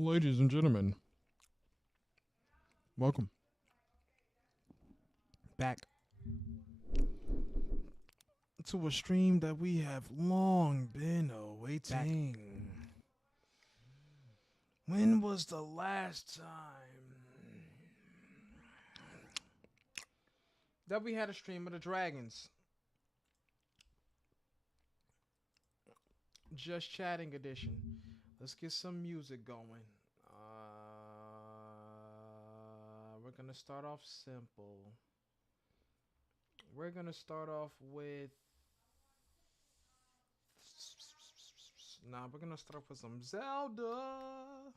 Ladies and gentlemen, welcome back to a stream that we have long been awaiting. When was the last time that we had a stream of the Dragons? Just Chatting edition. Let's get some music going. We're gonna start off simple. We're gonna start off with. We're gonna start off with some Zelda.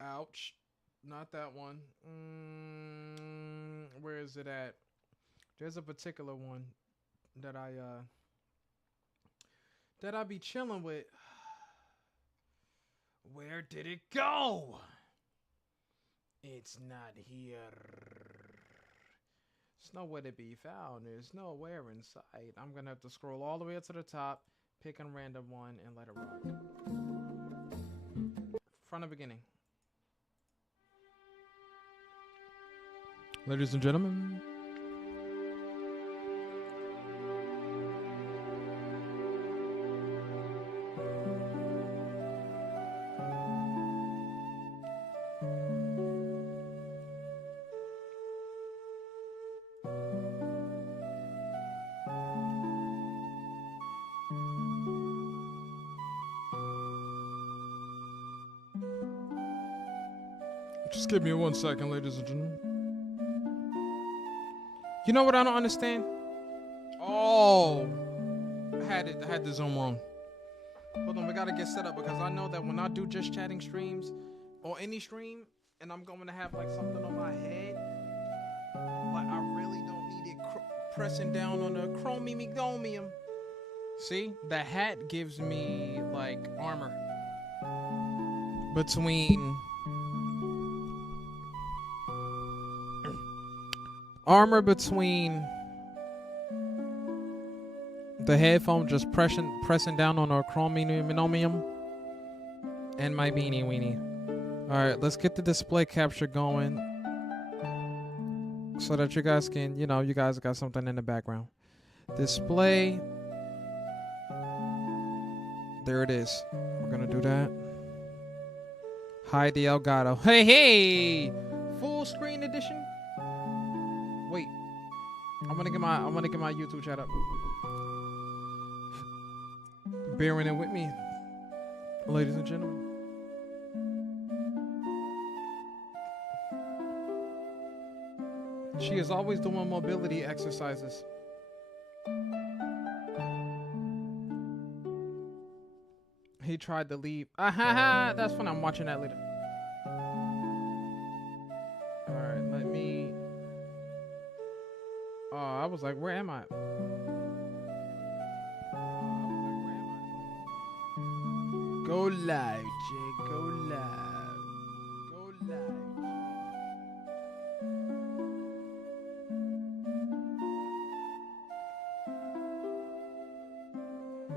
Ouch. Not that one. Where is it at? There's a particular one that I be chilling with. Where did it go? It's not here. It's nowhere to be found. There's nowhere in sight. I'm gonna have to scroll all the way up to the top, pick a random one, and let it rock. From the beginning. Ladies and gentlemen, just give me 1 second, ladies and gentlemen. You know what I don't understand? Oh, I had the zoom wrong. Hold on, we gotta get set up because I know that when I do Just Chatting streams or any stream, and I'm going to have like something on my head, like I really don't need it pressing down on the chromium. See, the hat gives me like armor between. Armor between the headphone just pressing down on our chromium and my beanie weenie. Alright, let's get the display capture going so that you guys can, you guys got something in the background. Display. There it is. We're gonna do that. Hide the Elgato. Hey! Full screen edition. Wait, I'm gonna get my YouTube chat up. Bearing it with me, ladies and gentlemen. She is always doing mobility exercises. He tried to leave. That's when I'm watching that later. I was like, where am I? Go live, Jay. Go live. Go live.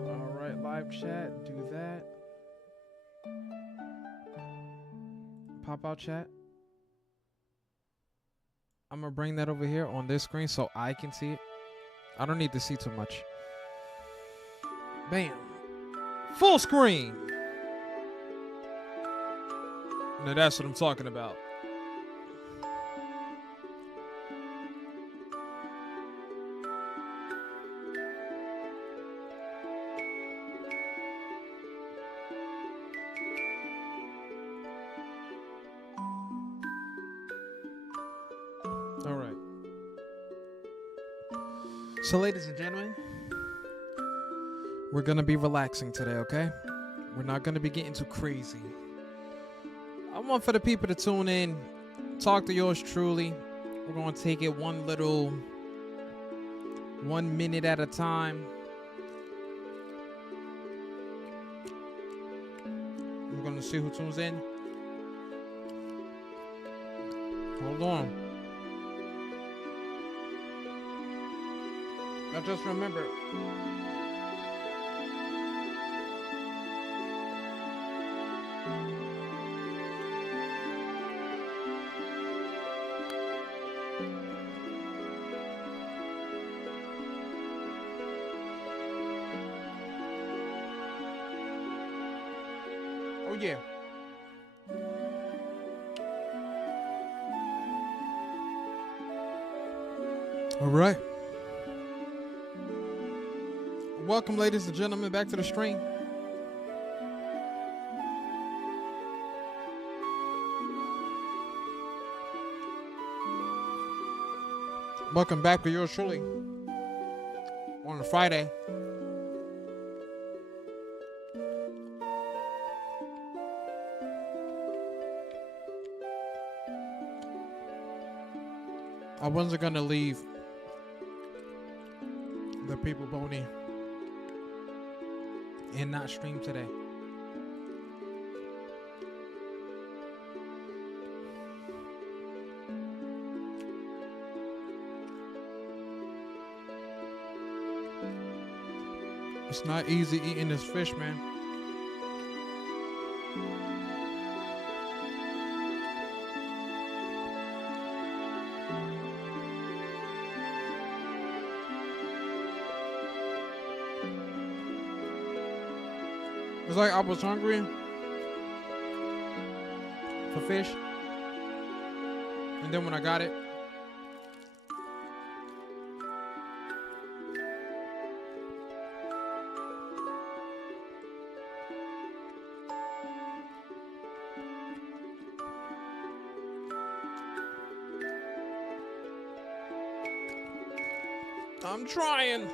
All right, live chat. Do that. Pop out chat. I'm gonna bring that over here on this screen so I can see it. I don't need to see too much. Bam. Full screen. Now that's what I'm talking about. So, ladies and gentlemen, we're going to be relaxing today, okay? We're not going to be getting too crazy. I want for the people to tune in, talk to yours truly. We're going to take it 1 minute at a time. We're going to see who tunes in. Hold on. I just remembered. Oh yeah. All right. Welcome, ladies and gentlemen, back to the stream. Welcome back to yours truly on a Friday. I wasn't gonna leave the people voting and not stream today. It's not easy eating this fish, man. It's like I was hungry for fish, and then when I got it, I'm trying.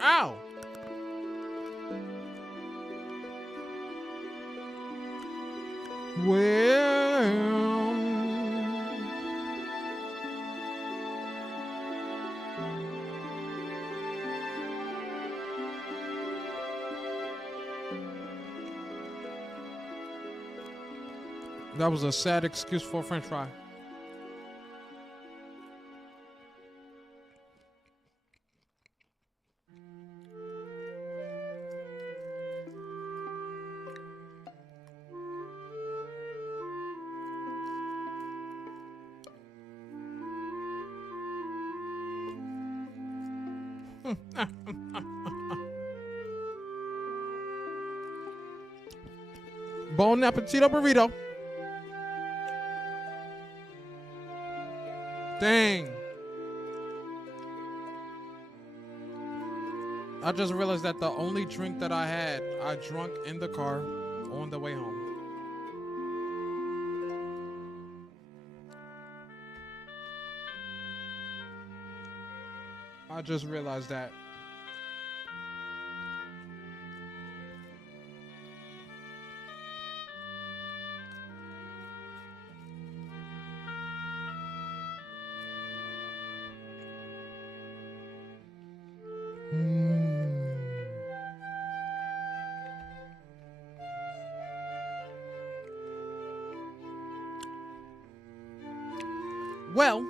Ow! Well, that was a sad excuse for a French fry. Bon appetito burrito. Dang. I just realized that the only drink that I had, I drunk in the car on the way home. I just realized that. Well,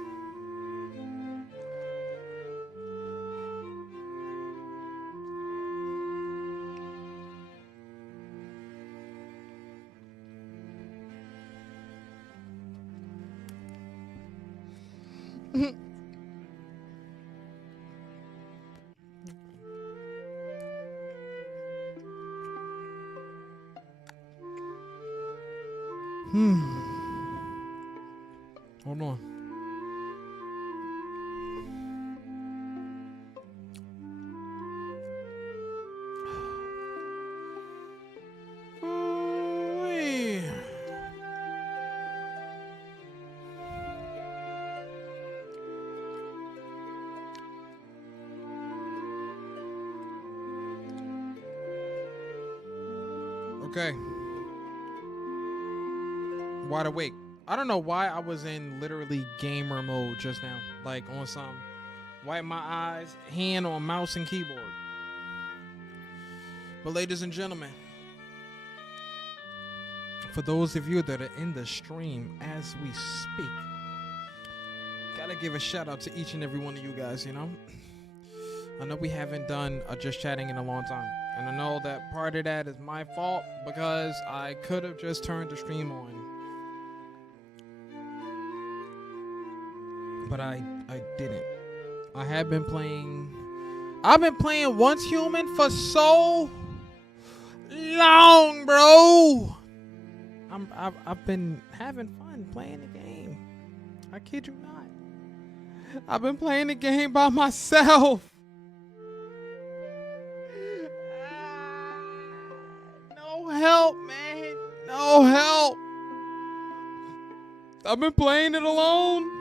hold on. Ooh-wee. Okay. Wide awake. I don't know why I was in literally gamer mode just now. Like on some wipe my eyes, hand on mouse and keyboard. But ladies and gentlemen, for those of you that are in the stream as we speak, gotta give a shout out to each and every one of you guys, you know? I know we haven't done a Just Chatting in a long time. And I know that part of that is my fault because I could have just turned the stream on. But I didn't. I've been playing Once Human for so long, bro. I've been having fun playing the game. I kid you not. I've been playing the game by myself. No help, man. No help. I've been playing it alone.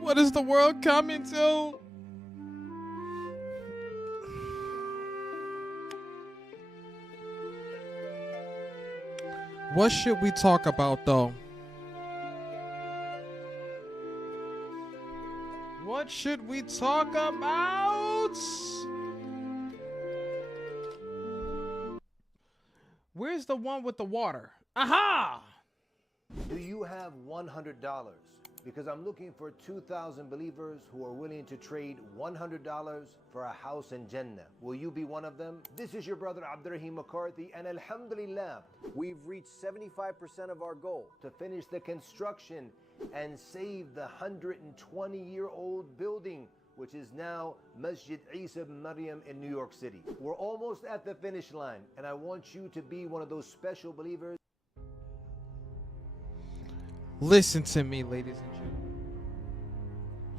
What is the world coming to? What should we talk about, though? What should we talk about? Where's the one with the water? Aha! Do you have $100? Because I'm looking for 2,000 believers who are willing to trade $100 for a house in Jannah. Will you be one of them? This is your brother Abdurrahim McCarthy, and alhamdulillah, we've reached 75% of our goal to finish the construction and save the 120-year-old building, which is now Masjid Isa ibn Maryam in New York City. We're almost at the finish line, and I want you to be one of those special believers. Listen to me, ladies and gentlemen.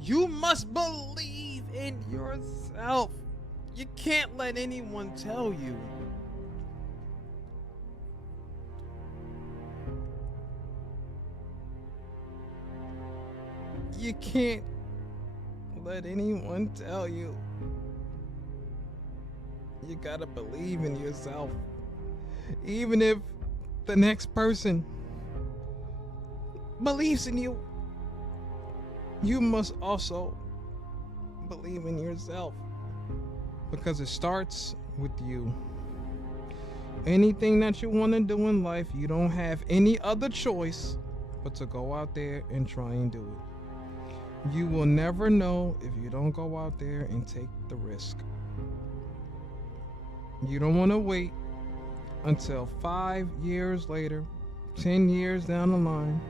You must believe in yourself. You can't let anyone tell you. You can't let anyone tell you. You gotta believe in yourself. Even if the next person believes in you, you must also believe in yourself, because it starts with you. Anything that you want to do in life, you don't have any other choice but to go out there and try and do it. You will never know if you don't go out there and take the risk. You don't want to wait until 5 years later, 10 years down the line,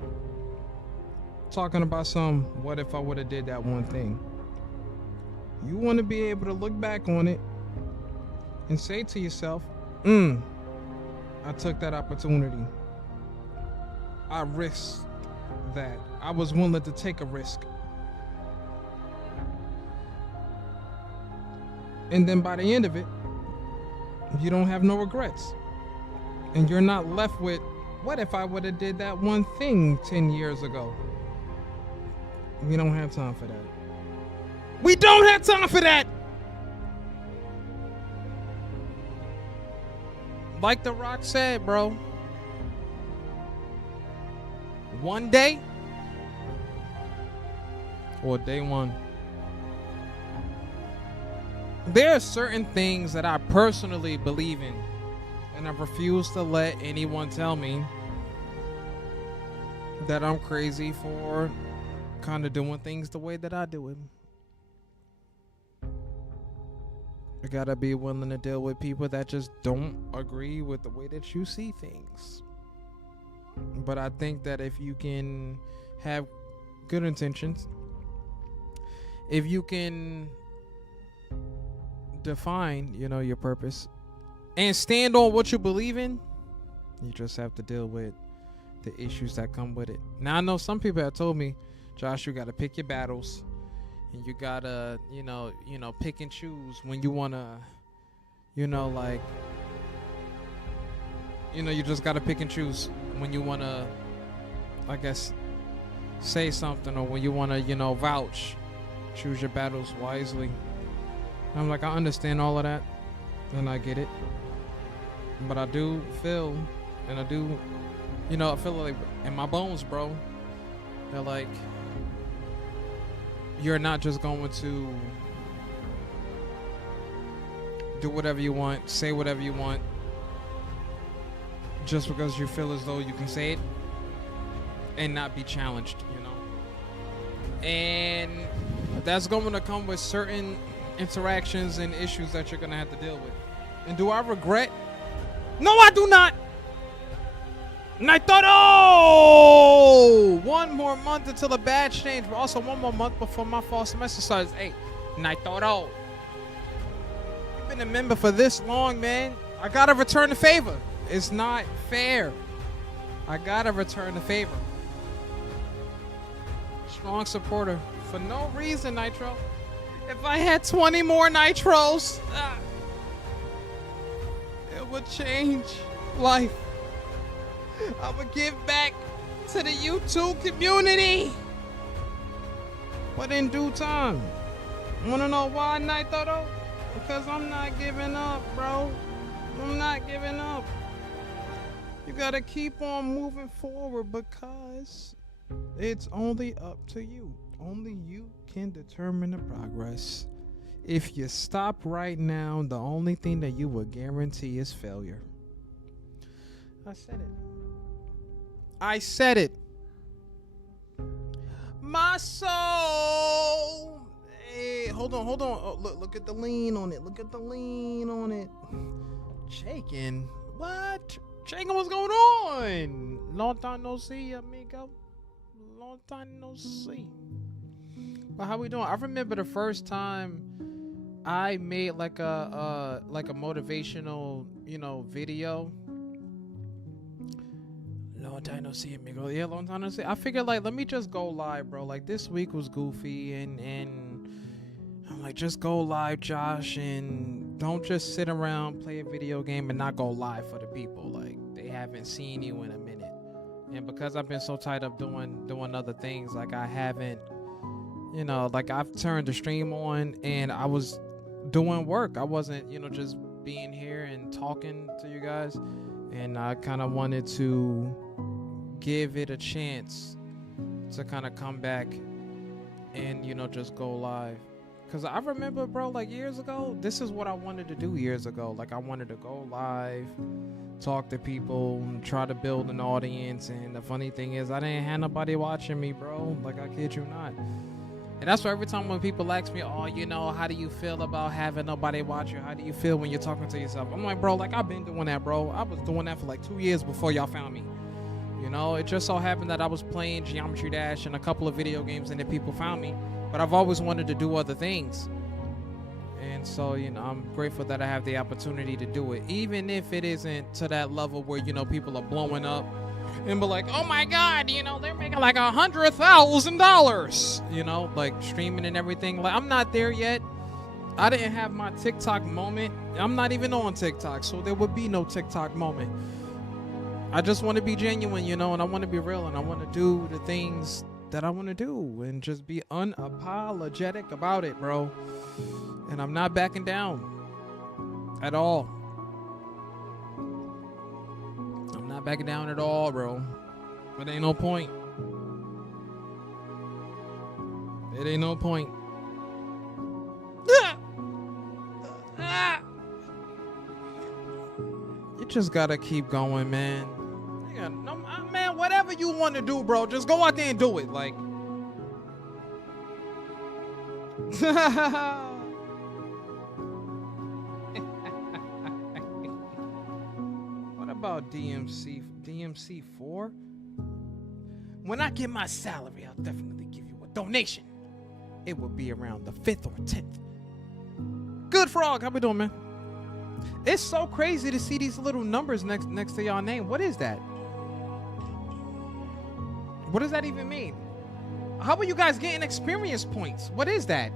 talking about what if I would have did that one thing. You want to be able to look back on it and say to yourself, I took that opportunity. I risked that. I was willing to take a risk. And then by the end of it, you don't have no regrets. And you're not left with, what if I would have did that one thing 10 years ago? We don't have time for that. We don't have time for that! Like The Rock said, bro. One day or day one. There are certain things that I personally believe in, and I refuse to let anyone tell me that I'm crazy for kind of doing things the way that I do it. You gotta be willing to deal with people that just don't agree with the way that you see things. But I think that if you can have good intentions, if you can define, your purpose and stand on what you believe in, you just have to deal with the issues that come with it. Now, I know some people have told me, Josh, you gotta pick your battles, and you gotta, pick and choose when you wanna, you just gotta pick and choose when you wanna, I guess, say something, or when you wanna, vouch. Choose your battles wisely. I'm like, I understand all of that, and I get it. But I do feel, and I do, I feel like in my bones, bro, that like you're not just going to do whatever you want, say whatever you want, just because you feel as though you can say it and not be challenged, And that's going to come with certain interactions and issues that you're going to have to deal with. And do I regret? No, I do not. And I thought, one more month until the badge change, but also one more month before my fall semester starts. Hey, and I thought, you've been a member for this long, man. I got to return the favor. It's not fair. I got to return the favor. Strong supporter for no reason, Nitro. If I had 20 more Nitros, it would change life. I would give back to the YouTube community. But in due time. Wanna know why, Nitro? Because I'm not giving up, bro. I'm not giving up. You gotta keep on moving forward because it's only up to you. Only you can determine the progress. If you stop right now, the only thing that you will guarantee is failure. I said it. My soul. Hey, hold on. Oh, look at the lean on it. Shaking. What? Shaking, what's going on? Long time no see, amigo. Long time no see. But how we doing? I remember the first time I made like a motivational, video. Long time no see, amigo. Yeah, long time no see. I figured like let me just go live, bro. Like this week was goofy and I'm like, just go live, Josh, and don't just sit around, play a video game and not go live for the people. Like they haven't seen you in a minute. And because I've been so tied up doing other things, like I haven't, like I've turned the stream on and I was doing work. I wasn't, just being here and talking to you guys. And I kind of wanted to give it a chance to kind of come back and, just go live. Because I remember, bro, like years ago, this is what I wanted to do years ago. Like I wanted to go live, talk to people, and try to build an audience. And the funny thing is I didn't have nobody watching me, bro. Like I kid you not. And that's why every time when people ask me, how do you feel about having nobody watch you? How do you feel when you're talking to yourself? I'm like, bro, like I've been doing that, bro. I was doing that for like 2 years before y'all found me. It just so happened that I was playing Geometry Dash and a couple of video games and then people found me. But I've always wanted to do other things. And so, I'm grateful that I have the opportunity to do it. Even if it isn't to that level where, people are blowing up and be like, oh my God, they're making like $100,000, like streaming and everything. Like I'm not there yet. I didn't have my TikTok moment. I'm not even on TikTok, so there would be no TikTok moment. I just want to be genuine, and I want to be real, and I want to do the things that I want to do and just be unapologetic about it, bro. And I'm not backing down at all. I'm not backing down at all, bro. It ain't no point. It ain't no point. You just gotta keep going, man. Man, whatever you want to do, bro, just go out there and do it. Like, what about DMC 4? When I get my salary, I'll definitely give you a donation. It will be around the 5th or 10th. Good Frog, how we doing, man? It's so crazy to see these little numbers next to y'all name. What is that? What does that even mean? How are you guys getting experience points? What is that?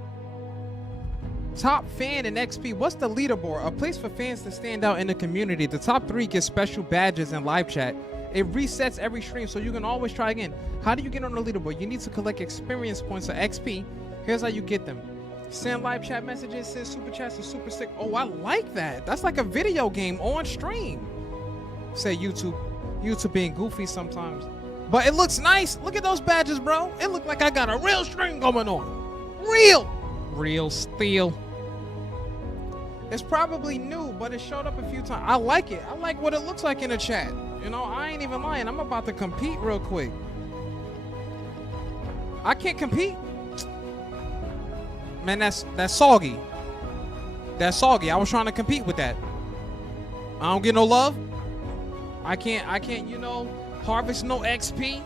Top fan and XP. What's the leaderboard? A place for fans to stand out in the community. The top 3 get special badges and live chat. It resets every stream, so you can always try again. How do you get on the leaderboard? You need to collect experience points or XP. Here's how you get them. Send live chat messages, send super chats, and super stick. Oh, I like that. That's like a video game on stream. say YouTube being goofy sometimes. But it looks nice. Look at those badges, bro. It look like I got a real string going on. Real steel. It's probably new, but it showed up a few times. I like it. I like what it looks like in the chat. You know, I ain't even lying. I'm about to compete real quick. I can't compete. Man, that's soggy. That's soggy. I was trying to compete with that. I don't get no love. I can't, you know, harvest no XP.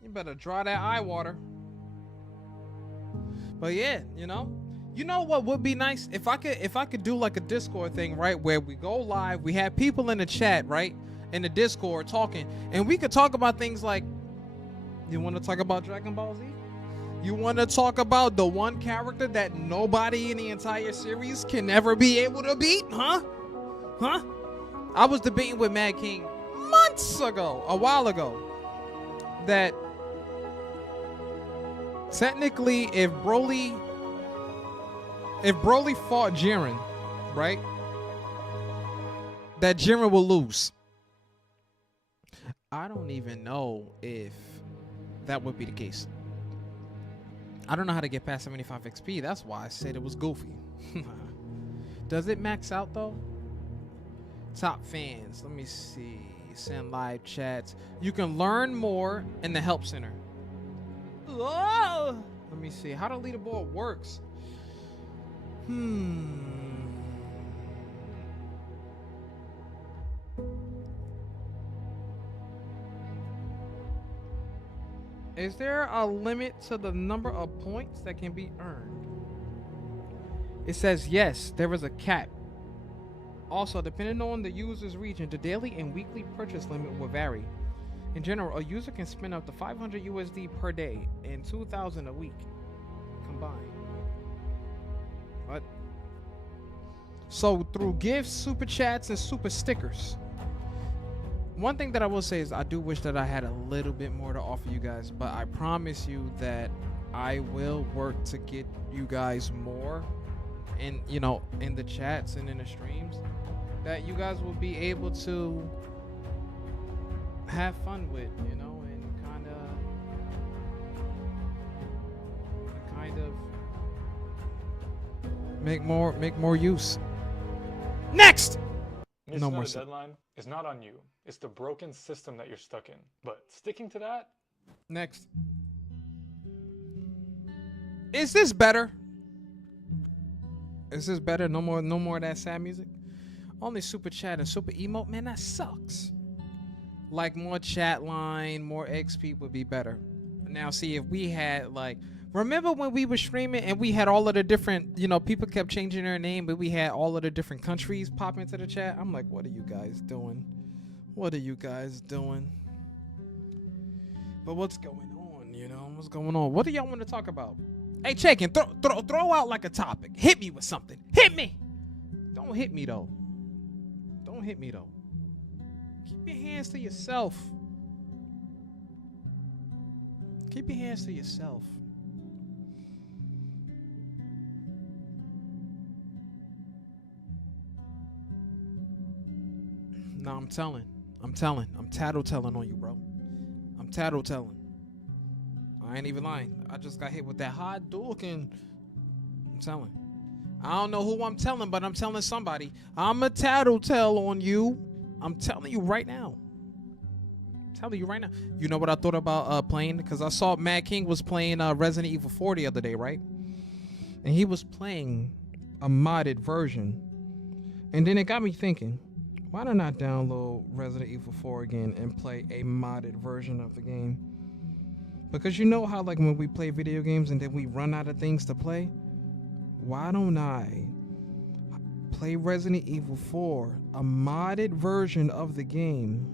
You better draw that eye water. But yeah, you know what would be nice if I could do like a Discord thing, right, where we go live, we have people in the chat, right, in the Discord talking, and we could talk about things like, you want to talk about Dragon Ball Z? You want to talk about the one character that nobody in the entire series can ever be able to beat? Huh? I was debating with Mad King months ago, a while ago, that technically if Broly fought Jiren, right, that Jiren will lose. I don't even know if that would be the case. I don't know how to get past 75 XP. That's why I said it was goofy. Does it max out though? Top fans. Let me see. Send live chats. You can learn more in the help center. Whoa! Let me see how the leaderboard works. Is there a limit to the number of points that can be earned? It says yes, there is a cap. Also, depending on the user's region, the daily and weekly purchase limit will vary. In general, a user can spend up to 500 USD per day and 2,000 a week combined. What? So through gifts, super chats, and super stickers. One thing that I will say is I do wish that I had a little bit more to offer you guys, but I promise you that I will work to get you guys more in, you know, in the chats and in the streams, that you guys will be able to have fun with, you know, and kind of make more use. Next. It's No not more a deadline. It's not on you. It's the broken system that you're stuck in. But sticking to that. Next. Is this better? Is this better? No more of that sad music. Only super chat and super emote, man, that sucks. Like more chat line, more XP would be better. Now see if we had like, remember when we were streaming and we had all of the different, you know, people kept changing their name, but we had all of the different countries pop into the chat. I'm like, what are you guys doing? What are you guys doing? But what's going on, you know? What's going on? What do y'all want to talk about? Hey, Chicken, throw out like a topic. Hit me with something. Hit me. Don't hit me, though. Don't hit me, though. Keep your hands to yourself. Keep your hands to yourself. No, I'm telling. I'm tattletelling on you, bro. I'm tattletelling. I ain't even lying. I just got hit with that hot duke and I'm telling. I don't know who I'm telling, but I'm telling somebody. I'm a tattletale on you. I'm telling you right now. You know what I thought about playing? Because I saw Mad King was playing Resident Evil 4 the other day, right? And he was playing a modded version. And then it got me thinking, why don't I download Resident Evil 4 again and play a modded version of the game? Because you know how like when we play video games and then we run out of things to play? Why don't I play Resident Evil 4, a modded version of the game,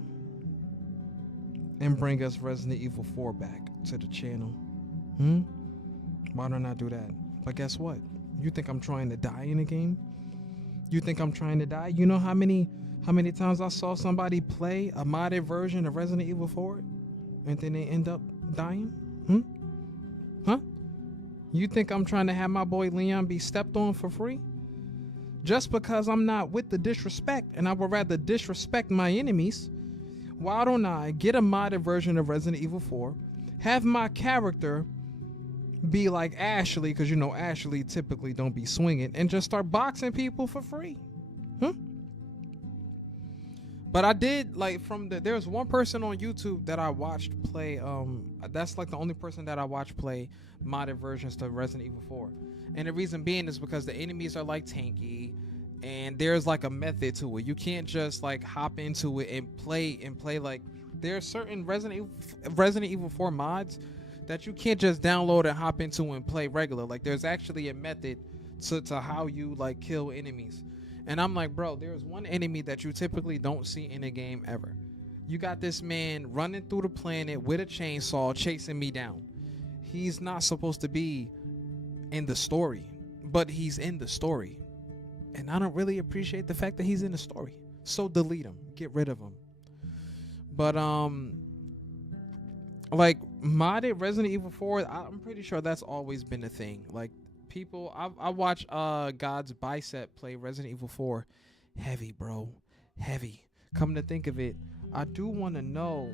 and bring us Resident Evil 4 back to the channel? Why don't I do that? But guess what? You think I'm trying to die in a game? You think I'm trying to die? You know how many times I saw somebody play a modded version of Resident Evil 4 and then they end up dying? Huh? You think I'm trying to have my boy Leon be stepped on for free? Just because I'm not with the disrespect and I would rather disrespect my enemies, why don't I get a modded version of Resident Evil 4, have my character be like Ashley, because you know Ashley typically don't be swinging, and just start boxing people for free? But I did like there's one person on YouTube that I watched play, that's like the only person that I watched play modded versions to Resident Evil 4. And the reason being is because the enemies are like tanky and there's like a method to it. You can't just like hop into it and play like there are certain Resident Evil 4 mods that you can't just download and hop into and play regular. Like there's actually a method to how you like kill enemies. And I'm like, bro, there's one enemy that you typically don't see in a game ever. You got this man running through the planet with a chainsaw chasing me down. He's not supposed to be in the story, but he's in the story. And I don't really appreciate the fact that he's in the story. So delete him. Get rid of him. But like modded Resident Evil 4, I'm pretty sure that's always been a thing. Like people, I watch God's Bicep play Resident Evil 4. Heavy, bro. Heavy. Come to think of it, I do want to know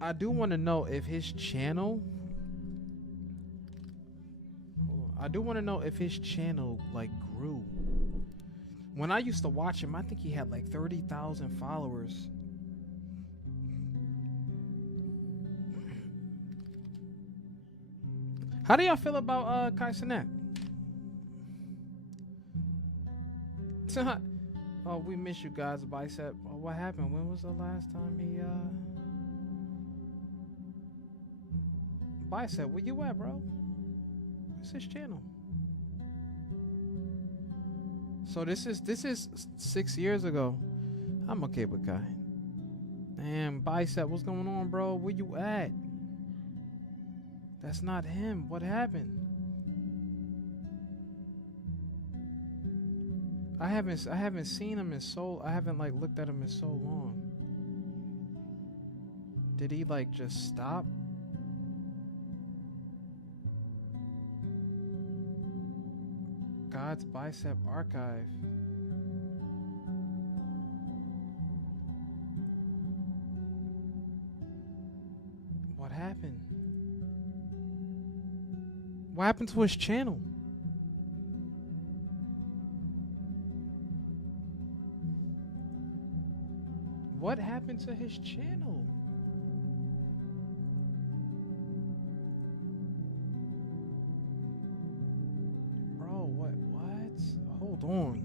if his channel like grew. When I used to watch him, I think he had like 30,000 followers. How do y'all feel about Kai Cenat? Oh, we miss you guys, Bicep. Oh, what happened? When was the last time he Bicep, where you at, bro? What's his channel? So this is 6 years ago. I'm okay with Kai. Damn, Bicep, what's going on, bro? Where you at? That's not him. What happened? I haven't seen him in I haven't like looked at him in so long. Did he like just stop? God's Bicep Archive. What happened? What happened to his channel? What happened to his channel? Bro, what? Hold on.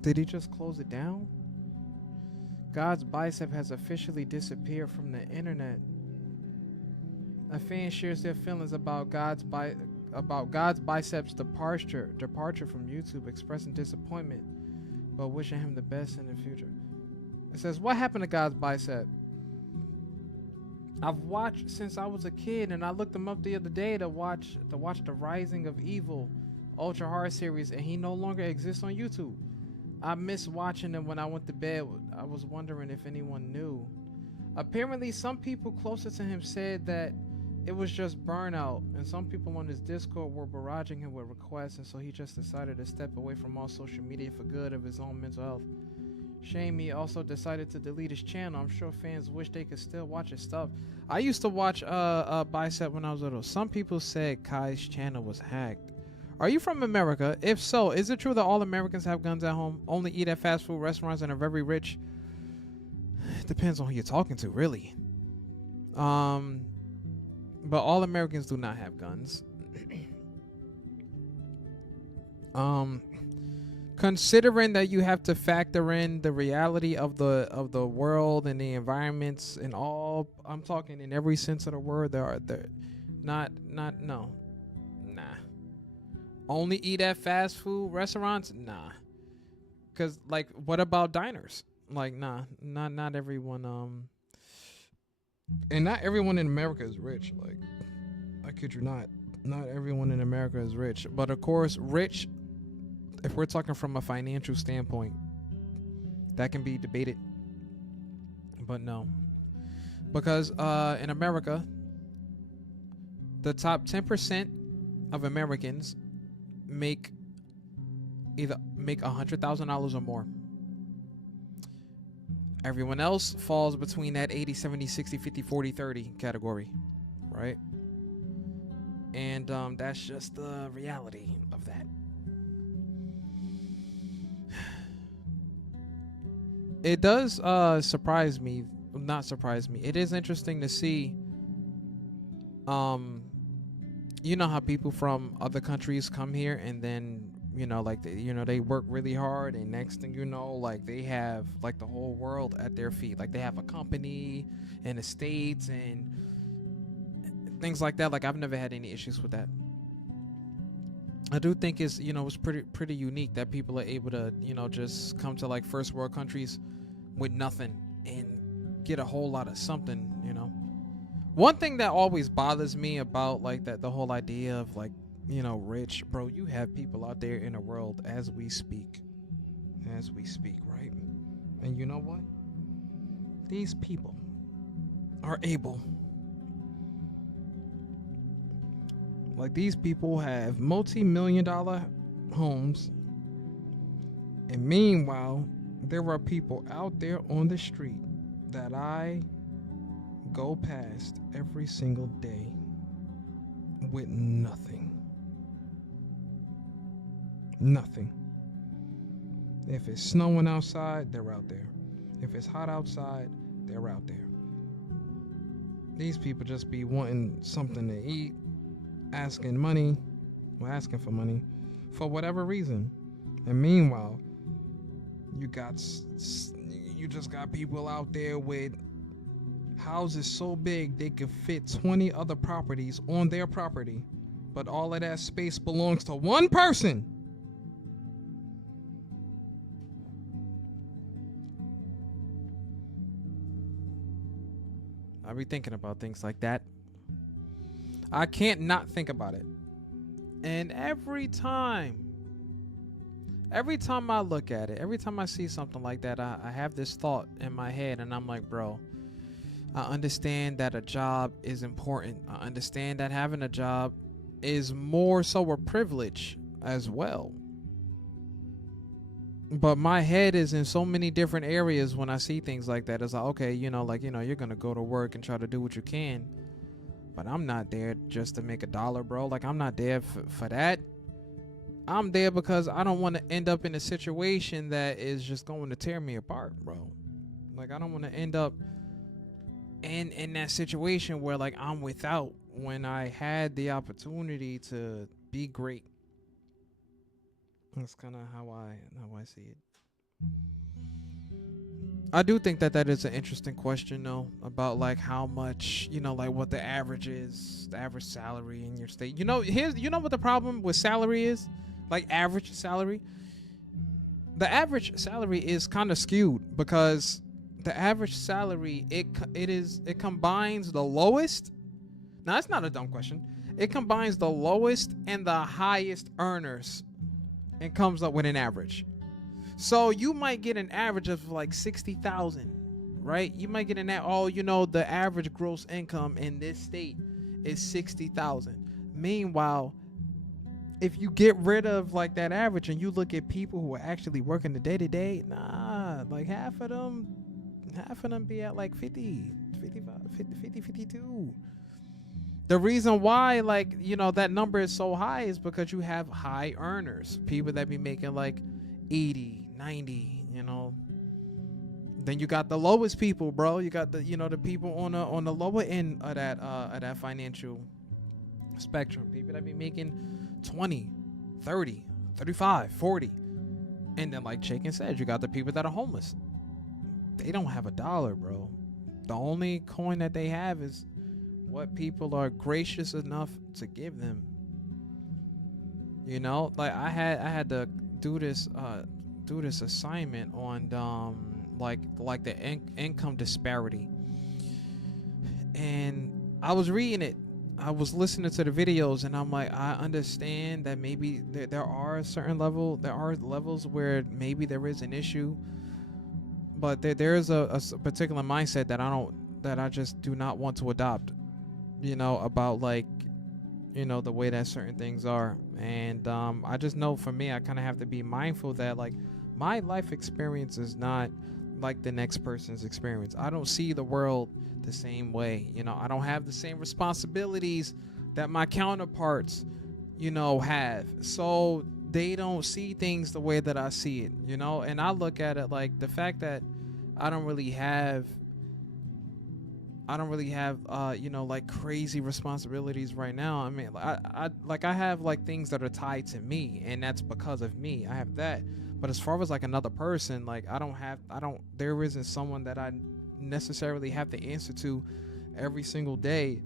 Did he just close it down? God's Bicep has officially disappeared from the internet. A fan shares their feelings about God's Bicep's departure from YouTube, expressing disappointment, but wishing him the best in the future. It says, what happened to God's Bicep? I've watched since I was a kid, and I looked him up the other day to watch the Rising of Evil Ultra Hard series, and he no longer exists on YouTube. I missed watching him when I went to bed. I was wondering if anyone knew. Apparently, some people closer to him said that it was just burnout, and some people on his Discord were barraging him with requests, and so he just decided to step away from all social media for good of his own mental health. Shame he also decided to delete his channel. I'm sure fans wish they could still watch his stuff. I used to watch Bicep when I was little. Some people said Kai's channel was hacked. Are you from America? If so, is it true that all Americans have guns at home, only eat at fast food restaurants, and are very rich? It depends on who you're talking to, really. But all Americans do not have guns. Considering that you have to factor in the reality of the world and the environments and all, I'm talking in every sense of the word. Nah. Only eat at fast food restaurants? Nah. Cause like, what about diners? Like, nah, not everyone. And not everyone in America is rich. Like, I kid you not. Not everyone in America is rich. But of course, rich, if we're talking from a financial standpoint, that can be debated. But no, because in America, the top 10% of Americans make $100,000 or more. Everyone else falls between that 80, 70, 60, 50, 40, 30 category, right? And that's just the reality of that. It does surprise me, not surprise me. It is interesting to see, you know how people from other countries come here and then, you know, like they work really hard, and next thing you know, like they have like the whole world at their feet. Like they have a company and estates and things like that. Like I've never had any issues with that. I do think it's pretty unique that people are able to, just come to like first world countries with nothing and get a whole lot of something, One thing that always bothers me about like that, the whole idea of like, rich, bro, you have people out there in the world as we speak, right? And you know what? These people are able, like these people have multi-million-dollar homes, and meanwhile, there are people out there on the street that I go past every single day with nothing. Nothing. If it's snowing outside, they're out there. If it's hot outside, they're out there. These people just be wanting something to eat, asking for money for whatever reason. And meanwhile, you just got people out there with houses so big they could fit 20 other properties on their property, but all of that space belongs to one person. I be thinking about things like that. I can't not think about it. And every time I look at it, every time I see something like that, I have this thought in my head, and I'm like, bro, I understand that a job is important. I understand that having a job is more so a privilege as well. But my head is in so many different areas when I see things like that. It's like, okay, you're going to go to work and try to do what you can. But I'm not there just to make $1, bro. Like, I'm not there for that. I'm there because I don't want to end up in a situation that is just going to tear me apart, bro. Like, I don't want to end up in that situation where, like, I'm without when I had the opportunity to be great. That's kind of how I see it. I do think that is an interesting question, though, about like how much, like what the average is, the average salary in your state. You know what the problem with salary is? Like average salary. The average salary is kind of skewed because the average salary it combines the lowest. Now that's not a dumb question. It combines the lowest and the highest earners and comes up with an average. So you might get an average of like 60,000, right? You might get the average gross income in this state is 60,000. Meanwhile, if you get rid of like that average and you look at people who are actually working the day to day, like half of them be at like 50, 52. The reason why that number is so high is because you have high earners, people that be making like 80, 90, Then you got the lowest people, bro. You got the the people on the lower end of that financial spectrum. People that be making 20, 30, 35, 40. And then like Chaikin said, you got the people that are homeless. They don't have $1, bro. The only coin that they have is what people are gracious enough to give them. Like I had to do this assignment on like the income disparity, and I was reading it. I was listening to the videos, and I'm like, I understand that maybe there are levels where maybe there is an issue, but there is a particular mindset that I just do not want to adopt, about like, the way that certain things are. And I just know for me, I kind of have to be mindful that like my life experience is not like the next person's experience. I don't see the world the same way. I don't have the same responsibilities that my counterparts, have. So they don't see things the way that I see it, and I look at it like the fact that I don't really have like crazy responsibilities right now. I mean, I have like things that are tied to me, and that's because of me. I have that. But as far as like another person, like there isn't someone that I necessarily have to answer to every single day.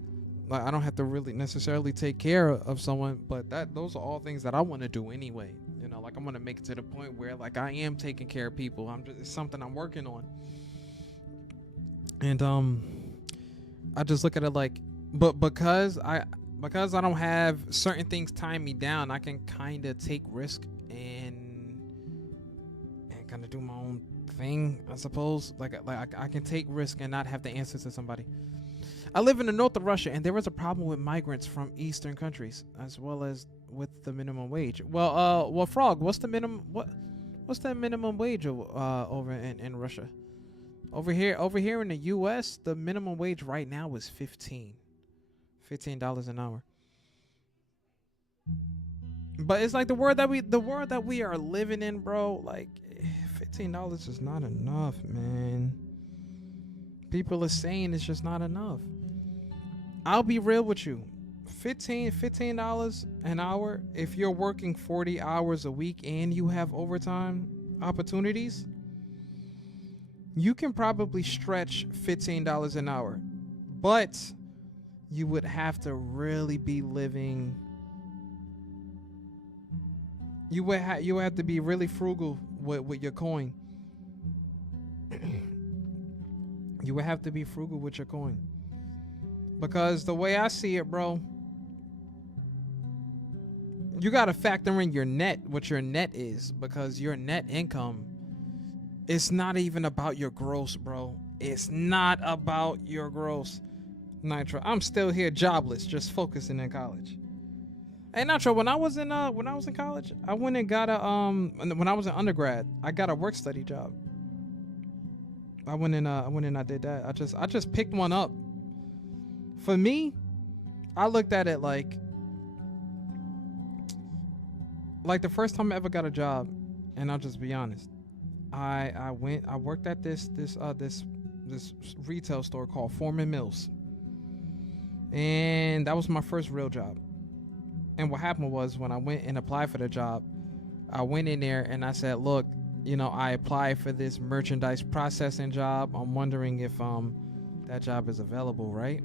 Like I don't have to really necessarily take care of someone, but those are all things that I want to do anyway. Like I'm gonna make it to the point where like I am taking care of people. It's something I'm working on. And I just look at it like, but because I don't have certain things tying me down, I can kind of take risk and kind of do my own thing, I suppose. Like I can take risk and not have to answer to somebody. I live in the north of Russia, and there is a problem with migrants from Eastern countries, as well as with the minimum wage. Well, Frog, what's the minimum wage over in Russia? Over here in the U.S., the minimum wage right now is $15 an hour. But it's like the world that we are living in, bro. Like $15 is not enough, man. People are saying it's just not enough. I'll be real with you. $15 an hour, if you're working 40 hours a week and you have overtime opportunities, you can probably stretch $15 an hour. But you would have to really be living. You would have to be really frugal with your coin. You would have to be frugal with your coin. Because the way I see it, bro, you got to factor in your net, what your net is, because your net income, it's not even about your gross, bro. It's not about your gross. Nitro, I'm still here jobless, just focusing in college. Hey Nitro, when I was in college, I went and got when I was in undergrad, I got a work study job. I went in I did that. I just picked one up. For me, I looked at it like the first time I ever got a job, and I'll just be honest. I worked at this retail store called Foreman Mills. And that was my first real job. And what happened was, when I went and applied for the job, I went in there and I said, look, I applied for this merchandise processing job. I'm wondering if that job is available, right?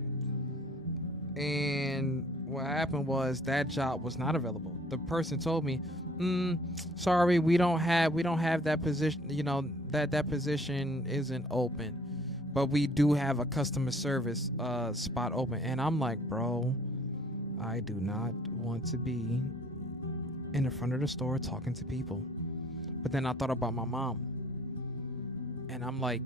And what happened was that job was not available. The person told me, sorry, we don't have that position, that position isn't open, but we do have a customer service spot open. And I'm like, bro, I do not want to be in the front of the store talking to people. But then I thought about my mom, and I'm like,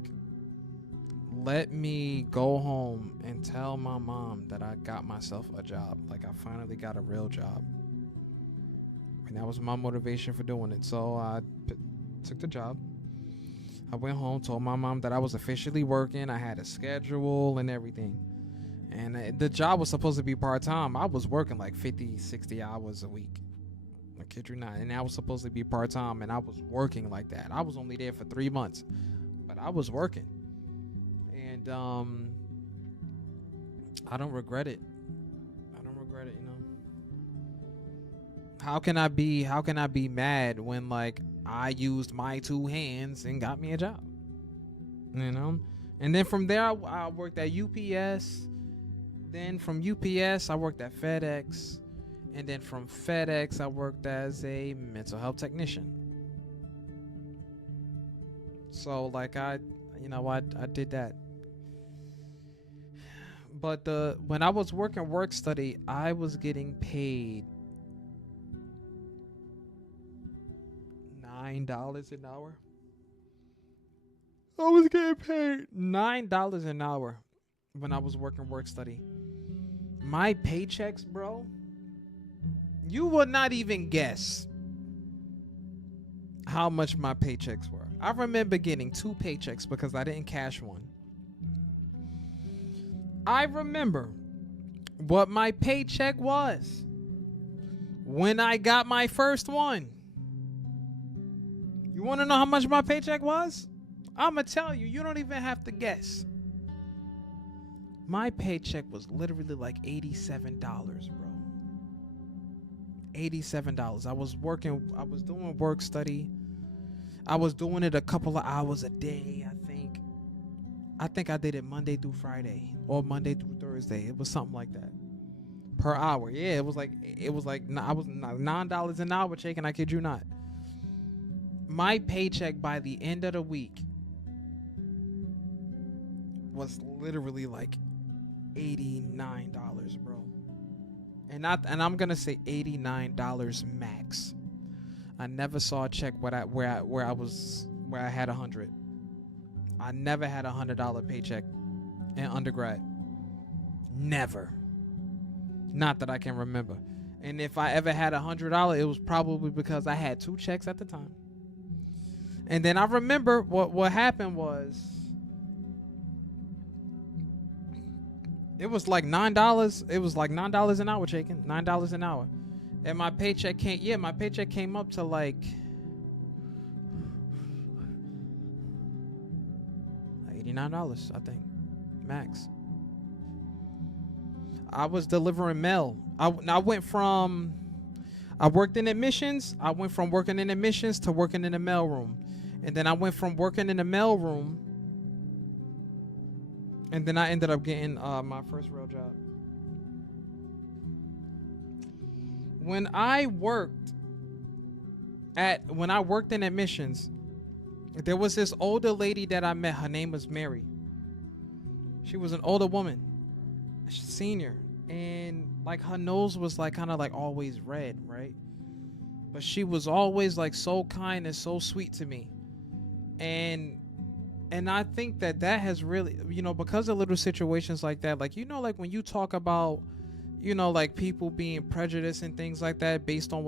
let me go home and tell my mom that I got myself a job. Like, I finally got a real job. And that was my motivation for doing it. So I took the job. I went home, told my mom that I was officially working. I had a schedule and everything. And the job was supposed to be part-time. I was working like 50, 60 hours a week. I kid you not. And I was supposed to be part-time, and I was working like that. I was only there for 3 months, but I was working. And I don't regret it. How can I be mad when like I used my 2 hands and got me a job? And then from there I worked at UPS. Then from UPS I worked at FedEx. And then from FedEx I worked as a mental health technician. So like I did that. But when I was working work study, I was getting paid $9 an hour. I was getting paid $9 an hour when I was working work study. My paychecks, bro, you would not even guess how much my paychecks were. I remember getting 2 paychecks because I didn't cash one. I remember what my paycheck was when I got my first one. You want to know how much my paycheck was? I'm going to tell you. You don't even have to guess. My paycheck was literally like $87, bro. $87. I was doing work study. I was doing it a couple of hours a day, I think. I think I did it Monday through Friday or Monday through Thursday. It was something like that. Per hour. Yeah, it was like I was $9 an hour checking, I kid you not. My paycheck by the end of the week was literally like $89, bro. And I'm gonna say $89 max. I never saw a check where I had 100. I never had $100 paycheck in undergrad. Never. Not that I can remember. And if I ever had $100, it was probably because I had 2 checks at the time. And then I remember what happened was it was like $9. It was like $9 an hour, checking $9 an hour, and my paycheck came up to like $89, I think, max. I was delivering mail. I worked in admissions. I went from working in admissions to working in the mailroom. And then I went from working in the mailroom, and then I ended up getting my first real job. When I worked in admissions, there was this older lady that I met. Her name was Mary. She was an older woman, senior, and like her nose was like kind of like always red, right? But she was always like so kind and so sweet to me. And I think that has really, because of little situations like that, like, like when you talk about, like people being prejudiced and things like that based on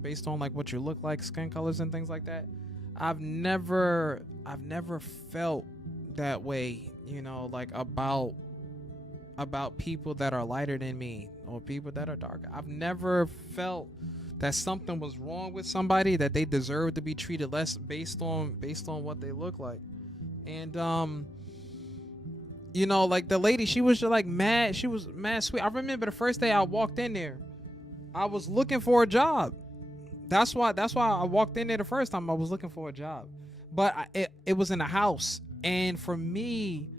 based on like what you look like, skin colors and things like that. I've never felt that way, like about people that are lighter than me or people that are darker. I've never felt that something was wrong with somebody, that they deserve to be treated less based on what they look like. And like the lady, she was just like mad. She was mad sweet. I remember the first day I walked in there, I was looking for a job. That's why I walked in there the first time. I was looking for a job, but it was in a house. And for me,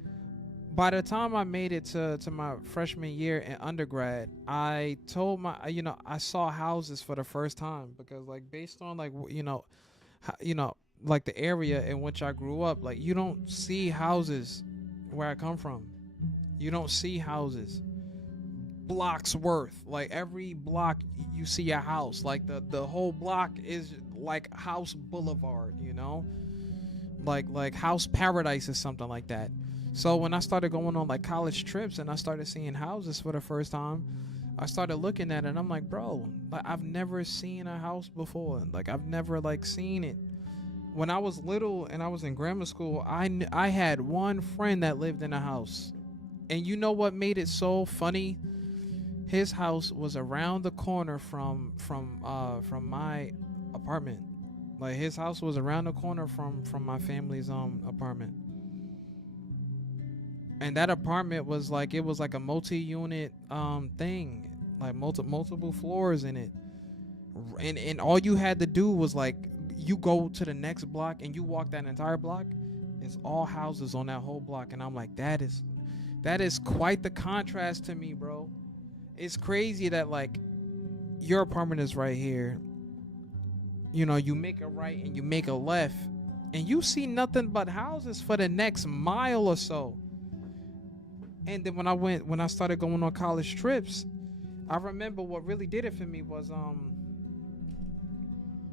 by the time I made it to my freshman year in undergrad, I told I saw houses for the first time, because like based on like like the area in which I grew up, like you don't see houses where I come from. You don't see houses blocks worth. Like every block you see a house. Like the whole block is like House Boulevard, like House Paradise or something like that. So when I started going on like college trips and I started seeing houses for the first time, I started looking at it and I'm like, bro, like I've never seen a house before. Like I've never like seen it. When I was little and I was in grammar school, I had one friend that lived in a house. And you know what made it so funny? His house was around the corner from my apartment. Like his house was around the corner from my family's apartment. And that apartment was like, it was like a multi-unit thing, like multiple floors in it. And all you had to do was like, you go to the next block and you walk that entire block. It's all houses on that whole block. And I'm like, that is quite the contrast to me, bro. It's crazy that like your apartment is right here. You make a right and you make a left and you see nothing but houses for the next mile or so. And then when I started going on college trips, I remember what really did it for me was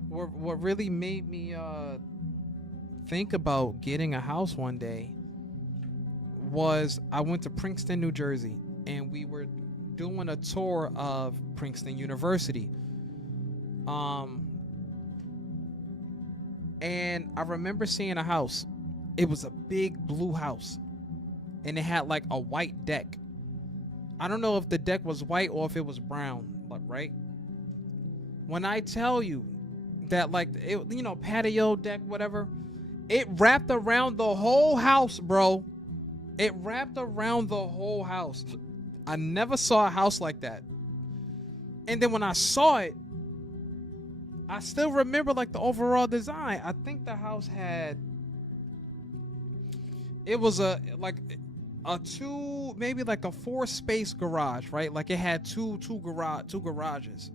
what really made me think about getting a house one day was I went to Princeton, New Jersey, and we were doing a tour of Princeton University. And I remember seeing a house. It was a big blue house, and it had like a white deck. I don't know if the deck was white or if it was brown, like, right? When I tell you that, like, it, you know, patio deck, whatever, it wrapped around the whole house, bro. It wrapped around the whole house. I never saw a house like that. And then when I saw it, I still remember like the overall design. I think the house had, it was a two, maybe like a 4-space garage, right? Like it had two garages.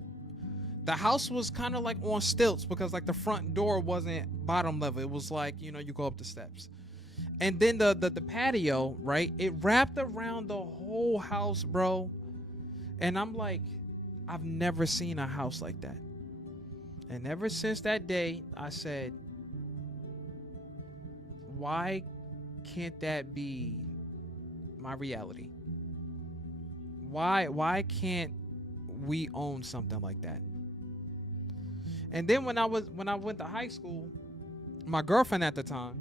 The house was kind of like on stilts because like the front door wasn't bottom level. It was like, you know, you go up the steps. And then the patio, right? It wrapped around the whole house, bro. And I'm like, I've never seen a house like that. And ever since that day, I said, why can't that be my reality? Why can't we own something like that? And then when I went to high school, my girlfriend at the time,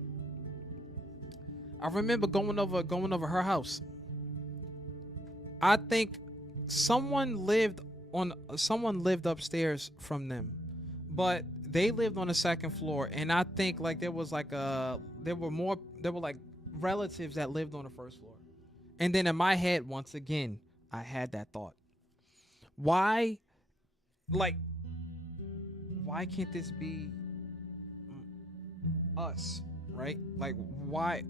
I remember going over her house. I think someone lived upstairs from them, but they lived on the second floor. And I think like there were like relatives that lived on the first floor. And then in my head, once again, I had that thought: why can't this be us, right? Like, why?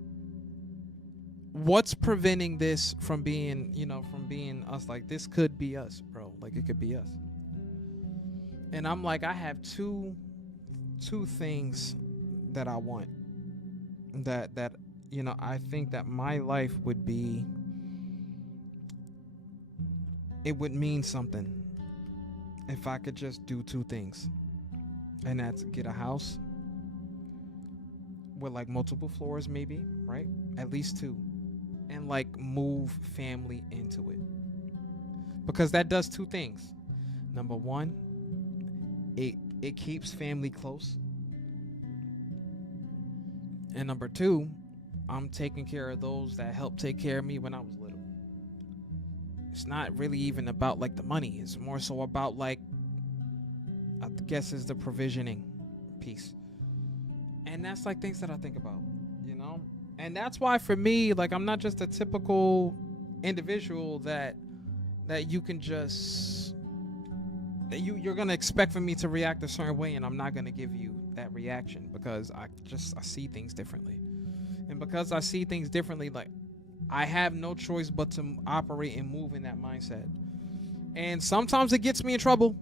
What's preventing this from being, from being us? Like, this could be us, bro. Like, it could be us. And I'm like, I have two things that I want. That I think that my life would be. It would mean something if I could just do two things. And that's get a house with like multiple floors, maybe, right? At least two. And like move family into it. Because that does two things. Number one, it keeps family close. And number two, I'm taking care of those that helped take care of me when I was little. It's not really even about like the money. It's more so about like, I guess, is the provisioning piece. And that's like things that I think about, and that's why for me, like, I'm not just a typical individual that you can just, that you're going to expect for me to react a certain way, and I'm not going to give you that reaction because I see things differently. And because I see things differently, like, I have no choice but to operate and move in that mindset. And sometimes it gets me in trouble.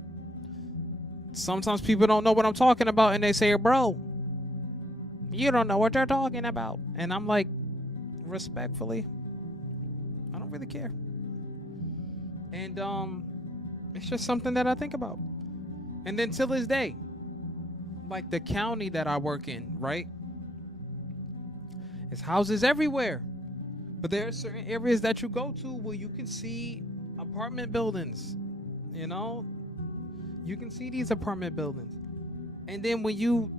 Sometimes people don't know what I'm talking about, and they say, bro, you don't know what they're talking about. And I'm like, respectfully, I don't really care. And it's just something that I think about. And then till this day, like the county that I work in, right? There's houses everywhere. But there are certain areas that you go to where you can see apartment buildings, You can see these apartment buildings. And then when you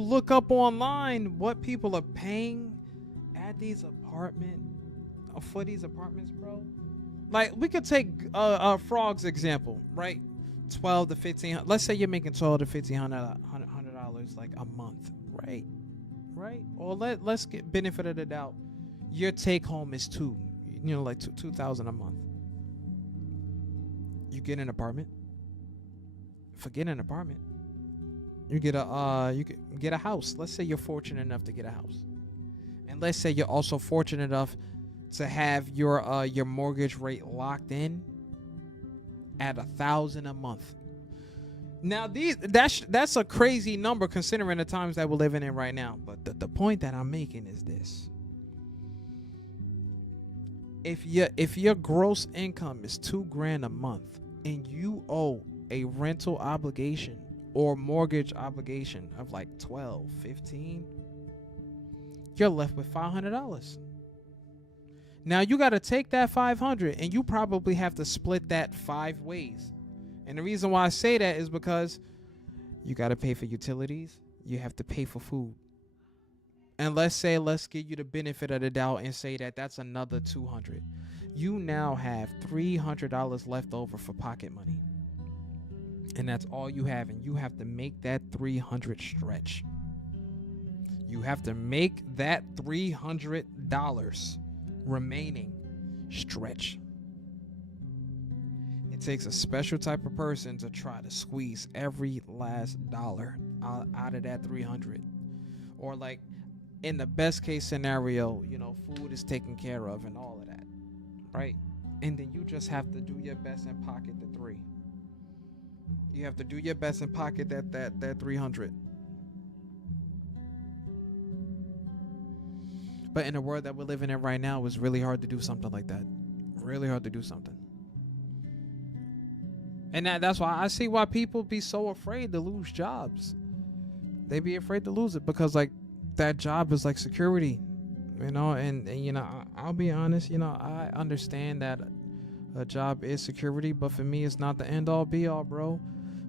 look up online what people are paying at these for these apartments, bro. Like, we could take a Frog's example, right? 12 to 15. Let's say you're making $1,200 to $1,500 like a month, right? Right? Or let's get benefit of the doubt. Your take home is like $2,000 a month. You get an apartment. Forget an apartment. You get a house. Let's say you're fortunate enough to get a house, and let's say you're also fortunate enough to have your mortgage rate locked in at $1,000 a month. Now that's a crazy number considering the times that we're living in right now. But the point that I'm making is this: if your gross income is $2,000 a month and you owe a rental obligation or mortgage obligation of like 12, 15, you're left with $500. Now you got to take that 500 and you probably have to split that 5 ways. And the reason why I say that is because you got to pay for utilities. You have to pay for food. And let's give you the benefit of the doubt and say that that's another 200. You now have $300 left over for pocket money. And that's all you have. And you have to make that 300 stretch. You have to make that $300 remaining stretch. It takes a special type of person to try to squeeze every last dollar out of that 300. Or like in the best case scenario, you know, food is taken care of and all of that, right? And then you just have to do your best and pocket the 3. You have to do your best and pocket that 300. But in the world that we're living in right now, it's really hard to do something like that. Really hard to do something. And that's why I see why people be so afraid to lose jobs. They be afraid to lose it because like that job is like security, you know, and you know, I'll be honest, you know, I understand that a job is security, but for me, it's not the end all be all, bro.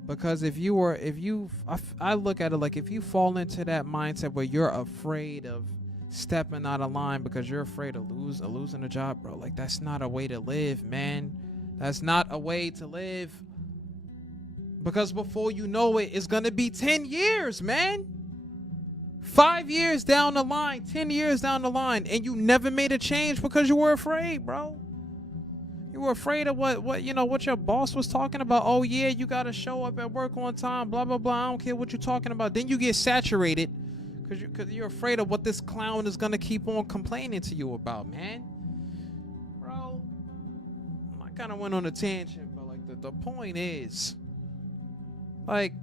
Because I look at it like if you fall into that mindset where you're afraid of stepping out of line because you're afraid of losing a job, bro, like that's not a way to live, man. That's not a way to live. Because before you know it, it's gonna be 10 years, man. 5 years down the line, 10 years down the line, and you never made a change because you were afraid, bro. You were afraid of what your boss was talking about. Oh yeah, you gotta show up at work on time, blah blah blah. I don't care what you're talking about. Then you get saturated because you're afraid of what this clown is gonna keep on complaining to you about, man. Bro, I kind of went on a tangent, but like the point is, like,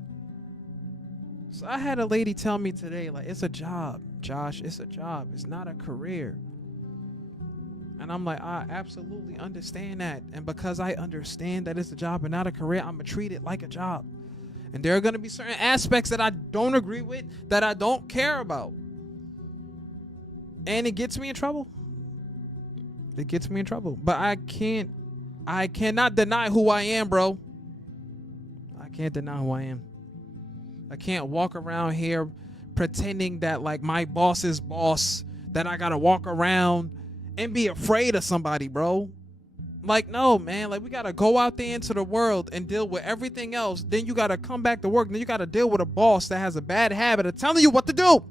so I had a lady tell me today, like, it's a job, Josh. It's a job. It's not a career. And I'm like, I absolutely understand that. And because I understand that it's a job and not a career, I'm going to treat it like a job. And there are going to be certain aspects that I don't agree with, that I don't care about. And it gets me in trouble. It gets me in trouble. But I cannot deny who I am, bro. I can't deny who I am. I can't walk around here pretending that like my boss's boss, that I got to walk around and be afraid of somebody, bro. Like, no, man. Like, we got to go out there into the world and deal with everything else. Then you got to come back to work. Then you got to deal with a boss that has a bad habit of telling you what to do.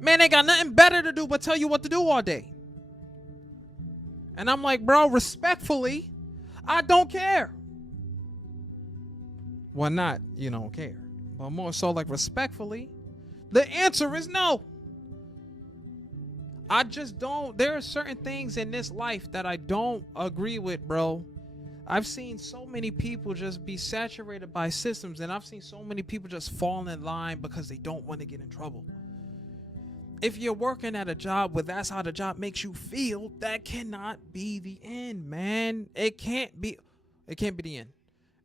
Man, they got nothing better to do but tell you what to do all day. And I'm like, bro, respectfully, I don't care. Well, not, you don't care. But more so like respectfully, the answer is no. I just don't. There are certain things in this life that I don't agree with, bro. I've seen so many people just be saturated by systems, and I've seen so many people just fall in line because they don't want to get in trouble. If you're working at a job where that's how the job makes you feel, that cannot be the end, man. It can't be the end.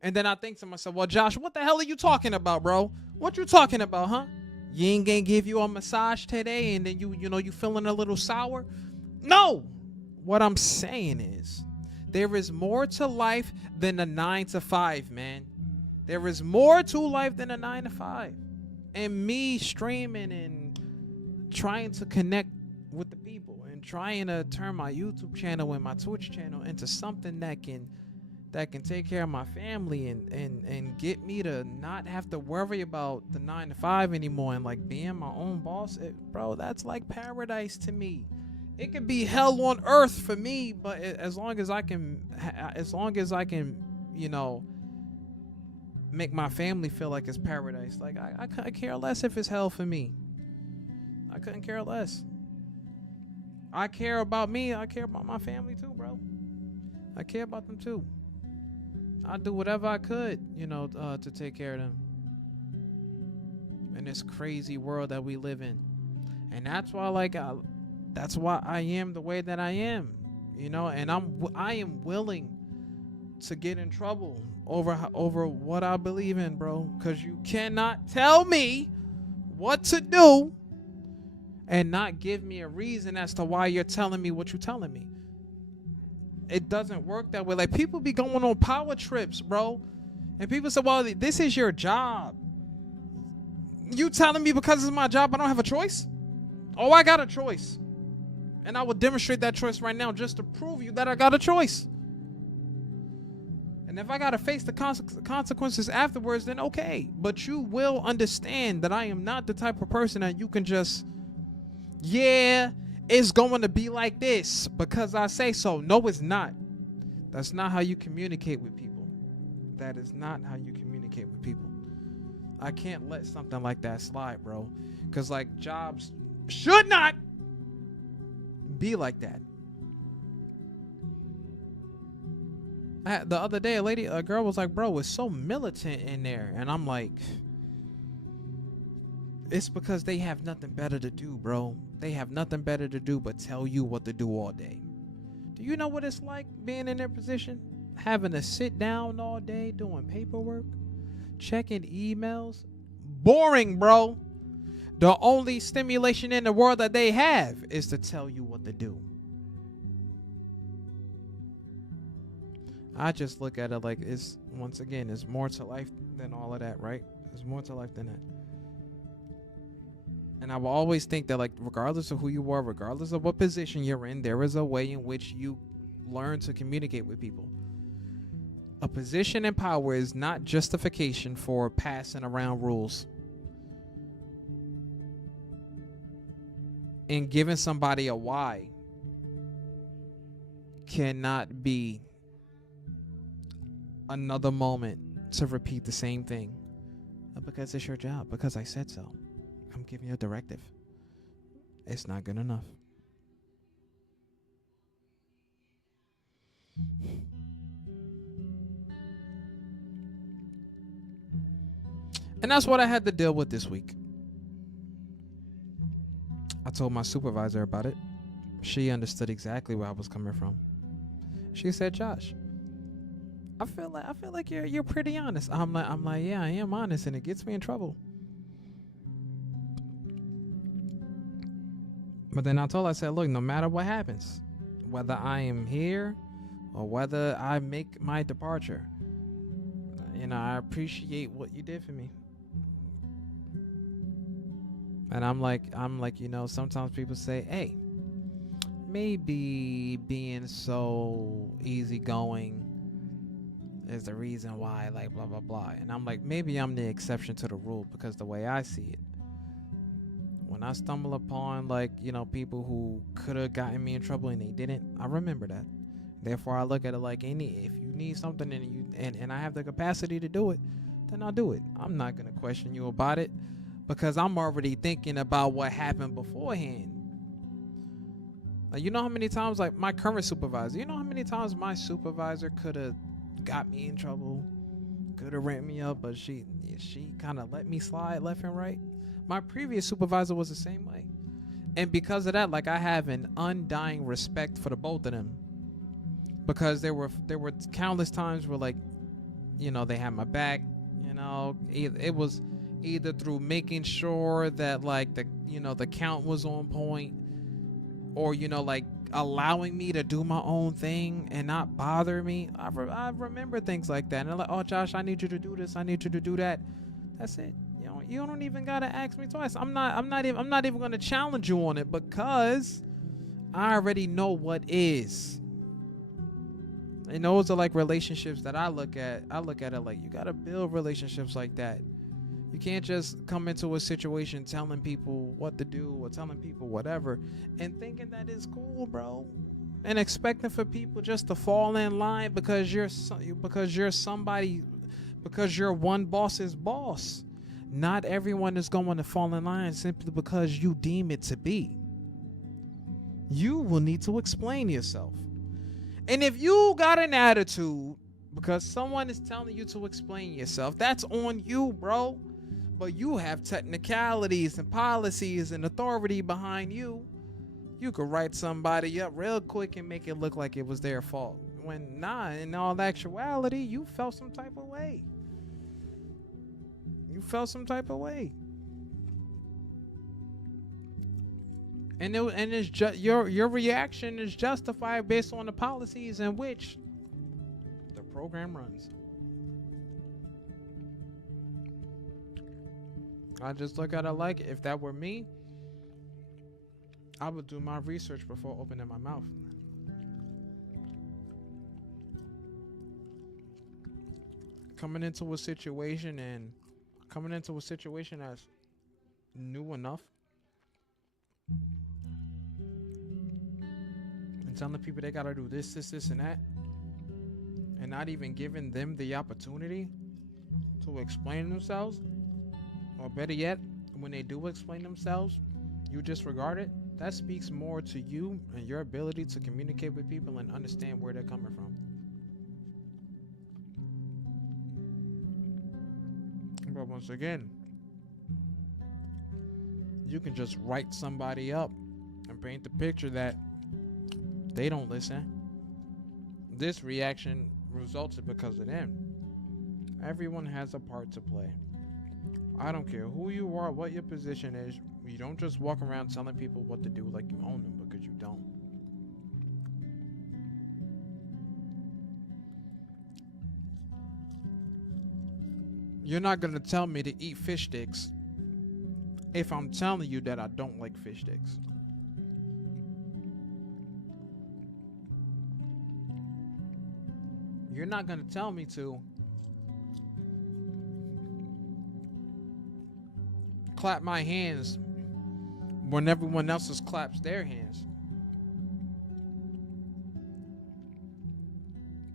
And then I think to myself, well, Josh, what the hell are you talking about, bro? What you talking about, huh? You ain't gonna give you a massage today and then you feeling a little sour? No! What I'm saying is, there is more to life than a 9 to 5, man. There is more to life than a 9 to 5. And me streaming and trying to connect with the people and trying to turn my YouTube channel and my Twitch channel into something that can take care of my family and get me to not have to worry about the 9 to 5 anymore and like being my own boss, bro, that's like paradise to me. It could be hell on earth for me, but as long as I can, make my family feel like it's paradise, like I couldn't care less if it's hell for me. I couldn't care less. I care about me. I care about my family too, bro. I care about them too. I do whatever I could, to take care of them in this crazy world that we live in. And that's why, that's why I am the way that I am, and I am willing to get in trouble over what I believe in, bro. Because you cannot tell me what to do and not give me a reason as to why you're telling me what you're telling me. It doesn't work that way. Like, people be going on power trips, bro. And people say, well, this is your job. You telling me because it's my job I don't have a choice? Oh, I got a choice. And I will demonstrate that choice right now just to prove you that I got a choice. And if I got to face the consequences afterwards, then okay. But you will understand that I am not the type of person that you can just, yeah, it's going to be like this because I say so. No, it's not. That's not how you communicate with people. That is not how you communicate with people. I can't let something like that slide, bro. Because, like, jobs should not be like that. The other day, a girl was like, bro, it's so militant in there. And I'm like, it's because they have nothing better to do, bro. They have nothing better to do but tell you what to do all day. Do you know what it's like being in their position? Having to sit down all day doing paperwork, checking emails. Boring, bro. The only stimulation in the world that they have is to tell you what to do. I just look at it like it's more to life than all of that, right? There's more to life than that. And I will always think that, like, regardless of who you are, regardless of what position you're in, there is a way in which you learn to communicate with people. A position in power is not justification for passing around rules and giving somebody a why cannot be another moment to repeat the same thing because it's your job, because I said so. I'm giving you a directive. It's not good enough. And that's what I had to deal with this week. I told my supervisor about it. She understood exactly where I was coming from. She said, Josh, I feel like you're pretty honest. I'm like, yeah, I am honest, and it gets me in trouble. But then I told her, I said, look, no matter what happens, whether I am here or whether I make my departure, I appreciate what you did for me. And I'm like, sometimes people say, hey, maybe being so easygoing is the reason why, like, blah, blah, blah. And I'm like, maybe I'm the exception to the rule, because the way I see it, when I stumble upon, like, people who could have gotten me in trouble and they didn't, I remember that. Therefore, I look at it like, if you need something and I have the capacity to do it, then I'll do it. I'm not going to question you about it, because I'm already thinking about what happened beforehand. Like, you know how many times, like, my current supervisor, you know how many times my supervisor could have got me in trouble, could have ramped me up, but she kind of let me slide left and right. My previous supervisor was the same way. And because of that, like, I have an undying respect for the both of them, because there were countless times where, like, they had my back. It was either through making sure that, like, the count was on point, or like allowing me to do my own thing and not bother me. I remember things like that, and they're like, oh, Josh, I need you to do this, I need you to do that. That's it. You don't even gotta ask me twice. I'm not even gonna challenge you on it, because I already know what is. And those are, like, relationships that I look at it like, you gotta build relationships like that. You can't just come into a situation telling people what to do or telling people whatever and thinking that it's cool, bro, and expecting for people just to fall in line because you're somebody, because you're one boss's boss. Not everyone is going to fall in line simply because you deem it to be. You will need to explain yourself. And if you got an attitude because someone is telling you to explain yourself, that's on you, bro. But you have technicalities and policies and authority behind you. You could write somebody up real quick and make it look like it was their fault. When nah, in all actuality, you felt some type of way. You felt some type of way. And it's just your reaction is justified based on the policies in which the program runs. I just look at it like if that were me, I would do my research before opening my mouth. Coming into a situation that's new enough and telling people they gotta do this, and that, and not even giving them the opportunity to explain themselves, or better yet, when they do explain themselves, you disregard it. That speaks more to you and your ability to communicate with people and understand where they're coming from. But once again, you can just write somebody up and paint the picture that they don't listen. This reaction resulted because of them. Everyone has a part to play. I don't care who you are, what your position is. You don't just walk around telling people what to do like you own them, because you don't. You're not going to tell me to eat fish sticks if I'm telling you that I don't like fish sticks. You're not going to tell me to clap my hands when everyone else's claps their hands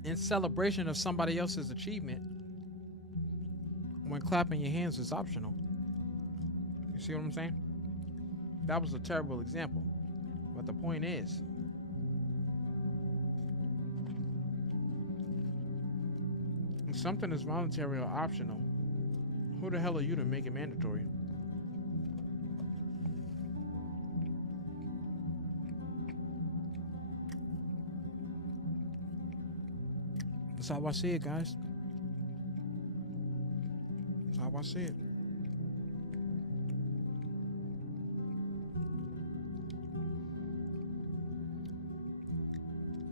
in celebration of somebody else's achievement, when clapping your hands is optional. You see what I'm saying? That was a terrible example, but the point is, if something is voluntary or optional, who the hell are you to make it mandatory? That's how I see it, guys. That's how I see it.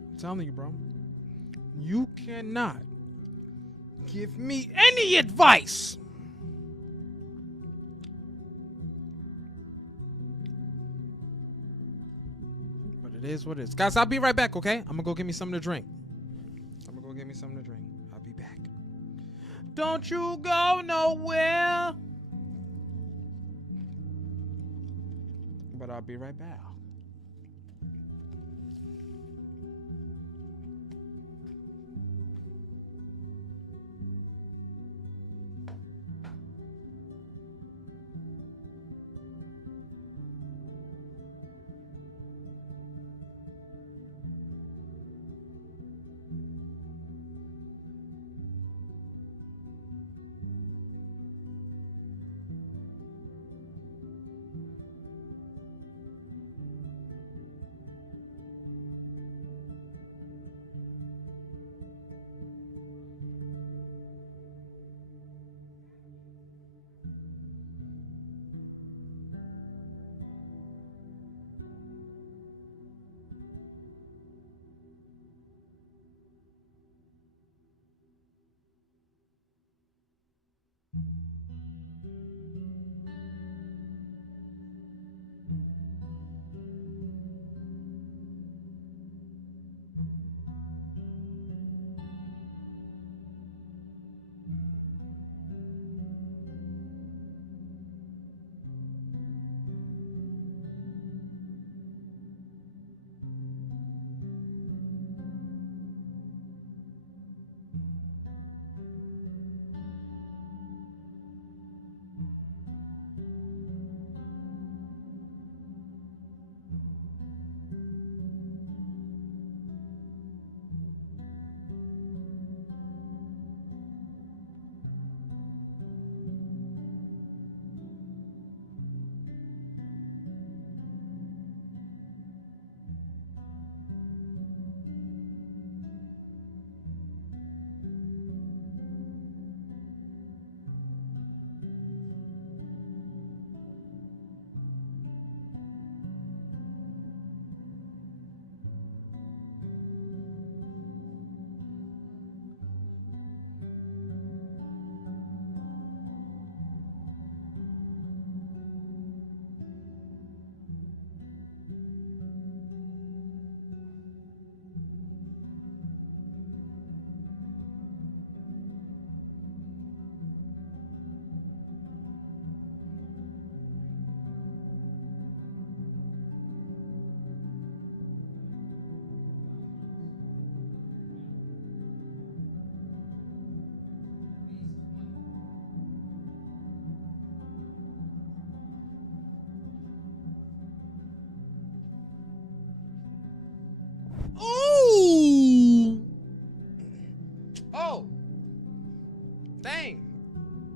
I'm telling you, bro. You cannot give me any advice but it is what it is. Guys, I'll be right back, okay? I'm gonna go get me something to drink. I'll be back. Don't you go nowhere. But I'll be right back.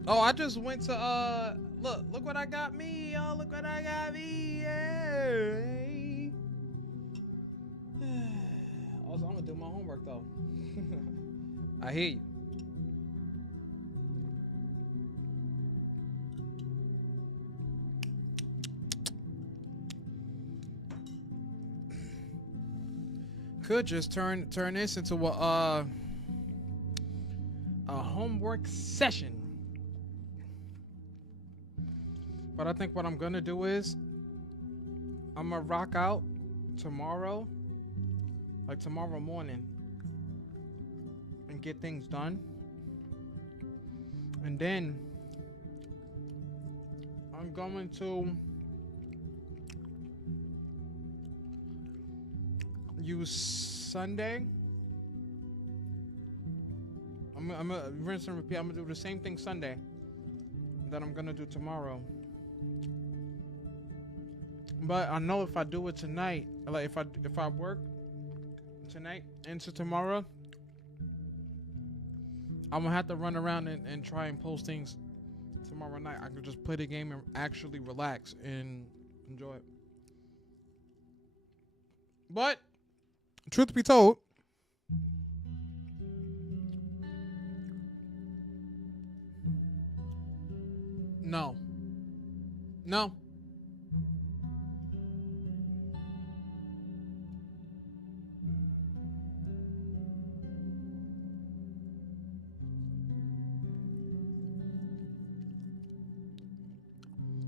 Oh, I just went to look what I got me. Oh, look what I got me. Hey. Also, I'm gonna do my homework though. I hear you. Could just turn this into a homework session. But I think what I'm gonna do is I'm gonna rock out tomorrow, like tomorrow morning, and get things done. And then I'm going to use Sunday. I'm gonna rinse and repeat. I'm gonna do the same thing Sunday that I'm gonna do tomorrow. But I know if I do it tonight, like if I work tonight into tomorrow, I'm gonna have to run around and try and post things tomorrow night. I could just play the game and actually relax and enjoy it. But truth be told, no.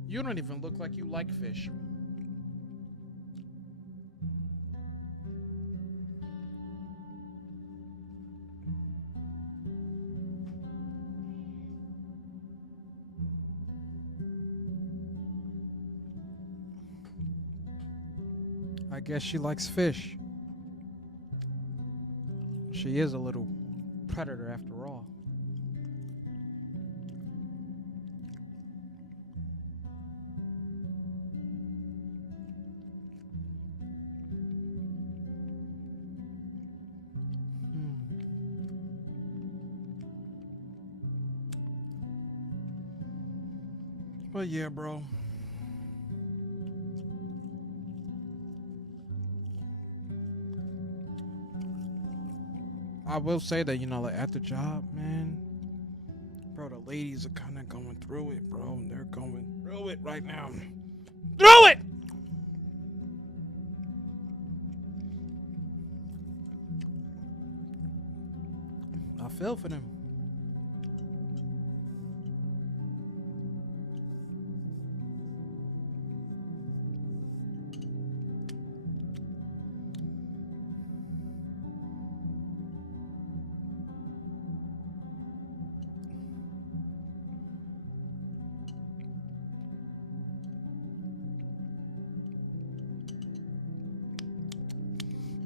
You don't even look like you like fish. I guess she likes fish. She is a little predator after all. But yeah, bro. I will say that, like at the job, man, bro, the ladies are kind of going through it, bro. They're going through it right now. Through it! I feel for them.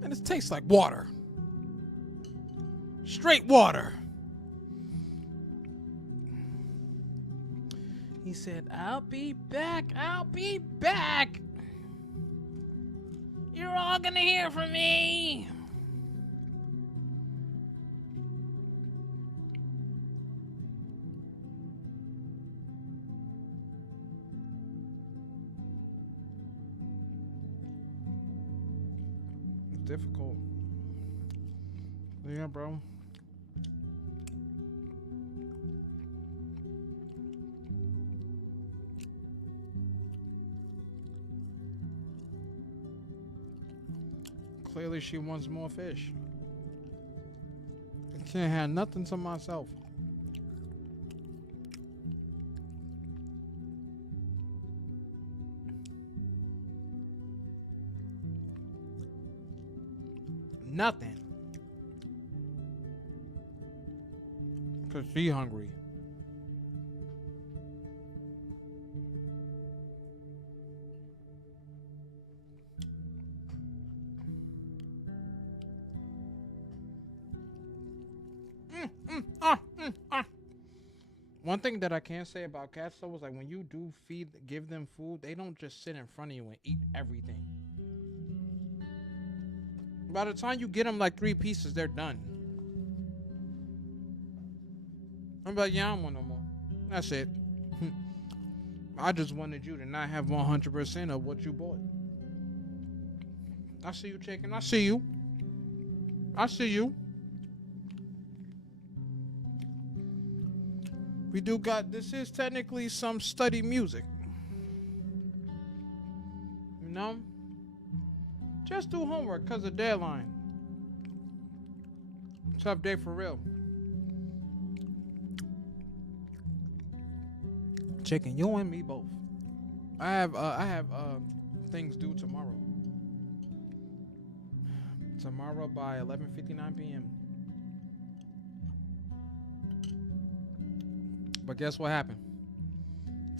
And it tastes like water. Straight water. He said, I'll be back. I'll be back. You're all gonna hear from me. Difficult. Yeah, bro. Clearly she wants more fish. I can't have nothing to myself. Nothing. Cause she hungry. One thing that I can say about cats though is like when you do give them food, they don't just sit in front of you and eat everything. By the time you get them like 3 pieces, they're done. I'm like, yeah, I don't want no more. That's it. I just wanted you to not have 100% of what you bought. I see you, chicken. I see you. I see you. We do got, this is technically some study music. You know? Just do homework because of deadline. Tough day for real. Chicken, you and me both. I have things due tomorrow. Tomorrow by 11:59 p.m. But guess what happened?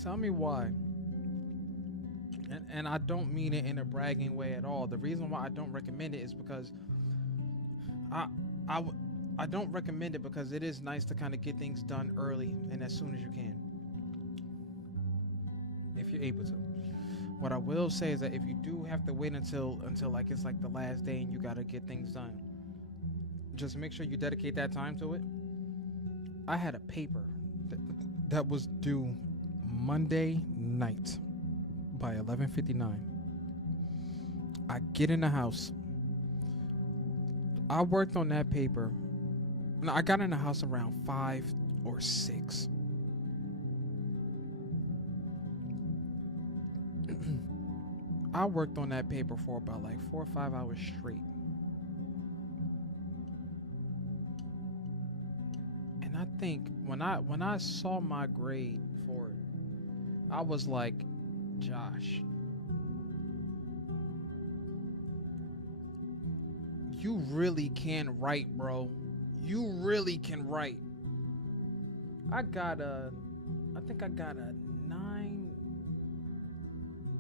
Tell me why. And I don't mean it in a bragging way at all. The reason why I don't recommend it is because I don't recommend it because it is nice to kind of get things done early and as soon as you can, if you're able to. What I will say is that if you do have to wait until like it's like the last day and you got to get things done, just make sure you dedicate that time to it. I had a paper that was due Monday night by 11:59. I get in the house. I worked on that paper. No, I got in the house around 5 or 6. I worked on that paper for about like 4 or 5 hours straight. And I think when I saw my grade for it, I was like, Josh, you really can write, bro. You really can write. I think I got a 9.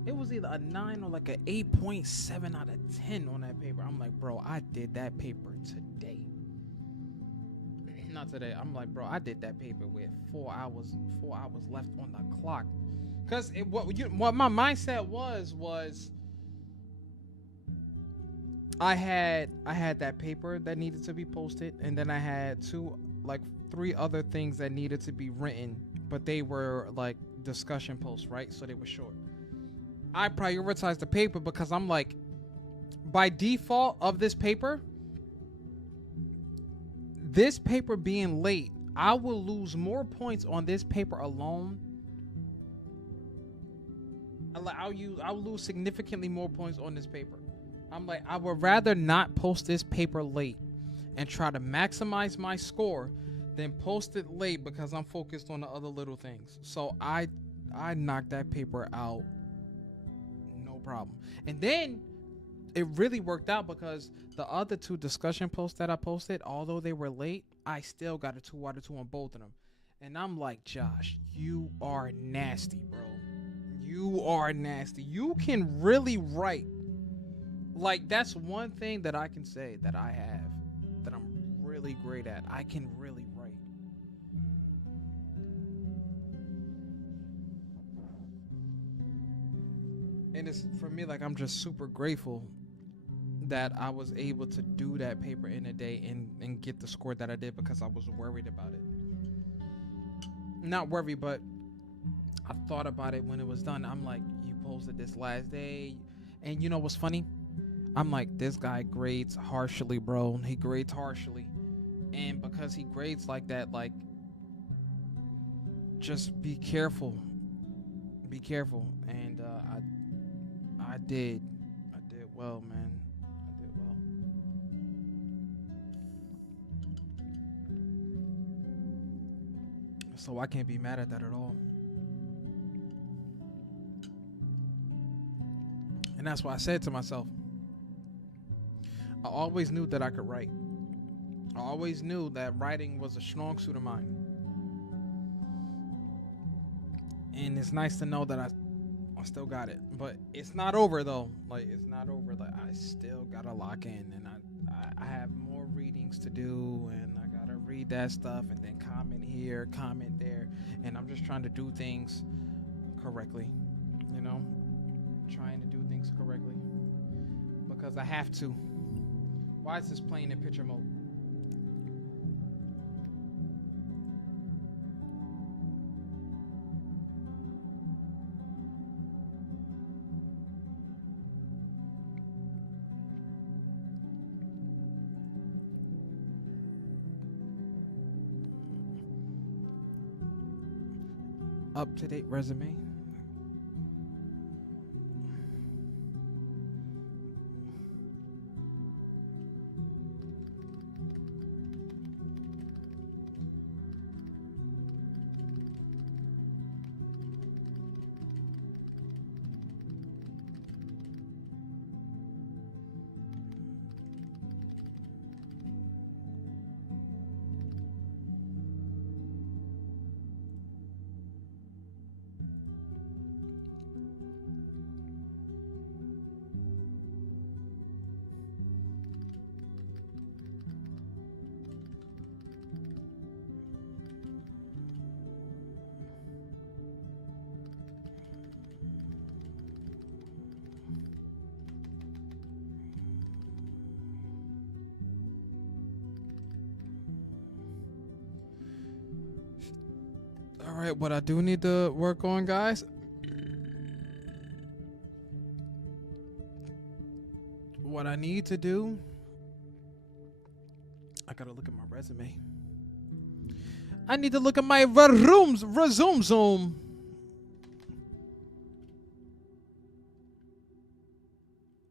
It was either a 9 or like an 8.7 out of 10 on that paper. I'm like, bro, I did that paper today. Not today. I'm like, bro, I did that paper with 4 hours left on the clock. Cause what my mindset was I had that paper that needed to be posted, and then I had 3 other things that needed to be written, but they were like discussion posts, right? So they were short. I prioritized the paper because I'm like, by default of this paper being late, I will lose more points on this paper alone. I'll lose significantly more points on this paper. I'm like, I would rather not post this paper late and try to maximize my score than post it late because I'm focused on the other little things. So I knocked that paper out, no problem. And then it really worked out because the other 2 discussion posts that I posted, although they were late, I still got a 2 out of 2 on both of them. And I'm like, Josh, you are nasty, bro. You are nasty. You can really write. Like, that's one thing that I can say that I have, that I'm really great at. I can really write. And it's, for me, like, I'm just super grateful that I was able to do that paper in a day and get the score that I did because I was worried about it. Not worried, but I thought about it when it was done. I'm like, you posted this last day. And you know what's funny? I'm like, this guy grades harshly, bro. He grades harshly. And because he grades like that, like, just be careful. Be careful. And I did well, man. I did well. So I can't be mad at that at all. And that's why I said to myself, I always knew that I could write. I always knew that writing was a strong suit of mine. And it's nice to know that I still got it. But it's not over, though. Like, it's not over. Like, I still got to lock in. And I have more readings to do. And I got to read that stuff. And then comment here, comment there. And I'm just trying to do things correctly. You know? Trying to do things correctly. Because I have to. Why is this playing in picture mode? up-to-date resume. All right, what I do need to work on, guys. What I need to do, I gotta look at my resume. I need to look at my resume.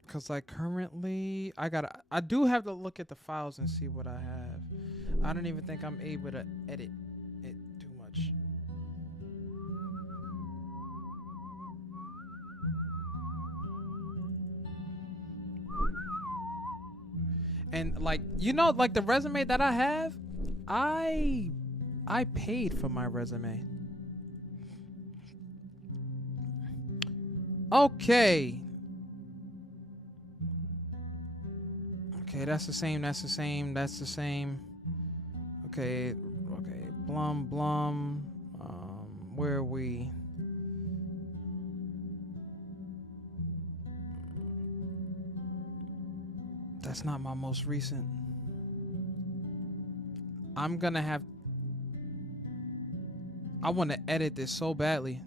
Cause like currently, I do have to look at the files and see what I have. I don't even think I'm able to edit it too much. And like, you know, like the resume that I have, I paid for my resume. Okay. Okay, that's the same. Okay, Blum. Where are we? That's not my most recent. I want to edit this so badly.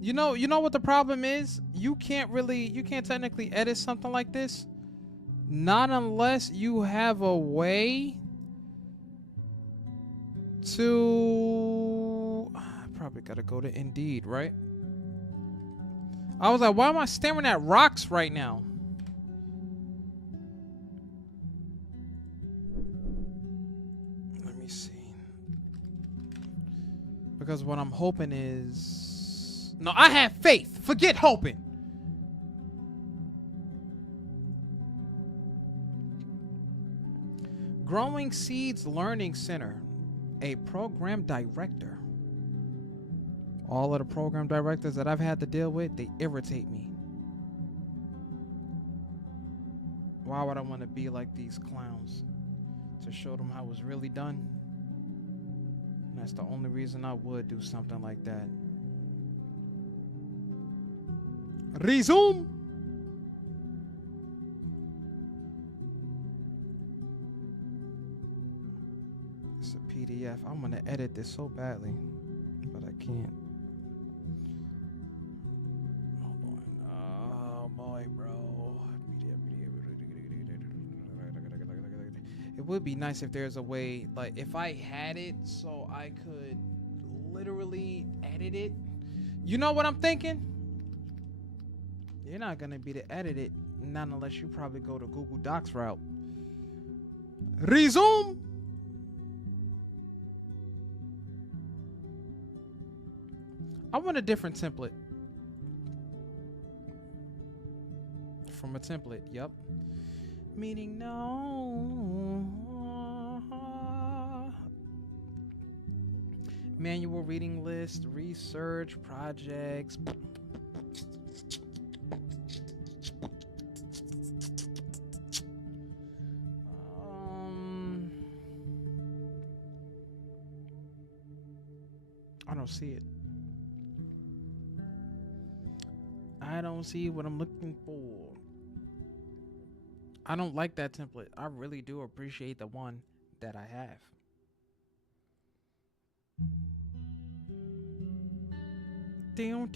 You know what the problem is? You can't technically edit something like this. Not unless you have a way to... I probably gotta go to Indeed, right? I was like, why am I staring at rocks right now? Let me see. Because what I'm hoping is... No, I have faith. Forget hoping. Growing Seeds Learning Center. A program director. All of the program directors that I've had to deal with, they irritate me. Why would I want to be like these clowns? To show them how it was really done? And that's the only reason I would do something like that. Resume! It's a PDF. I'm going to edit this so badly, but I can't. Oh boy, bro. It would be nice if there's a way, like if I had it so I could literally edit it. You know what I'm thinking? You're not gonna be able to edit it, not unless you probably go to Google Docs route. Resume. I want a different template. From a template, yep. Meaning no. Manual reading list, research, projects. I don't see it. I don't see what I'm looking for. I don't like that template. I really do appreciate the one that I have. Down.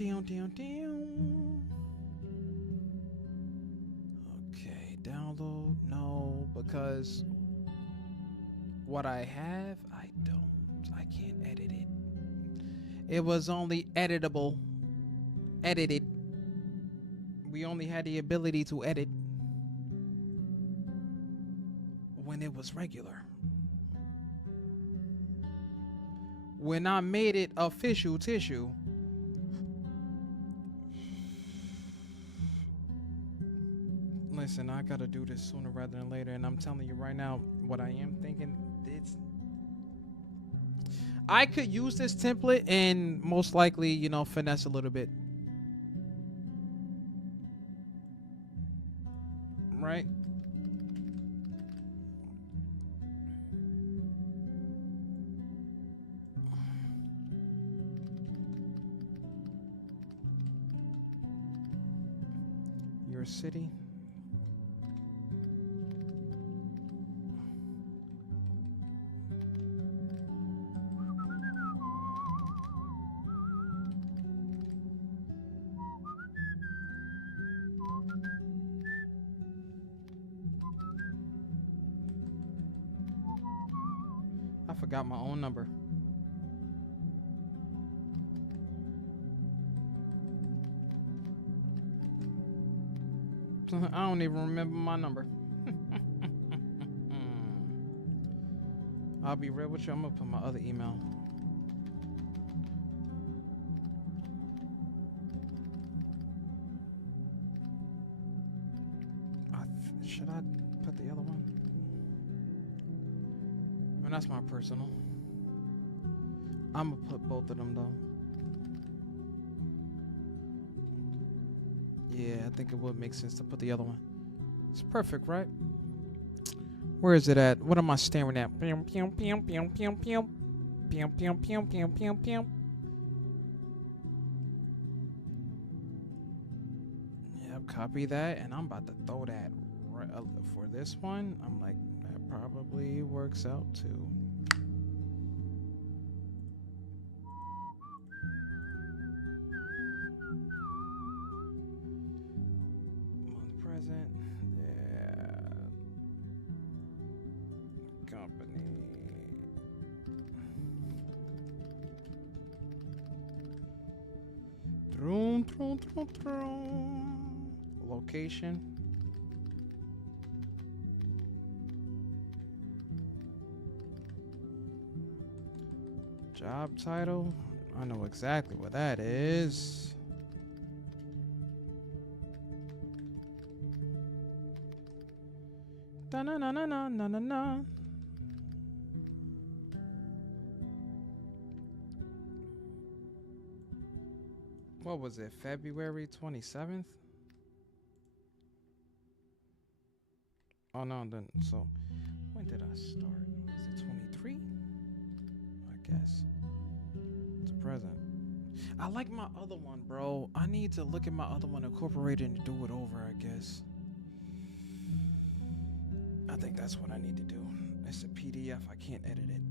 Okay, download. No, because what I have, I don't. I can't edit it. It was only editable. Edited. We only had the ability to edit when it was regular. When I made it official tissue, listen, I gotta do this sooner rather than later, and I'm telling you right now, what I am thinking, I could use this template and most likely, you know, finesse a little bit. Right? Your city. I forgot my own number. I don't even remember my number. I'll be real with you. I'm gonna put my other email. Should I put the other one? I mean, that's my personal. I'm gonna put both of them though. Yeah, I think it would make sense to put the other one. It's perfect, right? Where is it at? What am I staring at? Yep, copy that, and I'm about to throw that right for this one. I'm like, that probably works out too. Present, yeah. Company. Location. Job title. I know exactly what that is. Da na na na na na na na. What was it? February 27th? Oh no, then so when did I start? Was it 23? I guess. It's a present. I like my other one, bro. I need to look at my other one, incorporate it, and do it over, I guess. I think that's what I need to do. It's a PDF. I can't edit it.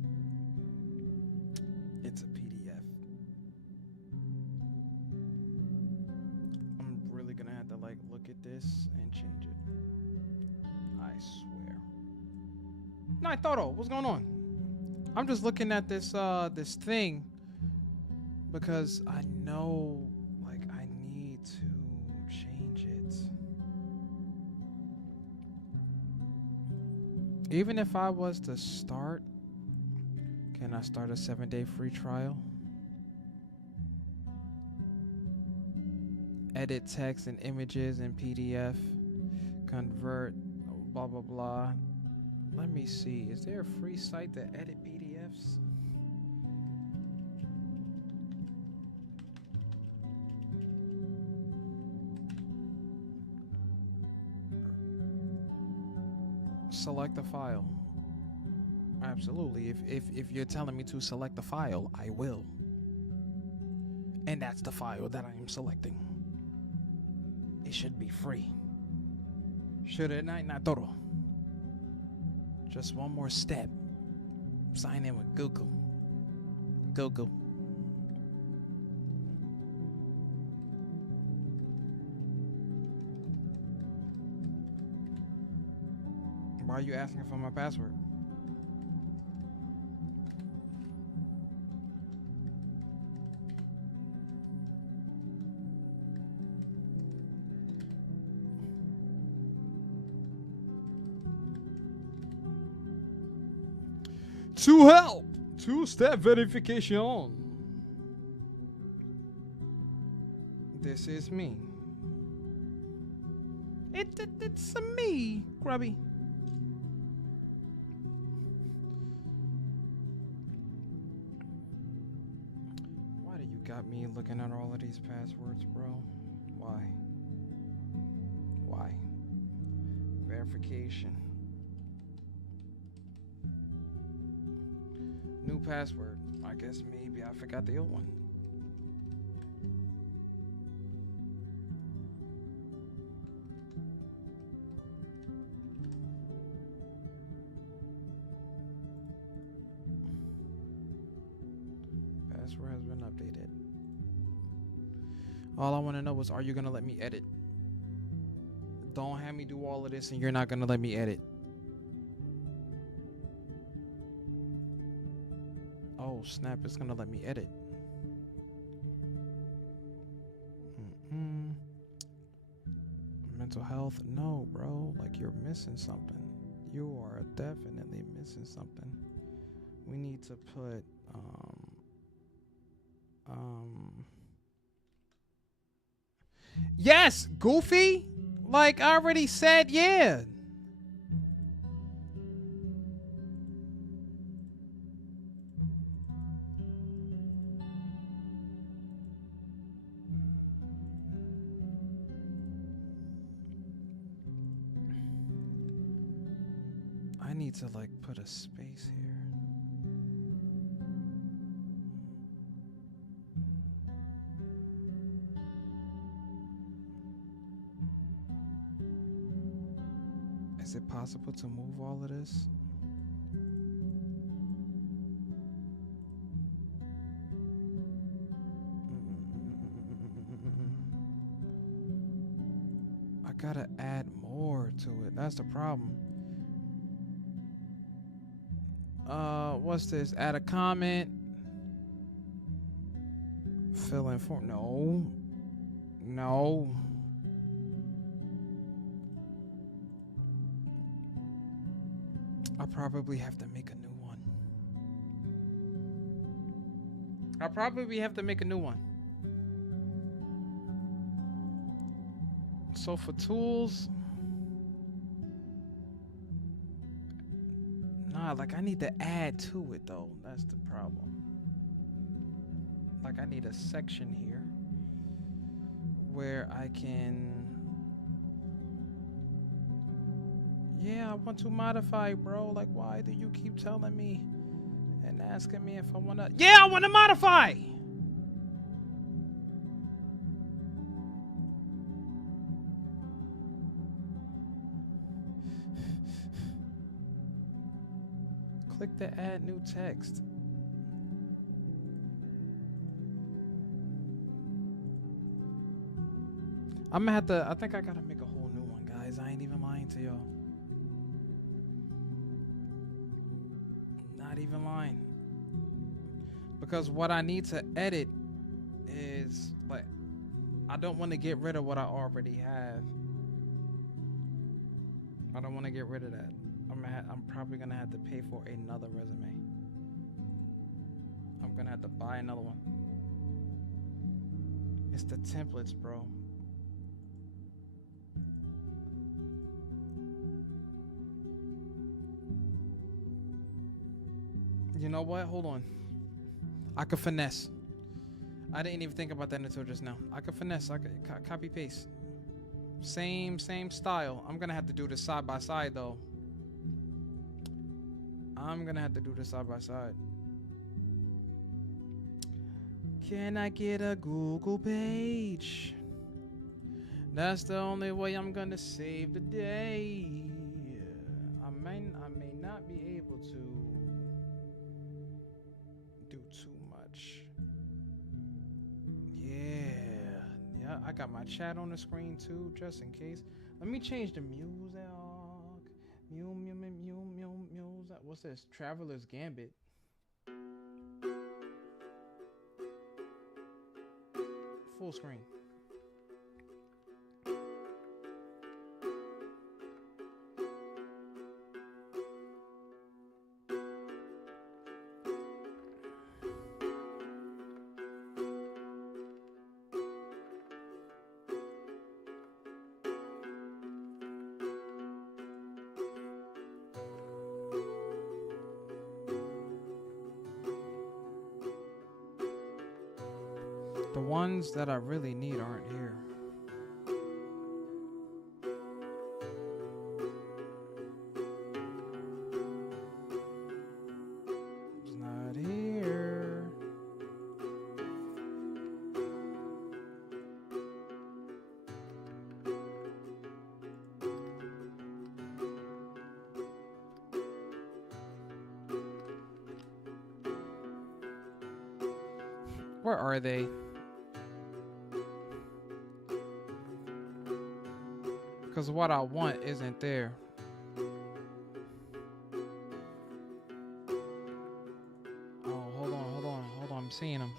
It's a PDF. I'm really gonna have to like look at this and change it. I swear. Naitoro, what's going on? I'm just looking at this this thing because I know like I need to change it. Even if I was to start, can I start a 7-day free trial? Edit text and images in PDF. Convert, blah, blah, blah. Let me see. Is there a free site to edit PDFs? Select a file. Absolutely. If you're telling me to select a file, I will. And that's the file that I am selecting. It should be free. Should it not? Naitoro. Just one more step. Sign in with Google. Google. Why are you asking for my password? To help. Two-step verification. This is me. It's a me, Grubby. Why do you got me looking at all of these passwords, bro? Why? Why? Verification. New password. I guess maybe I forgot the old one. Password has been updated. All I want to know is, are you going to let me edit? Don't have me do all of this and you're not going to let me edit. Oh, snap, it's going to let me edit. Mental health? No, bro. Like, you're missing something. You are definitely missing something. We need to put, yes, Goofy. Like I already said, yeah. I need to like put a space here. Is it possible to move all of this? I gotta add more to it. That's the problem. What's this? Add a comment. Fill in form. No. No. I probably have to make a new one. I'll probably have to make a new one. So for tools, nah, like I need to add to it though. That's the problem. Like I need a section here where I can, yeah, I want to modify, bro. Like, why do you keep telling me and asking me if I want to? Yeah, I want to modify. Click the add new text. I'm gonna have to, I think I gotta make a whole new one, guys. I ain't even lying to y'all. Not even lying. Because what I need to edit is, like, I don't want to get rid of what I already have. I don't want to get rid of that. I'm probably gonna have to pay for another resume. I'm gonna have to buy another one. It's the templates, bro. You know what? Hold on. I could finesse. I didn't even think about that until just now. I could finesse. I could copy paste. Same style. I'm gonna have to do this side by side though. I'm gonna have to do this side by side. Can I get a Google page? That's the only way I'm gonna save the day. I may not be able to do too much. Yeah, I got my chat on the screen too, just in case. Let me change the music. Music. What's this? Traveler's Gambit. Full screen. ones that I really need aren't here. It's not here. Where are they? Because what I want isn't there. Oh, hold on. I'm seeing them.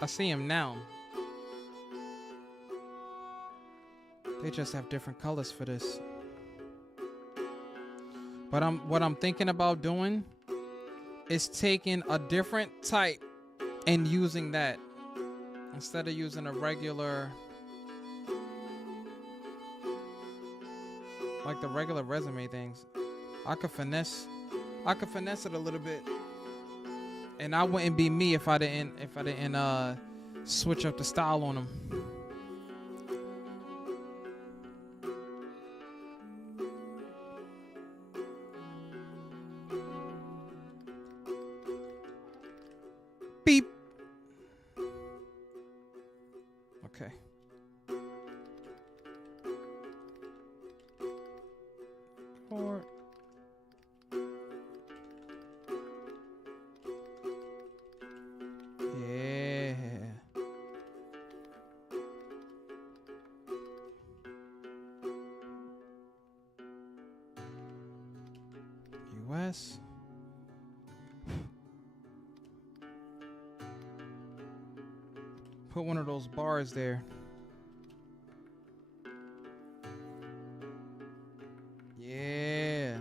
I see them now. They just have different colors for this. But what I'm thinking about doing is taking a different type and using that instead of using a regular, like the regular resume things. I could finesse it a little bit, and I wouldn't be me if I didn't switch up the style on them. Beep. Okay. Or yeah. US. Put one of those bars there. Yeah.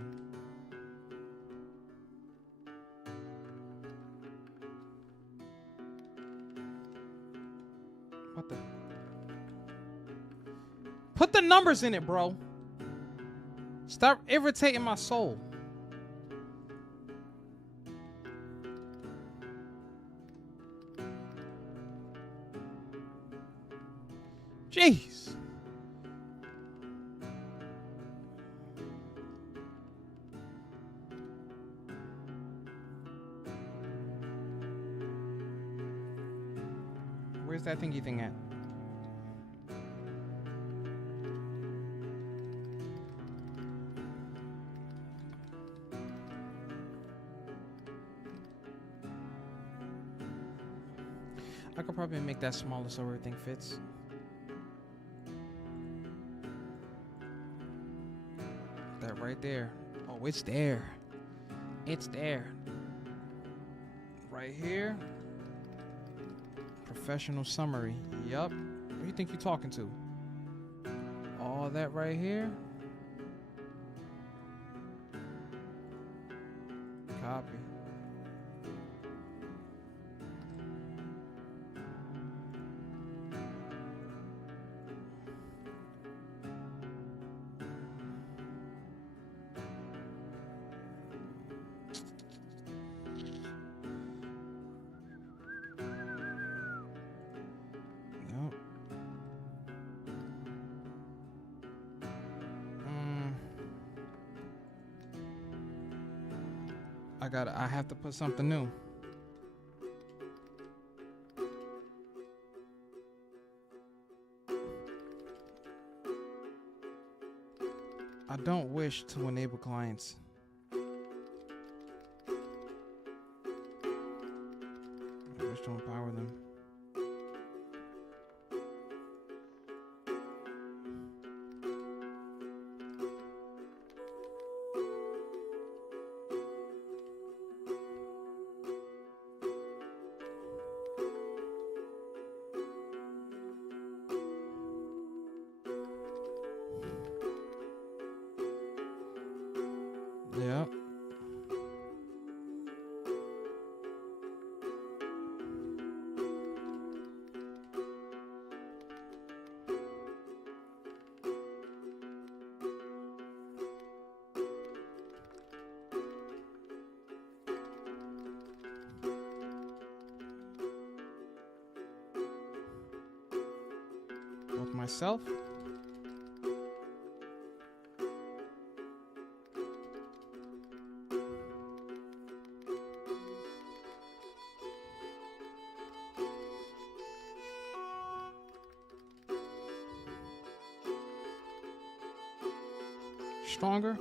What the? Put the numbers in it, bro. Stop irritating my soul. Jeez. Where's that thingy thing at? I could probably make that smaller so everything fits. That right there. Oh, it's there. It's there. Right here. Professional summary. Yup. Who do you think you're talking to? All that right here. Copy. I have to put something new. I don't wish to enable clients. I wish to empower them. Yeah. myself. Stronger.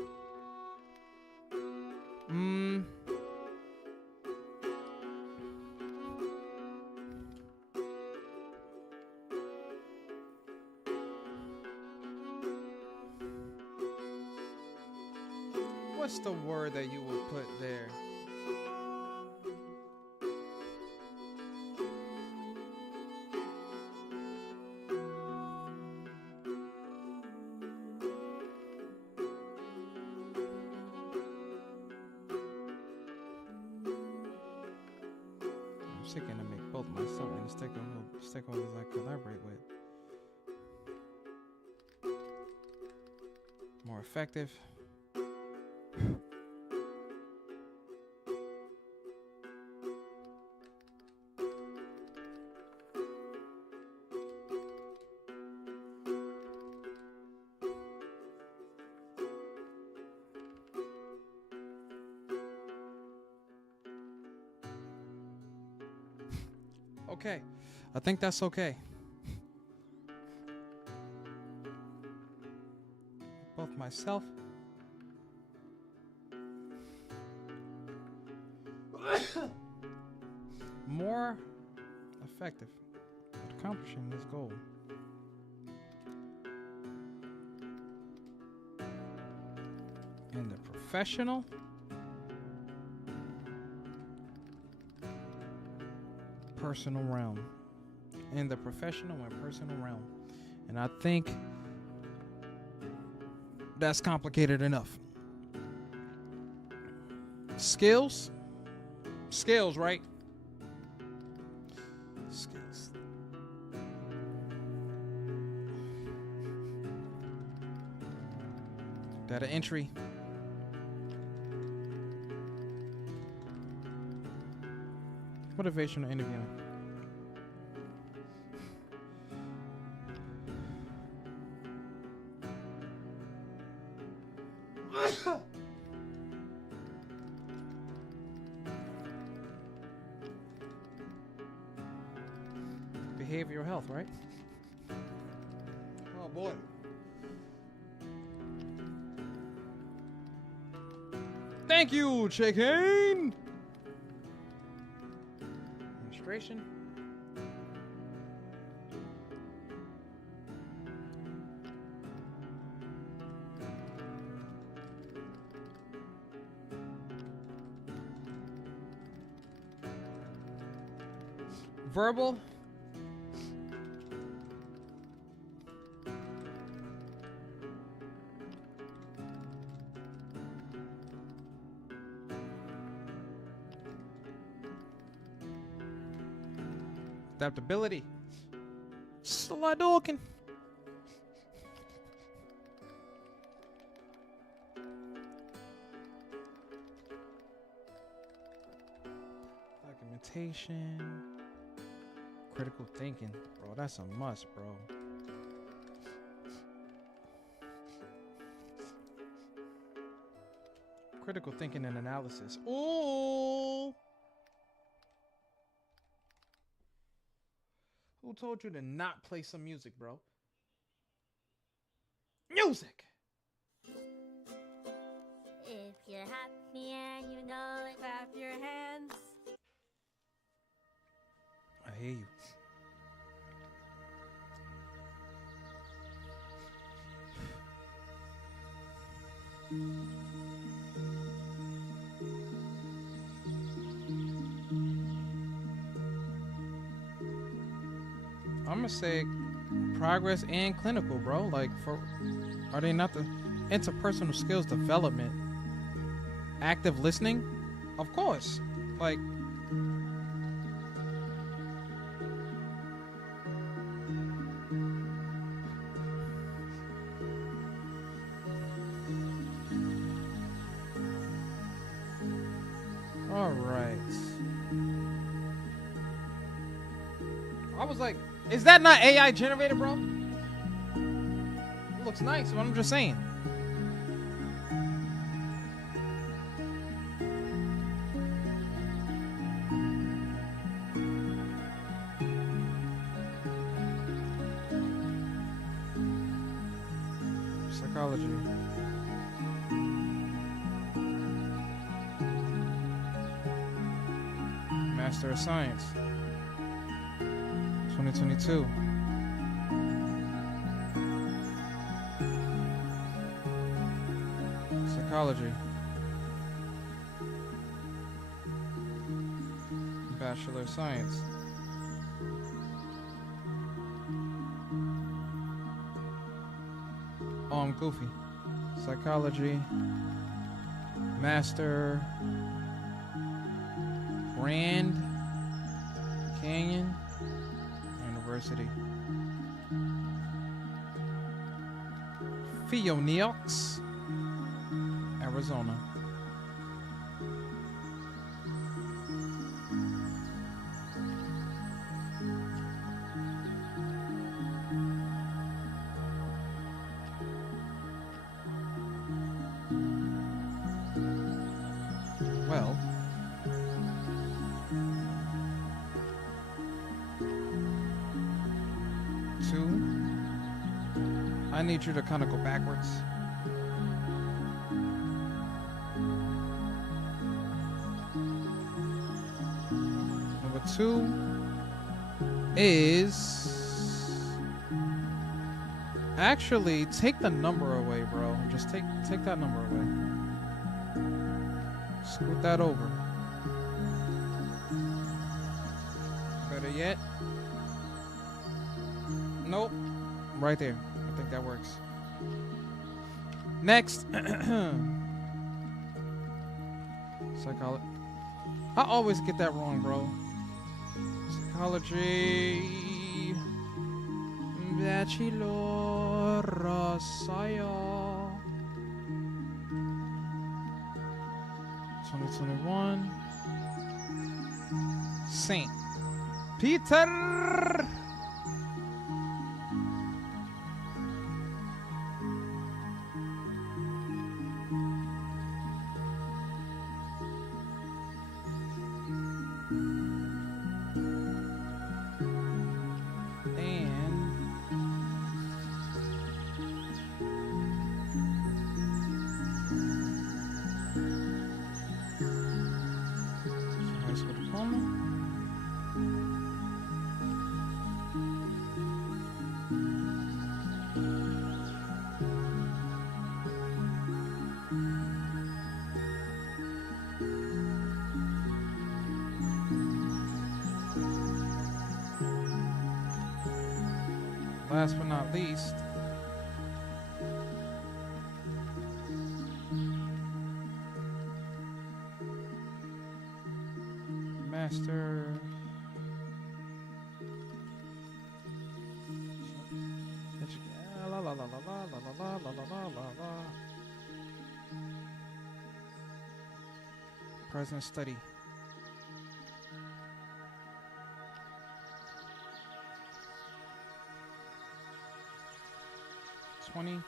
What's the word that you would put there? I'm sick to make both myself and stakeholders I collaborate with more effective. Okay, I think that's okay. Both myself. More effective at accomplishing this goal. In the professional. Personal realm. In the professional and personal realm. And I think that's complicated enough. Skills, right? Skills. Data entry. Motivational interviewing. Behavioral health, right? Oh boy. Thank you, Chicken. Administration. Verbal. Adaptability. Just a lot talking. Documentation. Critical thinking. Bro, that's a must, bro. Critical thinking and analysis. Ooh. Who told you to not play some music, bro? Music! If you're happy and you know it, clap your hands. I hear you. I'm gonna say progress and clinical, bro. Like, are they not the interpersonal skills development? Active listening? Of course. Like, all right. I was like, is that not AI generated, bro? looks nice, but I'm just saying. Psychology. Master of Science. 2022. Psychology. Bachelor of Science. Oh, I'm goofy. Psychology. Master. Grand Canyon University. Phoenix, Arizona. Well, I need you to kind of go backwards. Number 2 is actually take the number away, bro. Just take that number away. Scoot that over. Better yet. Nope. Right there. I think that works. Next. Psychology. I always get that wrong, bro. Psychology. Bachelor of Science. 2021. Saint Peter. Last but not least, master la la la la la la la la la la. Present study. $20, $25.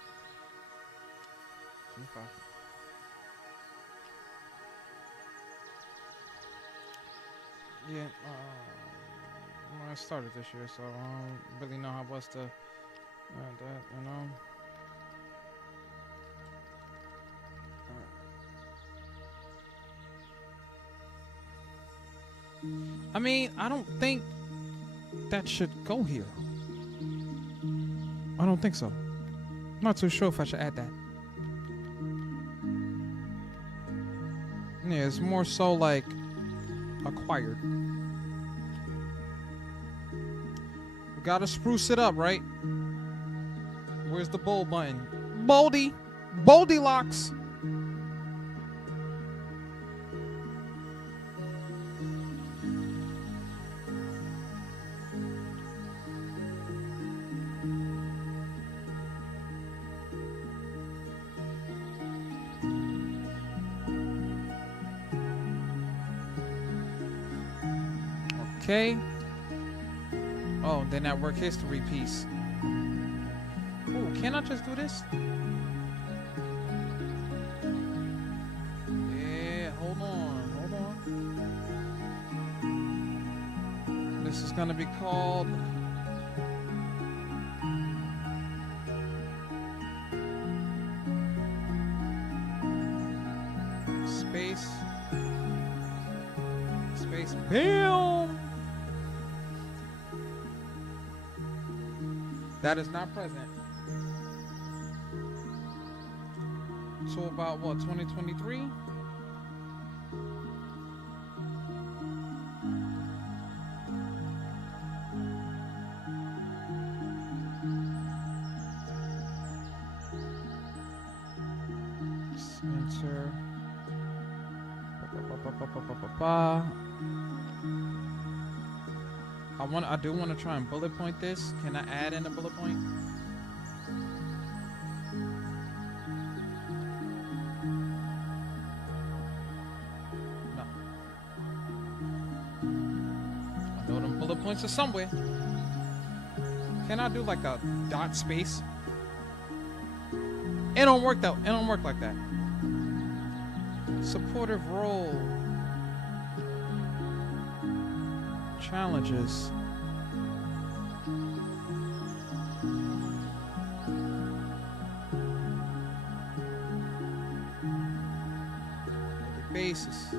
Yeah, I started this year, so I don't really know how what's the that, you know. I mean, I don't think that should go here. I don't think so. I'm not too sure if I should add that. Yeah, it's more so like acquired. We gotta spruce it up, right? Where's the bold button? Boldy! Boldy locks! Okay. Oh, then that work history piece. Ooh, Can I just do this? Yeah, hold on, hold on. This is gonna be called Space Bam! That is not present. So about what, 2023? Enter. I do want to try and bullet point this. Can I add in a bullet point? No. I know them bullet points are somewhere. Can I do like a dot space? It don't work though. It don't work like that. Supportive role. Challenges. Basis.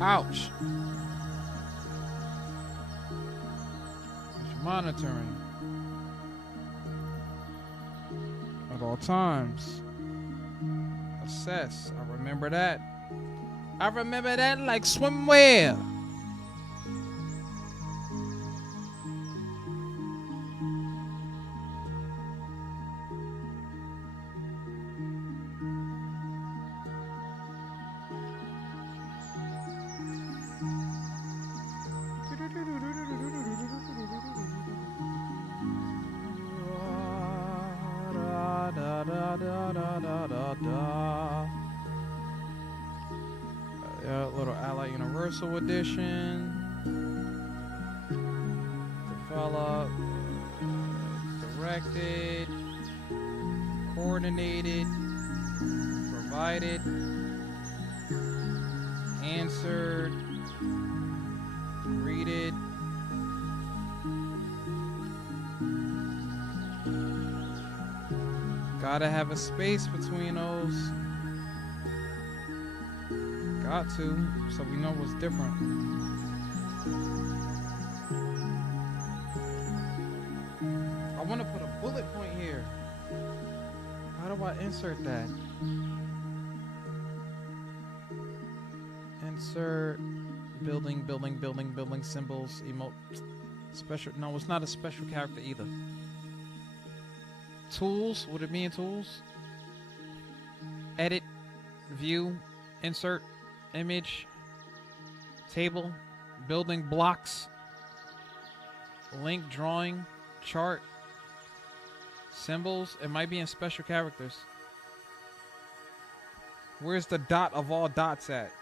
Ouch. Monitoring at all times. Assess. I remember that. I remember that like swimwear. Little Allied Universal Edition. Develop, directed, coordinated, provided, answered, greeted. Gotta have a space between those. Got to, so we know what's different. I want to put a bullet point here. How do I insert that? Insert building symbols, emote, special. No, it's not a special character either. Tools, would it be in tools? Edit, view, insert, image, table, building blocks, link, drawing, chart, symbols. It might be in special characters. Where's the dot of all dots at?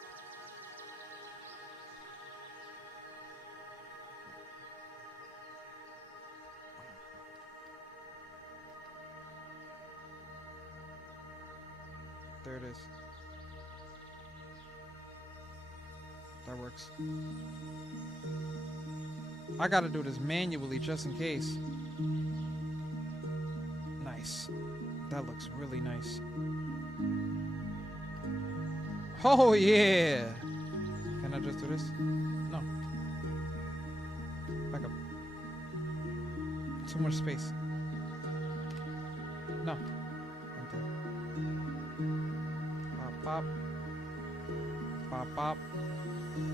There it is. That works. I gotta do this manually just in case. Nice. That looks really nice. Oh yeah! Can I just do this? No. Back up. Too much space. No. Okay. Pop, pop. Pop, pop.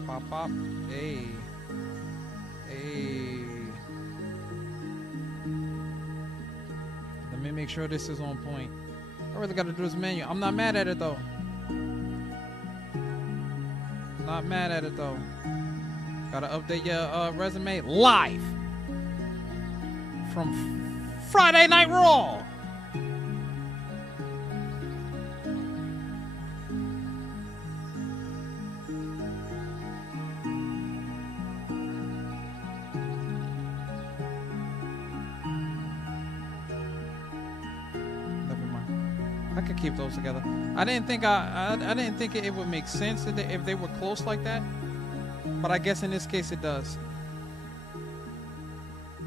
Pop, pop. Hey. Hey. Let me make sure this is on point. I really gotta do this menu. I'm not mad at it though. Not mad at it though. Gotta update your resume live from Friday Night Raw. I could keep those together. I didn't think I didn't think it would make sense if they were close like that. But I guess in this case it does.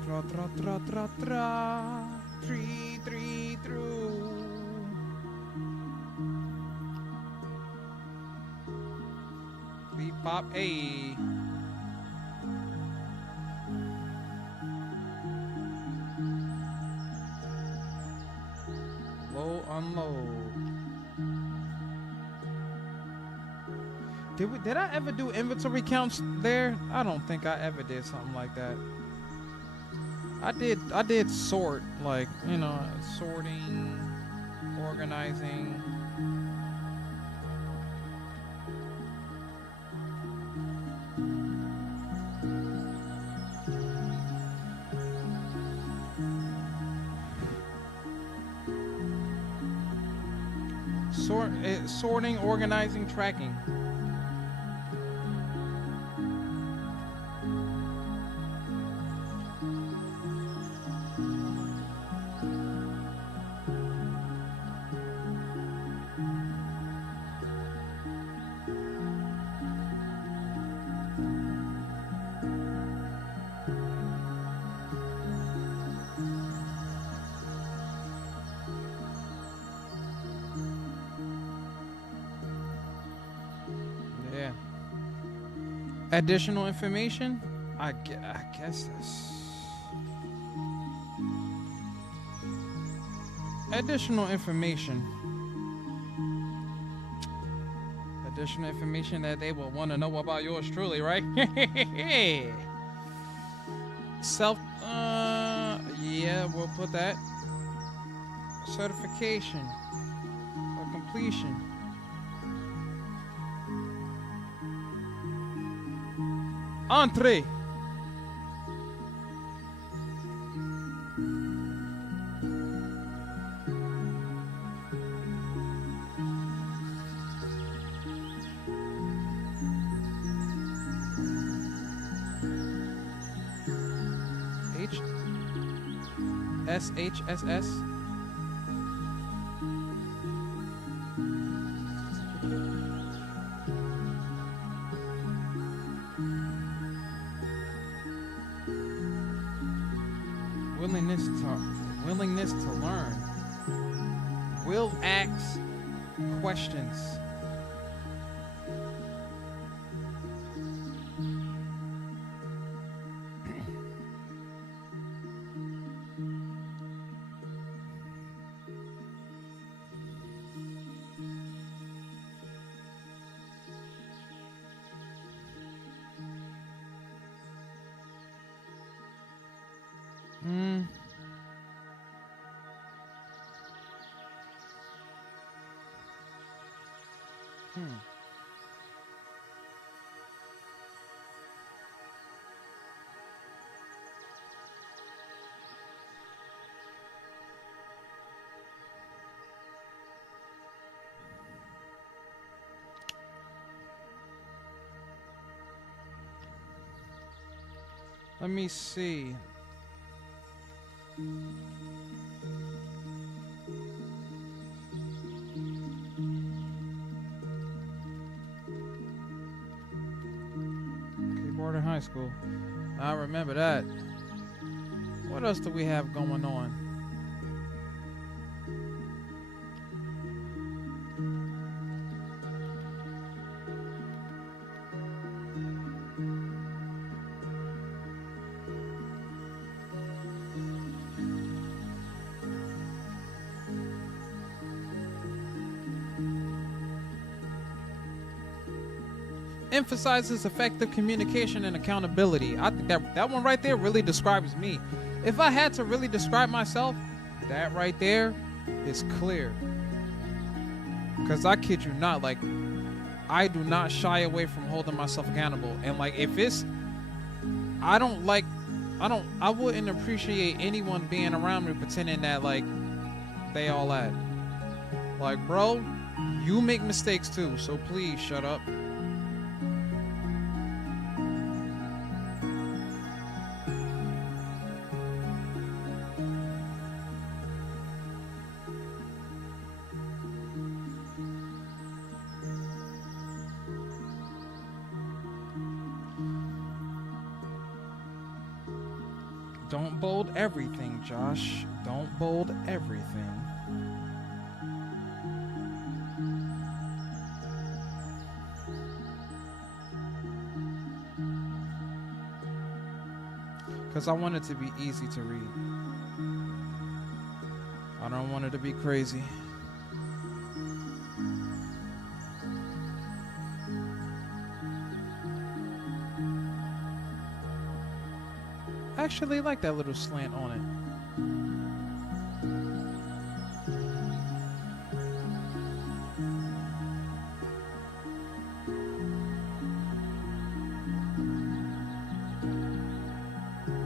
Tra tra tra tra tra. 3 3 through. Beep pop a. Low unload. Did I ever do inventory counts there? I don't think I ever did something like that. I did sort, like, you know, sorting, organizing. Sorting, organizing, tracking. Yeah. Additional information? I guess that's... Additional information. Additional information that they will want to know about yours truly, right? Yeah, we'll put that. Certification or completion. Entree. SHSS. Willingness to learn. Will ask questions. Let me see. Keyboard in high school. I remember that. What else do we have going on? Emphasizes effective communication and accountability. I think that one right there really describes me. If I had to really describe myself, that right there is clear. Because I kid you not, like, I do not shy away from holding myself accountable. And like, if it's, I wouldn't appreciate anyone being around me pretending that like they all that. Like, bro, you make mistakes too, so please shut up. Don't bold everything, Josh. Don't bold everything. Because I want it to be easy to read. I don't want it to be crazy. I actually like that little slant on it.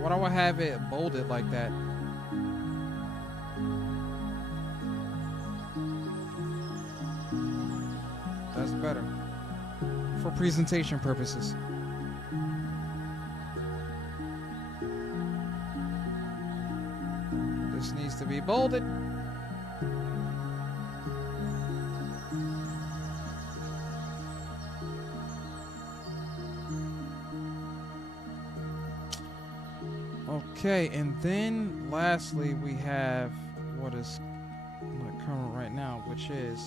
Why do I have it bolded like that? That's better. For presentation purposes. This needs to be bolded. Okay, and then lastly we have what is current right now, which is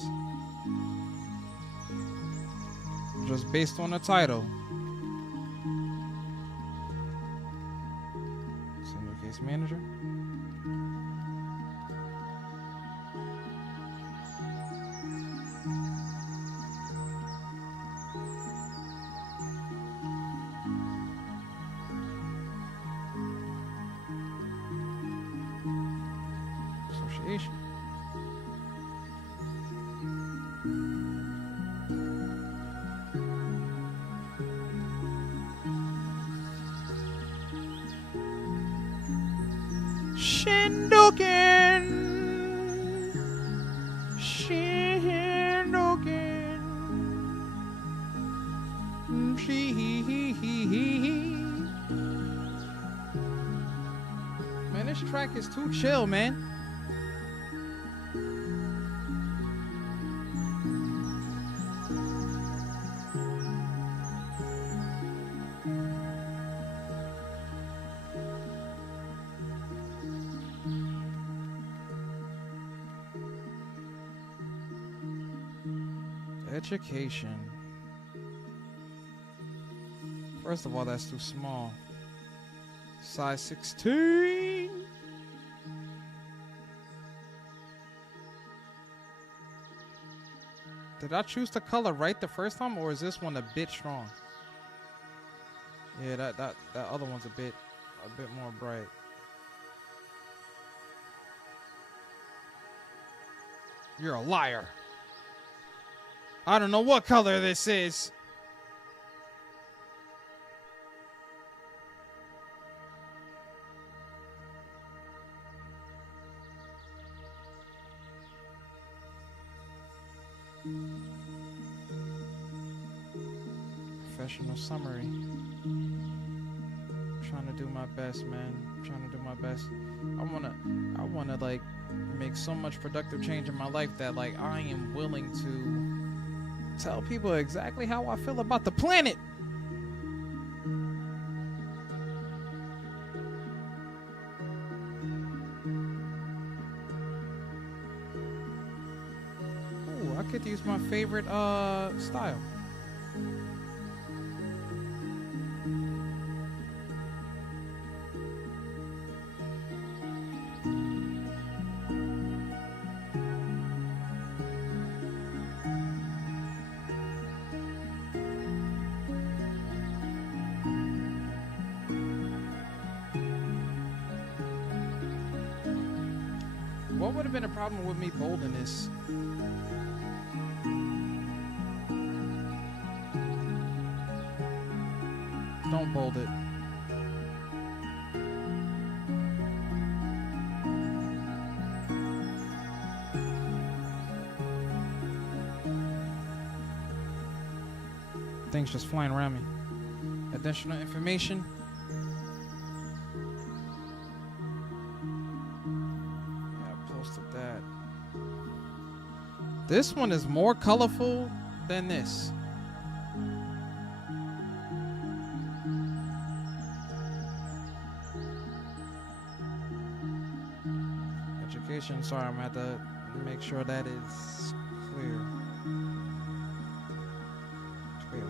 just based on the title. Senior case manager. Association. Shindoken. Shindoken. Man, this track is too chill, man. Education. First of all, that's too small. Size 16. Did I choose the color right the first time, or is this one a bit strong? Yeah, that other one's a bit more bright. You're a liar. I don't know what color this is. Professional summary. I'm trying to do my best, man. I'm trying to do my best. I wanna like make so much productive change in my life that like I am willing to tell people exactly how I feel about the planet. Ooh, I could use my favorite style. What would have been a problem with me bolding this? Don't bold it. Things just flying around me. Additional information. This one is more colorful than this. sorry, I'm gonna have to make sure that is clear. 12.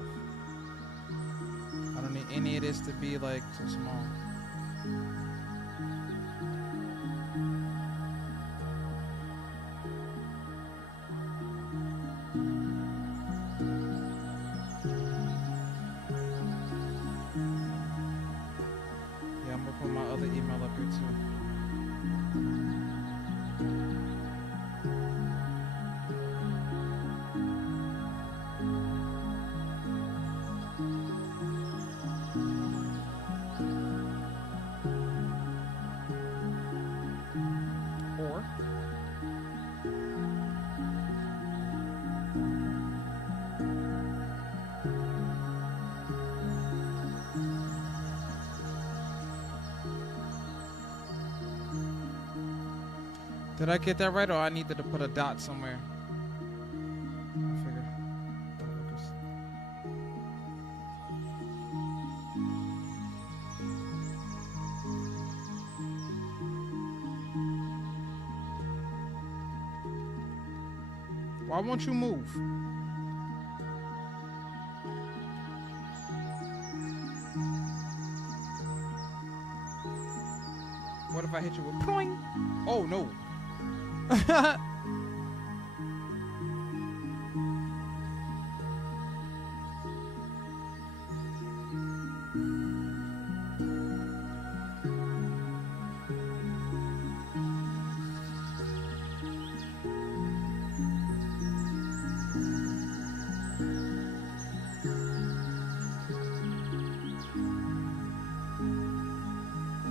I don't need any of this to be like too small. Yeah, I'm gonna put my other email up here too. Or did I get that right, or I needed to put a dot somewhere? I figure. Focus. Why won't you move? What if I hit you with ploing? Oh no.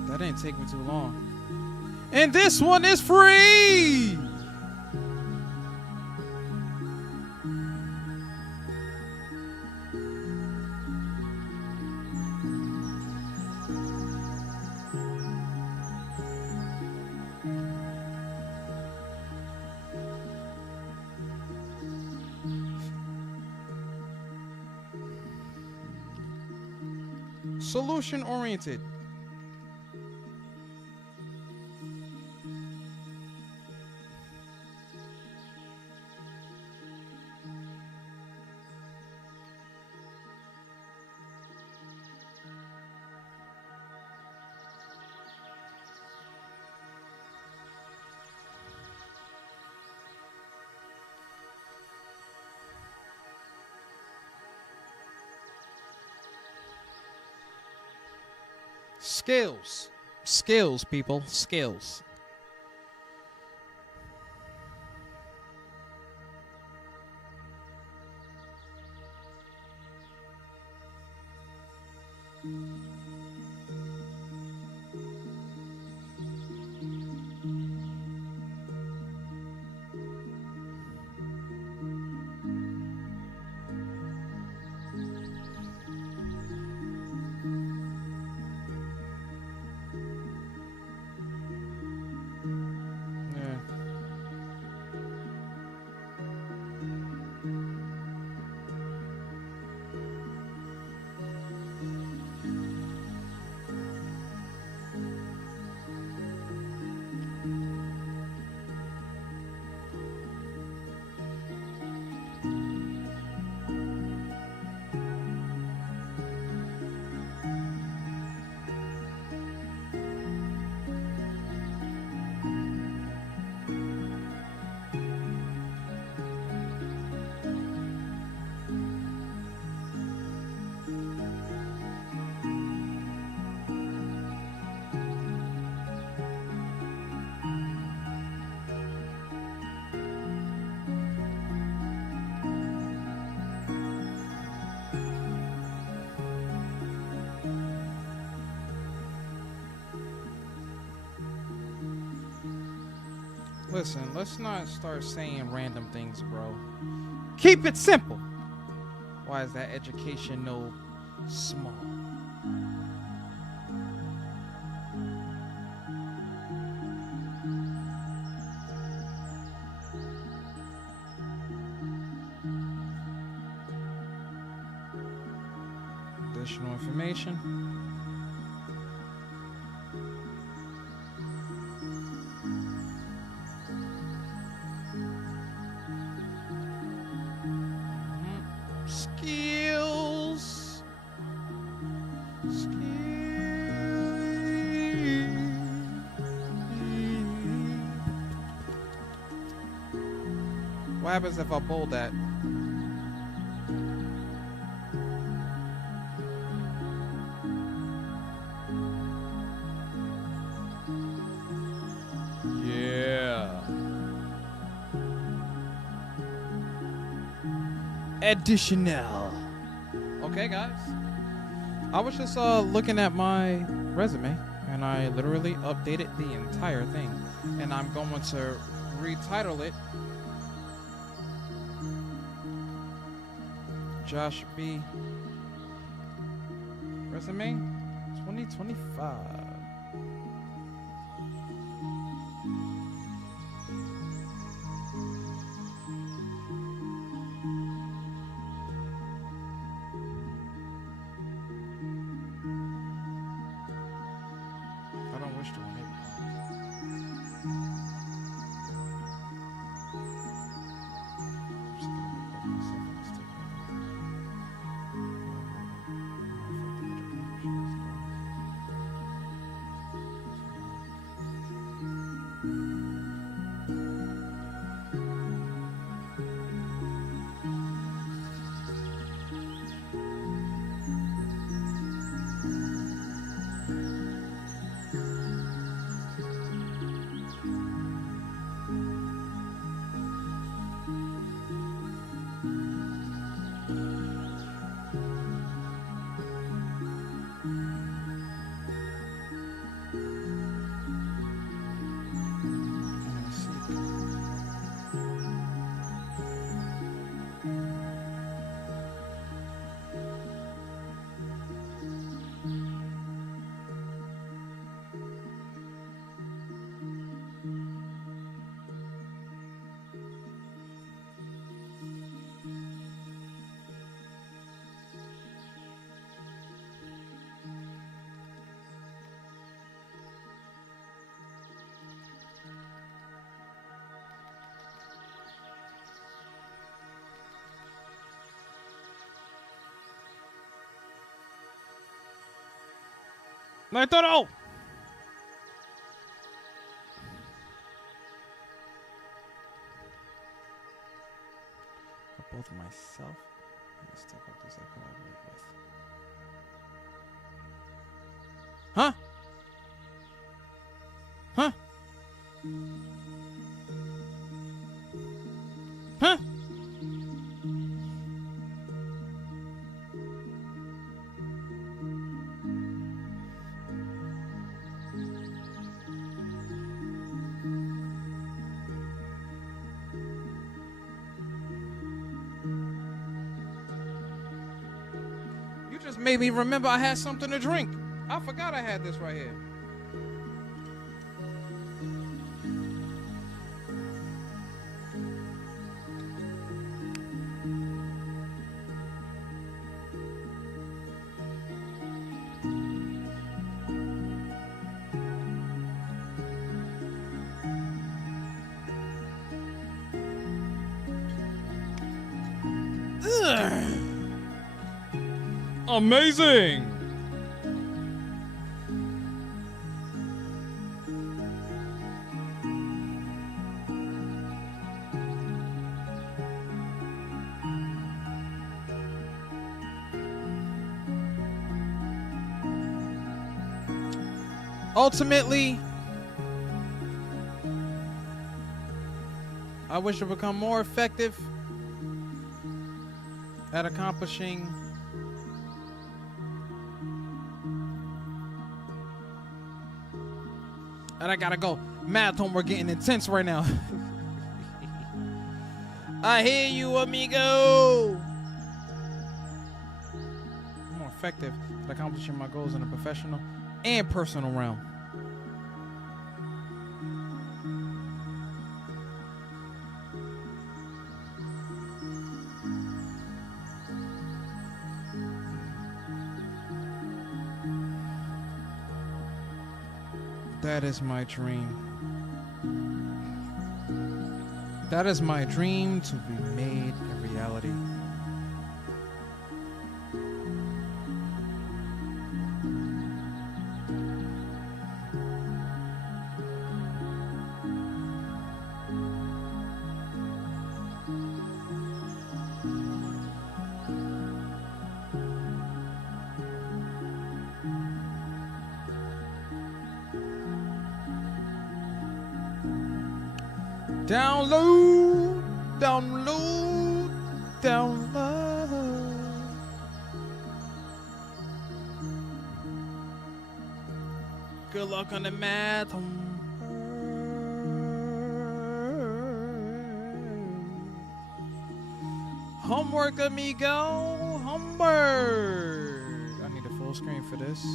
That didn't take me too long. And this one is free! Solution oriented. Skills. Skills, people. Skills. Yeah. Listen, let's not start saying random things, bro. Keep it simple. Why is that education no small? Additional information. Skills. What happens if I pull that? Yeah. Additional. Okay, guys. I was just looking at my resume, and I literally updated the entire thing, and I'm going to retitle it Josh B. Resume 2025. I don't wish to enable No, Toro! Both myself and the stakeholders I collaborate with. Huh? Huh? Huh? You just made me remember I had something to drink. I forgot I had this right here. Amazing! Ultimately, I wish to become more effective at accomplishing and I gotta go. Math homework getting intense right now. I hear you, amigo. I'm more effective at accomplishing my goals in a professional and personal realm. That is my dream. That is my dream to be made a reality. Down low, down low, down low. Good luck on the math. Homework, amigo. Homework. I need a full screen for this.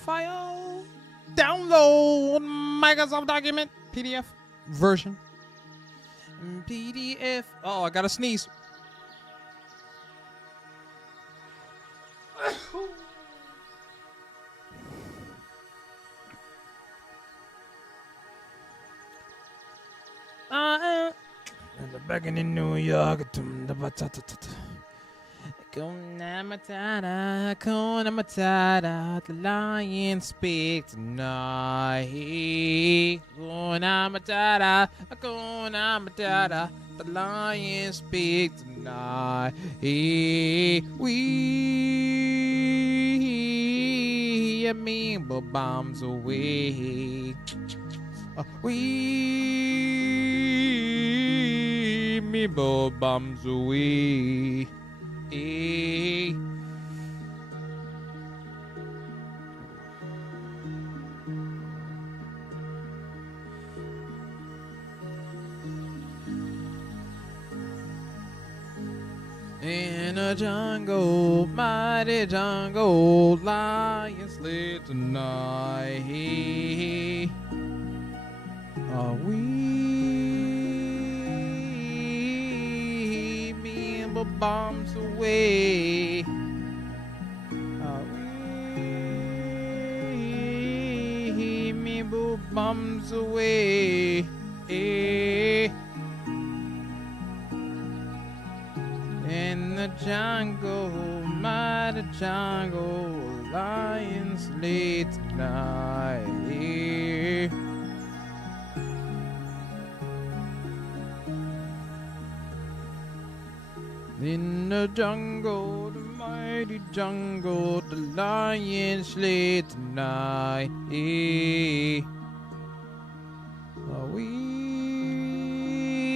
File, download Microsoft document, PDF version. PDF. Oh, I gotta sneeze. Back in New York. Hakuna Matata, Hakuna Matata, the lion speaks tonight. Hakuna Matata, Hakuna Matata, the lion speaks tonight. We, I mean, but bombs away. We, me, but bombs away. In a jungle, mighty jungle, lions sleep tonight. Are we being bombs away? Are we being bombs away? In the jungle, mighty jungle, lions sleep tonight. In the jungle, the mighty jungle, the lions sleep tonight. We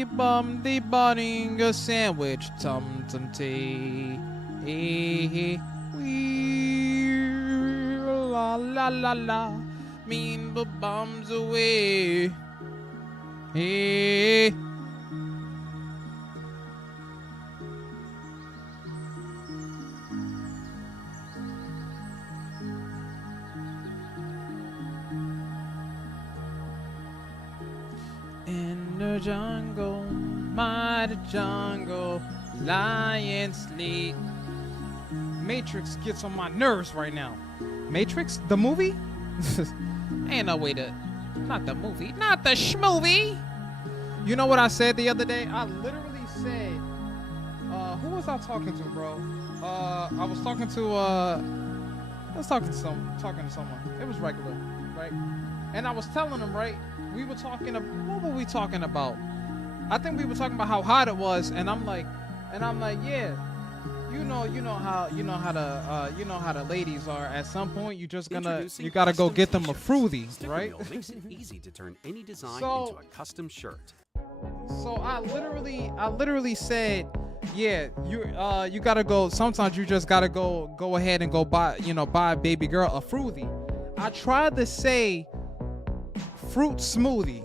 bum the budding a sandwich, tum tum tea. We la la la la, mean but bums away. In the jungle, mighty jungle, lions sleep. Matrix gets on my nerves right now. Matrix, the movie? Ain't no way to, not the movie, not the schmovie. You know what I said the other day? I literally said, who was I talking to, bro? I was talking to someone. It was regular, right? And I was telling him, right? We were talking about, what were we talking about? I think we were talking about how hot it was, and I'm like, yeah, you know how the ladies are. At some point, you gotta Custom go get them a T-shirts. fruity, Sticker right? Mill makes it easy to turn any design So- into a custom shirt. So I literally said, yeah, you gotta go. Sometimes you just gotta go ahead and go buy a baby girl a fruity. I tried to say fruit smoothie,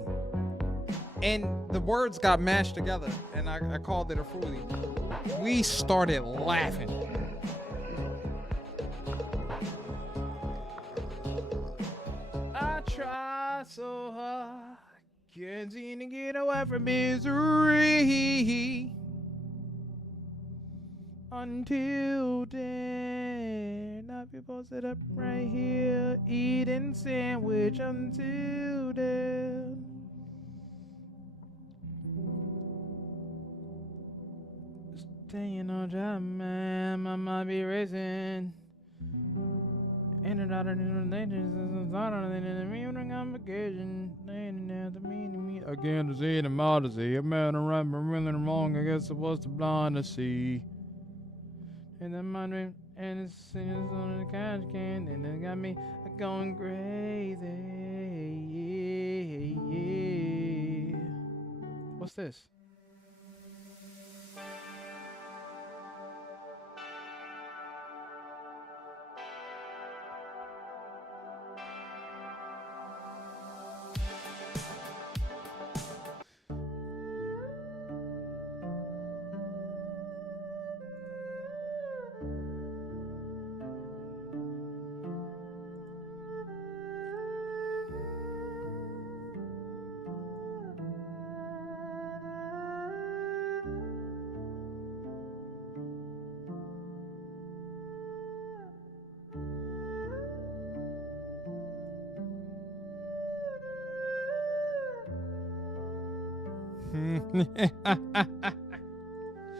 and the words got mashed together, and I called it a fruity. We started laughing. I try so hard, can't seem to get away from misery. Until then, I'll be posted up right here, eating sandwich until then. Staying on job, man, I might be racing. In and out of the legends, on vacation. Again, to see the modesty, a man around really wrong. I guess it was the blind to see. And the mind and it's singing on the couch can, and it got me going crazy. Yeah. What's this?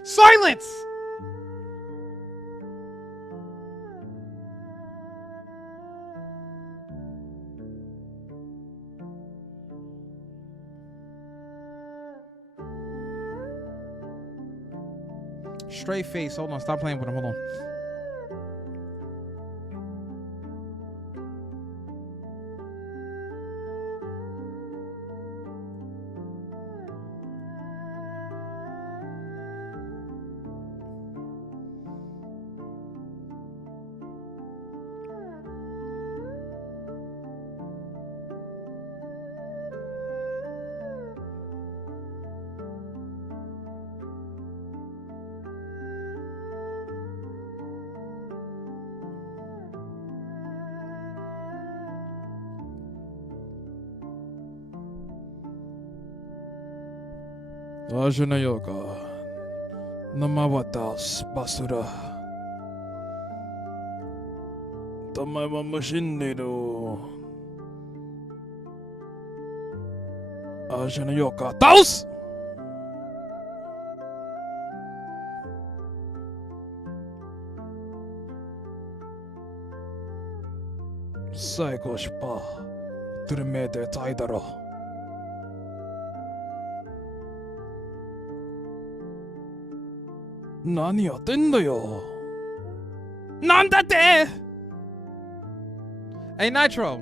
Silence! Straight face. Hold on. Stop playing with him. Hold on. Ajnayoka Namawatas Basura Tamawa Mashinero Ajnayoka Taos Psycho Spa Turmete Taidaro Nani yattenda yo? Nandate? Hey Nitro,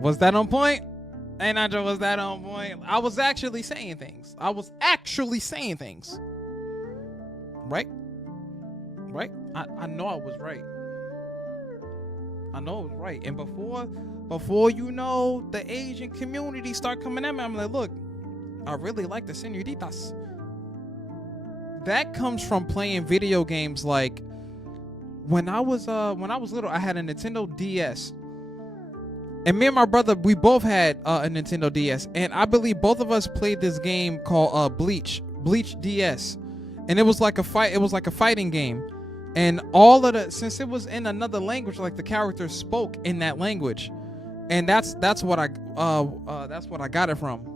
was that on point? Hey Nitro, was that on point? I was actually saying things. Right? Right? I know I was right. I know it was right. And before the Asian community start coming at me, I'm like, look, I really like the senoritas. That comes from playing video games. Like when I was little, I had a Nintendo DS, and me and my brother, we both had a Nintendo DS, and I believe both of us played this game called Bleach DS, and it was like a fighting game, and since it was in another language, like the characters spoke in that language, and that's what I got it from.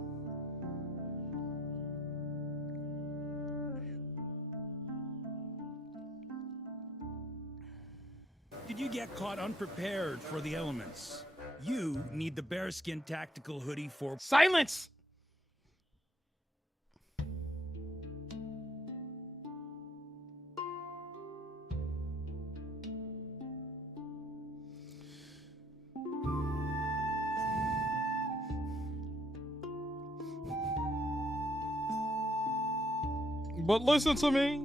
Did you get caught unprepared for the elements? You need the bearskin tactical hoodie for Silence! But listen to me.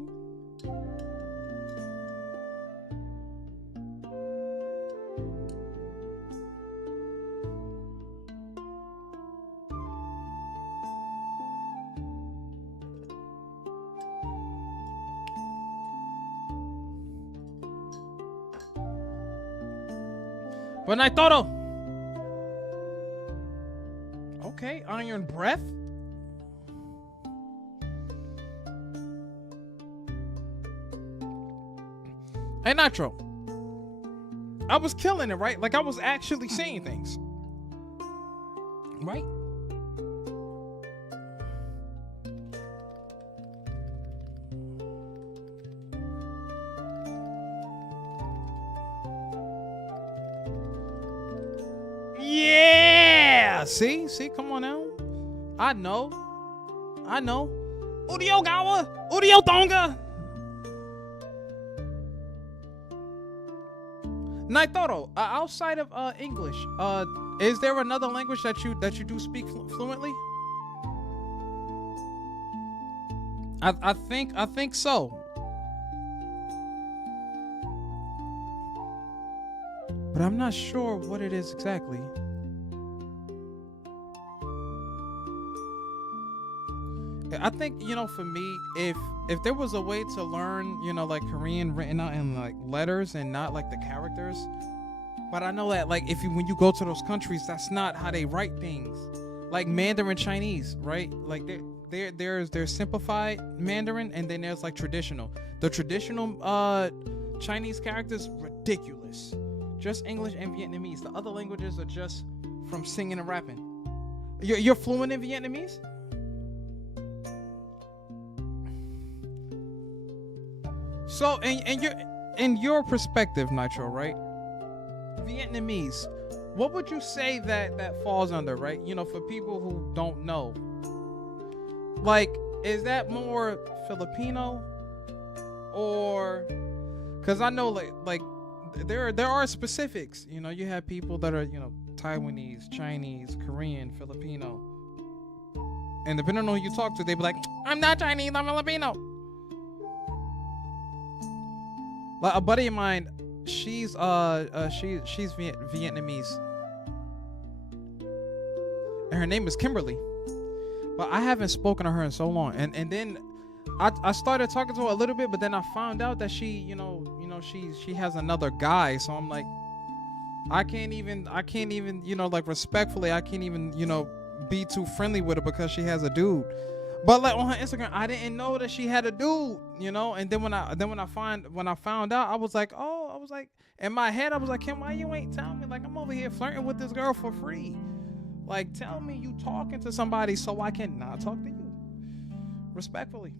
But Naitoro. Okay, Iron Breath. Hey, Nitro. I was killing it, right? Like, I was actually saying things. Right? Yeah! See? Come on now. I know. Uriogawa! Uriotonga! Naitoro, outside of English, is there another language that you do speak fluently? I think so. But I'm not sure what it is exactly. I think, for me, if there was a way to learn, like Korean written out in like letters and not like the characters, but I know that like when you go to those countries, that's not how they write things. Like Mandarin Chinese, right? Like there's simplified Mandarin, and then there's like traditional. The traditional Chinese characters, ridiculous. Just English and Vietnamese. The other languages are just from singing and rapping. You're fluent in Vietnamese? So, in your perspective, Nitro, right? Vietnamese, what would you say that falls under, right? For people who don't know. Like, is that more Filipino? Or, because I know, like there are specifics. You have people that are, Taiwanese, Chinese, Korean, Filipino. And depending on who you talk to, they be like, I'm not Chinese, I'm Filipino. Like a buddy of mine, she's Vietnamese, and her name is Kimberly. But I haven't spoken to her in so long, and then I started talking to her a little bit, but then I found out that she has another guy. So I'm like, I can't even like respectfully, I can't even be too friendly with her because she has a dude. But like on her Instagram, I didn't know that she had a dude, And then when I found out, I was like, in my head, I was like, Kim, why you ain't telling me? Like, I'm over here flirting with this girl for free. Like, tell me you talking to somebody so I can not talk to you, respectfully.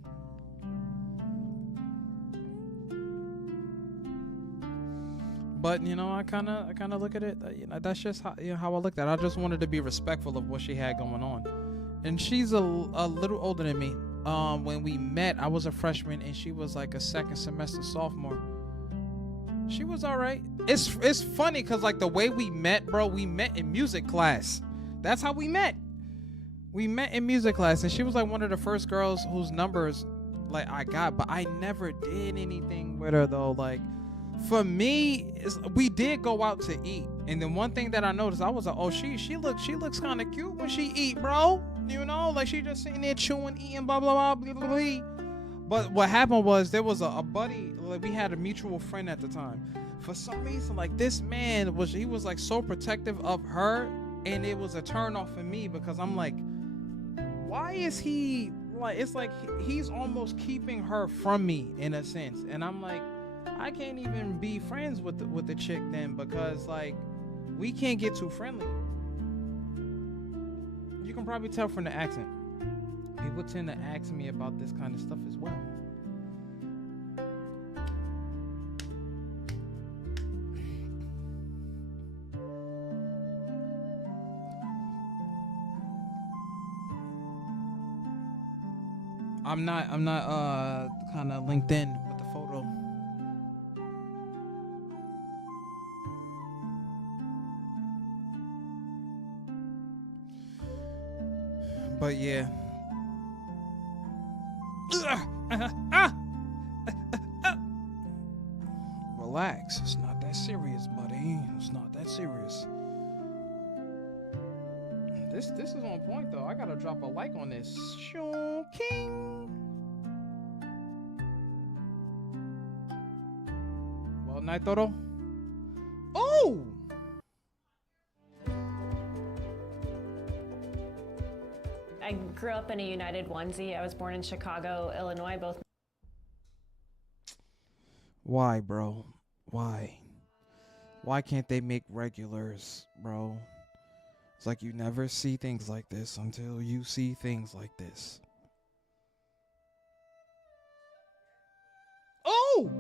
But I kind of look at it. That's just how I looked at it. I just wanted to be respectful of what she had going on. And she's a little older than me. When we met, I was a freshman and she was like a second semester sophomore. She was all right. It's funny because like the way we met, bro, we met in music class. That's how we met. We met in music class, and she was like one of the first girls whose numbers like I got, but I never did anything with her though. Like for me, we did go out to eat, and then one thing that I noticed, I was like, oh, she looks kind of cute when she eat, bro. Like she just sitting there chewing, eating, blah blah blah blah blah. But what happened was there was a buddy, like we had a mutual friend at the time. For some reason, like this man was like so protective of her, and it was a turn off for me because I'm like, why is he like? It's like he's almost keeping her from me in a sense, and I'm like, I can't even be friends with the chick then because like we can't get too friendly. You can probably tell from the accent. People tend to ask me about this kind of stuff as well. I'm not kind of linked in with the photo. But yeah. Ugh. Relax. It's not that serious, buddy. It's not that serious. This is on point though. I gotta drop a like on this. Sean King. Well, night, Toro. Oh. I grew up in a United onesie. I was born in Chicago, Illinois, both. Why, bro? Why? Why can't they make regulars, bro? It's like you never see things like this until you see things like this. Oh!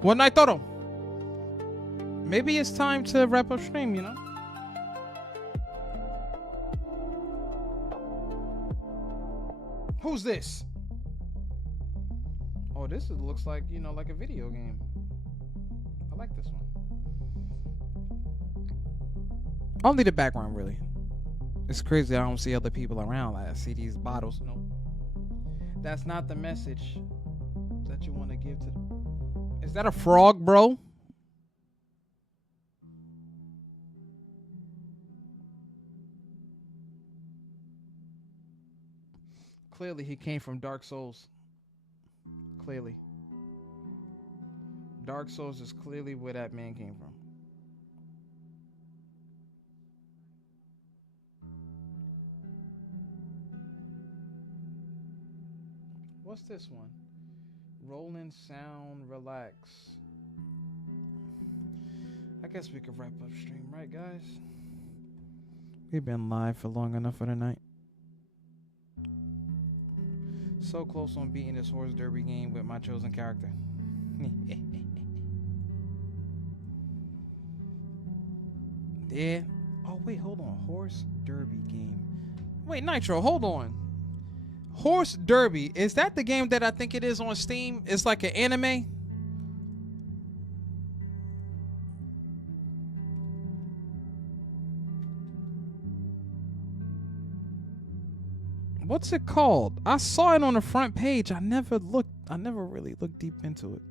One night, Toro. Maybe it's time to wrap up stream, you know? Who's this? Oh, this looks like, you know, like a video game. I like this one. Only the background, really. It's crazy I don't see other people around. I see these bottles, you know. That's not the message that you want to give to them. Is that a frog, bro? Clearly, he came from Dark Souls. Clearly. Dark Souls is clearly where that man came from. What's this one? Rolling sound, relax. I guess we could wrap up stream, right, guys? We've been live for long enough for the night. So close on beating this horse derby game with my chosen character. Yeah. Oh, wait, hold on. Horse derby game. Wait, Nitro, hold on. Horse Derby, is that the game that I think it is on Steam? It's like an anime? What's it called? I saw it on the front page. I never really looked deep into it.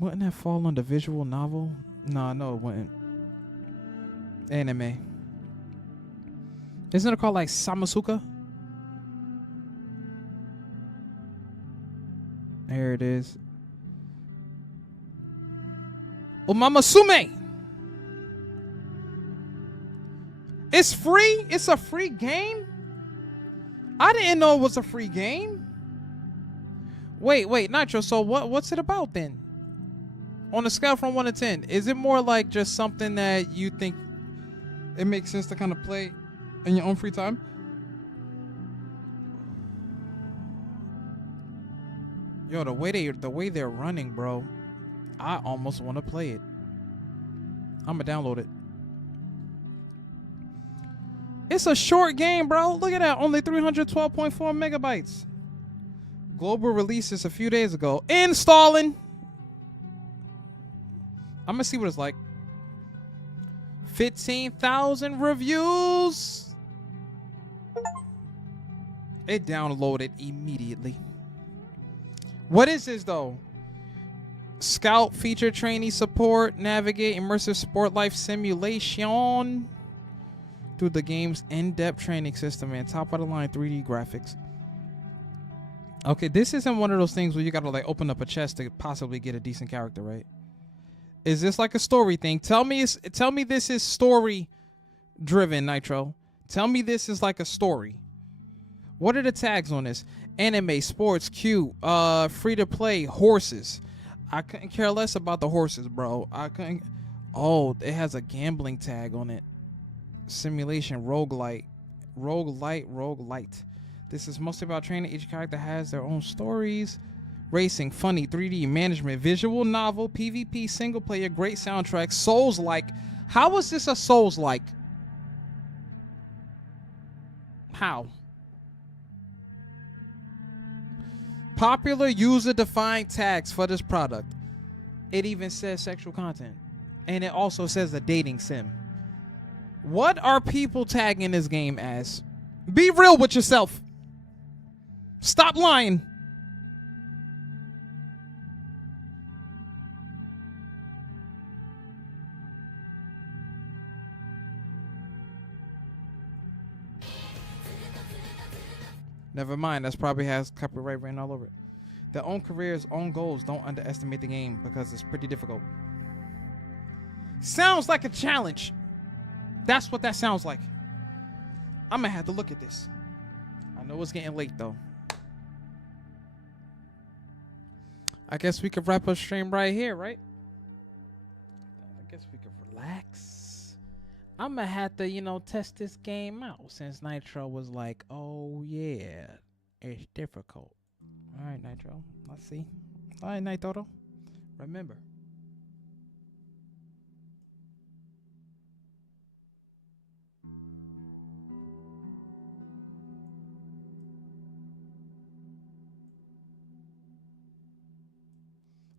Wouldn't that fall under visual novel? No, it wouldn't. Anime. Isn't it called like Samasuka? There it is. Umamasume! It's free? It's a free game? I didn't know it was a free game. Wait, Nitro, so what's it about then? On a scale from 1 to 10, is it more like just something that you think it makes sense to kind of play in your own free time? Yo, the way they're running, bro, I almost want to play it. I'm gonna download it. It's a short game, bro. Look at that, only 312.4 megabytes. Global releases a few days ago. Installing. I'm gonna see what it's like. 15,000 reviews. It downloaded immediately. What is this though? Scout feature trainee support, navigate immersive sport life simulation through the game's in-depth training system and top of the line 3D graphics. Okay, this isn't one of those things where you gotta like open up a chest to possibly get a decent character, right? Is this like a story thing? Tell me this is story driven, Nitro. Tell me this is like a story. What are the tags on this? Anime, sports, Q, free to play, horses. I couldn't care less about the horses, bro. I couldn't. Oh, it has a gambling tag on it. Simulation, roguelite. This is mostly about training. Each character has their own stories. Racing, funny, 3D, management, visual novel, PvP, single player, great soundtrack, Souls-like. How is this a Souls-like? How? Popular user-defined tags for this product. It even says sexual content. And it also says a dating sim. What are people tagging this game as? Be real with yourself. Stop lying. Never mind, that's probably has copyright written all over it. Their own careers, own goals. Don't underestimate the game because it's pretty difficult. Sounds like a challenge. That's what that sounds like. I'm gonna have to look at this. I know it's getting late though. I guess we could wrap up stream right here, right? I guess we could relax. I'm gonna have to, test this game out since Nitro was like, oh yeah, it's difficult. All right, Nitro, let's see. All right, Nitro, remember.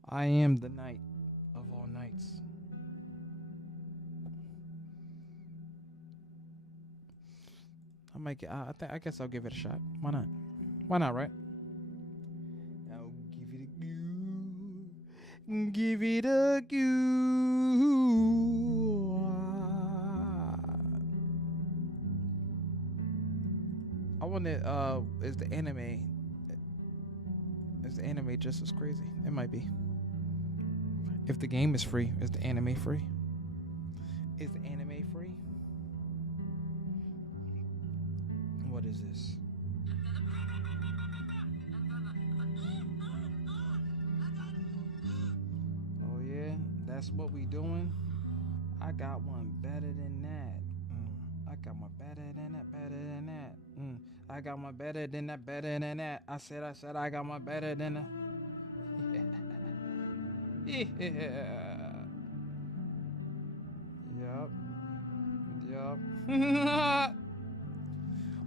I am the night of all nights. I guess I'll give it a shot. Why not? Why not, right? I'll give it a go. Give it a go. I wonder, is the anime just as crazy? It might be. If the game is free, is the anime free? Is the anime free? What is this? Oh yeah, that's what we doing? I got one better than that. I got one better than that, better than that. I got one better than that, better than that. I said I got one better than that. Yeah. Yup.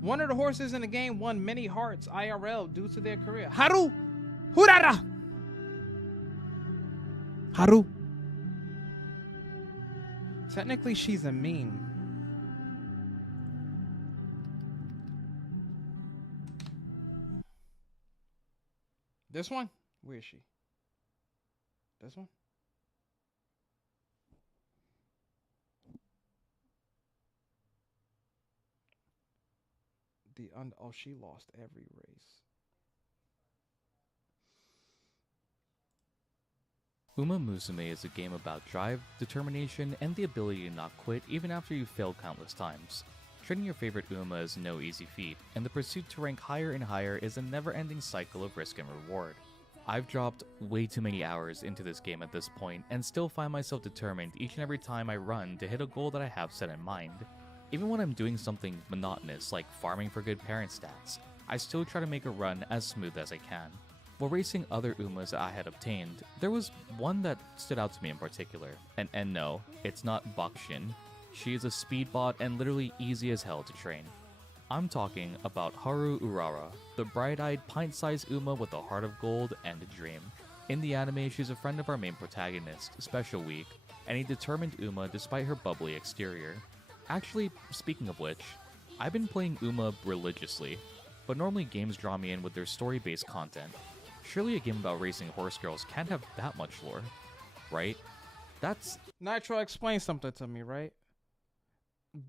One of the horses in the game won many hearts IRL due to their career. Haru! Hurara! Haru. Technically, she's a meme. This one? Where is she? This one? Oh, she lost every race. Uma Musume is a game about drive, determination, and the ability to not quit even after you've failed countless times. Training your favorite Uma is no easy feat, and the pursuit to rank higher and higher is a never-ending cycle of risk and reward. I've dropped way too many hours into this game at this point, and still find myself determined each and every time I run to hit a goal that I have set in mind. Even when I'm doing something monotonous like farming for good parent stats, I still try to make a run as smooth as I can. While racing other Umas that I had obtained, there was one that stood out to me in particular. And no, it's not Bakushin. She is a speed bot and literally easy as hell to train. I'm talking about Haru Urara, the bright-eyed, pint-sized Uma with a heart of gold and a dream. In the anime, she's a friend of our main protagonist, Special Week, and a determined Uma despite her bubbly exterior. Actually, speaking of which, I've been playing Uma religiously, but normally games draw me in with their story-based content. Surely a game about racing horse girls can't have that much lore, right? That's... Nitro, explain something to me, right?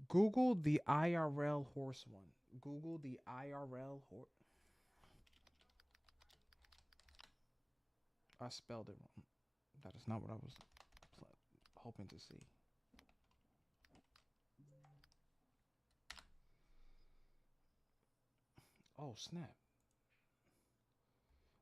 Google the IRL horse one. Google the IRL horse. I spelled it wrong. That is not what I was hoping to see. Oh, snap.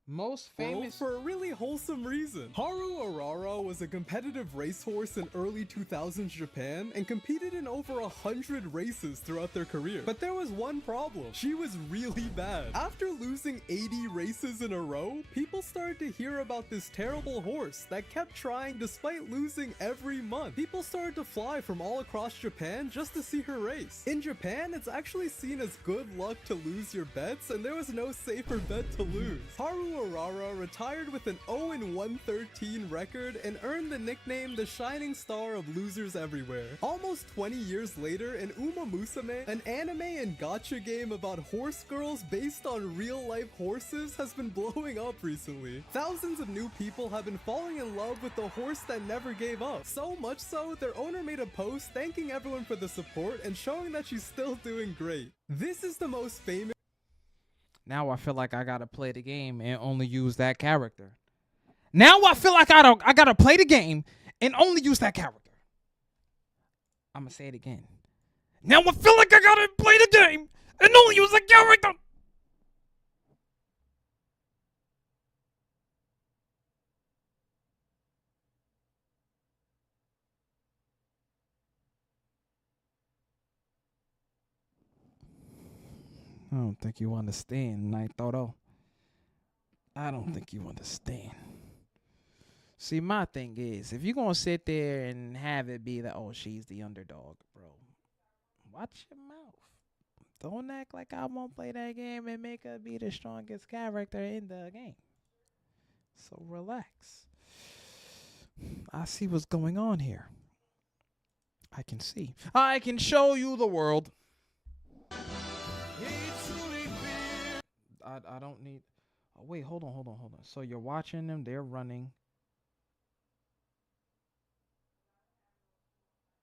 Most famous... Well, for a really wholesome reason. Haru Urara was a competitive racehorse in early 2000s Japan and competed in over 100 races throughout their career. But there was one problem. She was really bad. After losing 80 races in a row, people started to hear about this terrible horse that kept trying despite losing every month. People started to fly from all across Japan just to see her race. In Japan, it's actually seen as good luck to lose your bets, and there was no safer bet to lose. Haru Arara retired with an 0-113 record and earned the nickname the Shining Star of Losers Everywhere. Almost 20 years later, in Uma Musume, an anime and gacha game about horse girls based on real-life horses, has been blowing up recently. Thousands of new people have been falling in love with the horse that never gave up. So much so, their owner made a post thanking everyone for the support and showing that she's still doing great. This is the most famous. Now I feel like I gotta play the game and only use that character. Now I feel like I gotta play the game and only use that character. I'm gonna say it again. Now I feel like I gotta play the game and only use that character. I don't think you understand, Night Toto. I don't think you understand. See, my thing is, if you're going to sit there and have it be that, oh, she's the underdog, bro, watch your mouth. Don't act like I won't play that game and make her be the strongest character in the game. So relax. I see what's going on here. I can see. I can show you the world. I don't need. Oh, wait, hold on. So you're watching them, they're running.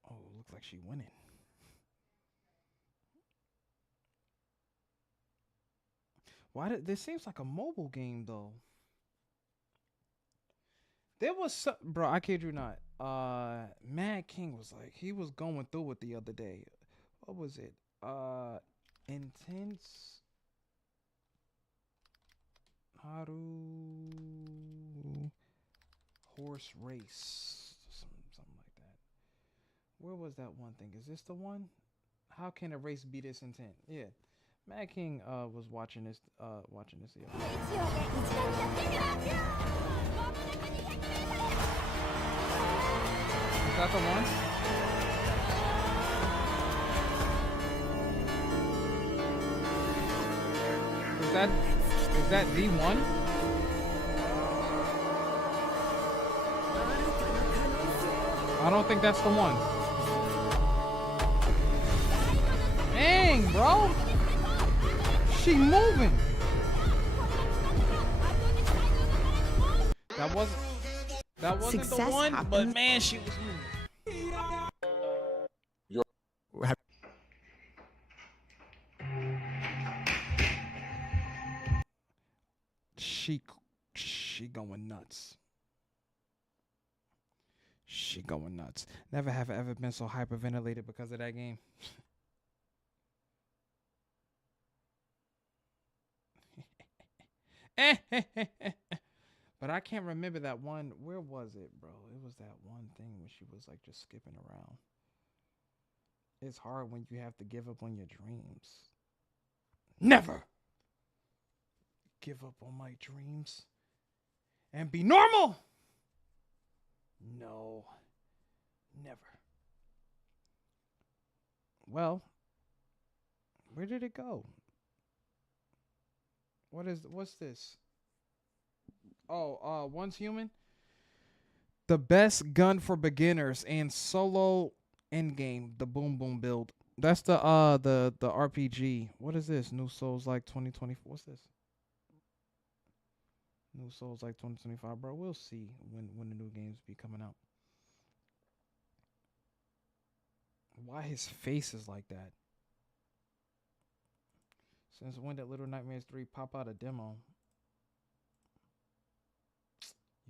Oh, it looks like she's winning. Why did this seems like a mobile game though? There was some, bro, I kid you not. Mad King was like, he was going through it the other day. What was it? Intense Haru horse race, something like that. Where was that one thing? Is this the one? How can a race be this intense? Yeah, Mad King was watching this the other day. Is that the one? Is that the one? I don't think that's the one. Dang, bro. She moving. That wasn't the one, but man, she was moving. She going nuts. She going nuts. Never have I ever been so hyperventilated because of that game. But I can't remember that one. Where was it, bro? It was that one thing where she was like just skipping around. It's hard when you have to give up on your dreams. Never give up on my dreams and be normal. No, never. Well, where did it go? What's this? Oh, Once Human. The best gun for beginners and solo endgame, the Boom Boom build. That's the RPG. What is this? New Souls like 2024. What's this? New Souls like 2025, bro. We'll see when the new games be coming out. Why his face is like that? Since when did Little Nightmares 3 pop out a demo?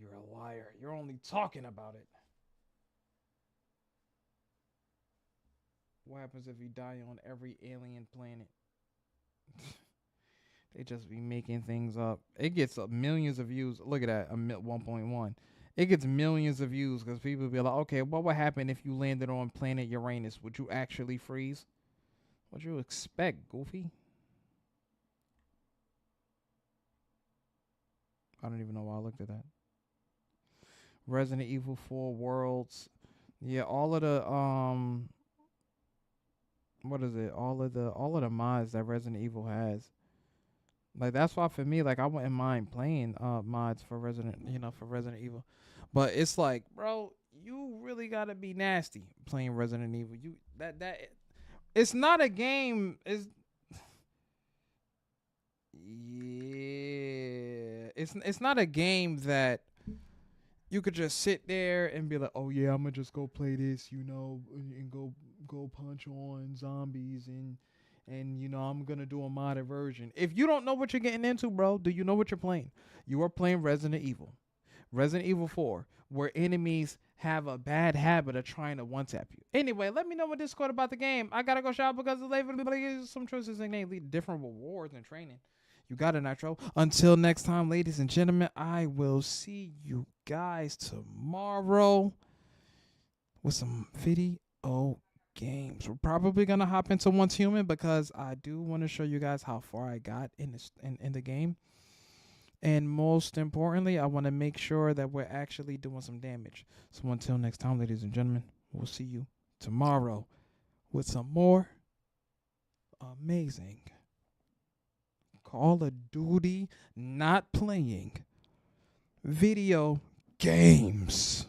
You're a liar. You're only talking about it. What happens if you die on every alien planet? They just be making things up. It gets millions of views. Look at that, 1.1. It gets millions of views because people be like, okay, what would happen if you landed on planet Uranus? Would you actually freeze? What'd you expect, Goofy? I don't even know why I looked at that. Resident Evil 4 Worlds. Yeah, all of the what is it? All of the mods that Resident Evil has. Like that's why for me, like I wouldn't mind playing mods for Resident Evil. But it's like, bro, you really gotta be nasty playing Resident Evil. You that it's not a game. It's not a game that you could just sit there and be like, oh yeah, I'm gonna just go play this, and go punch on zombies and I'm gonna do a modded version. If you don't know what you're getting into, bro, do you know what you're playing? You are playing Resident Evil 4, where enemies have a bad habit of trying to one-tap you. Anyway, let me know what Discord about the game. I gotta go shop because some choices and they lead different rewards and training. You got it, Nitro. Until next time, ladies and gentlemen, I will see you guys tomorrow with some video games. We're probably gonna hop into Once Human because I do want to show you guys how far I got in the game. And most importantly, I want to make sure that we're actually doing some damage. So until next time, ladies and gentlemen, we'll see you tomorrow with some more amazing Call of Duty not playing video games.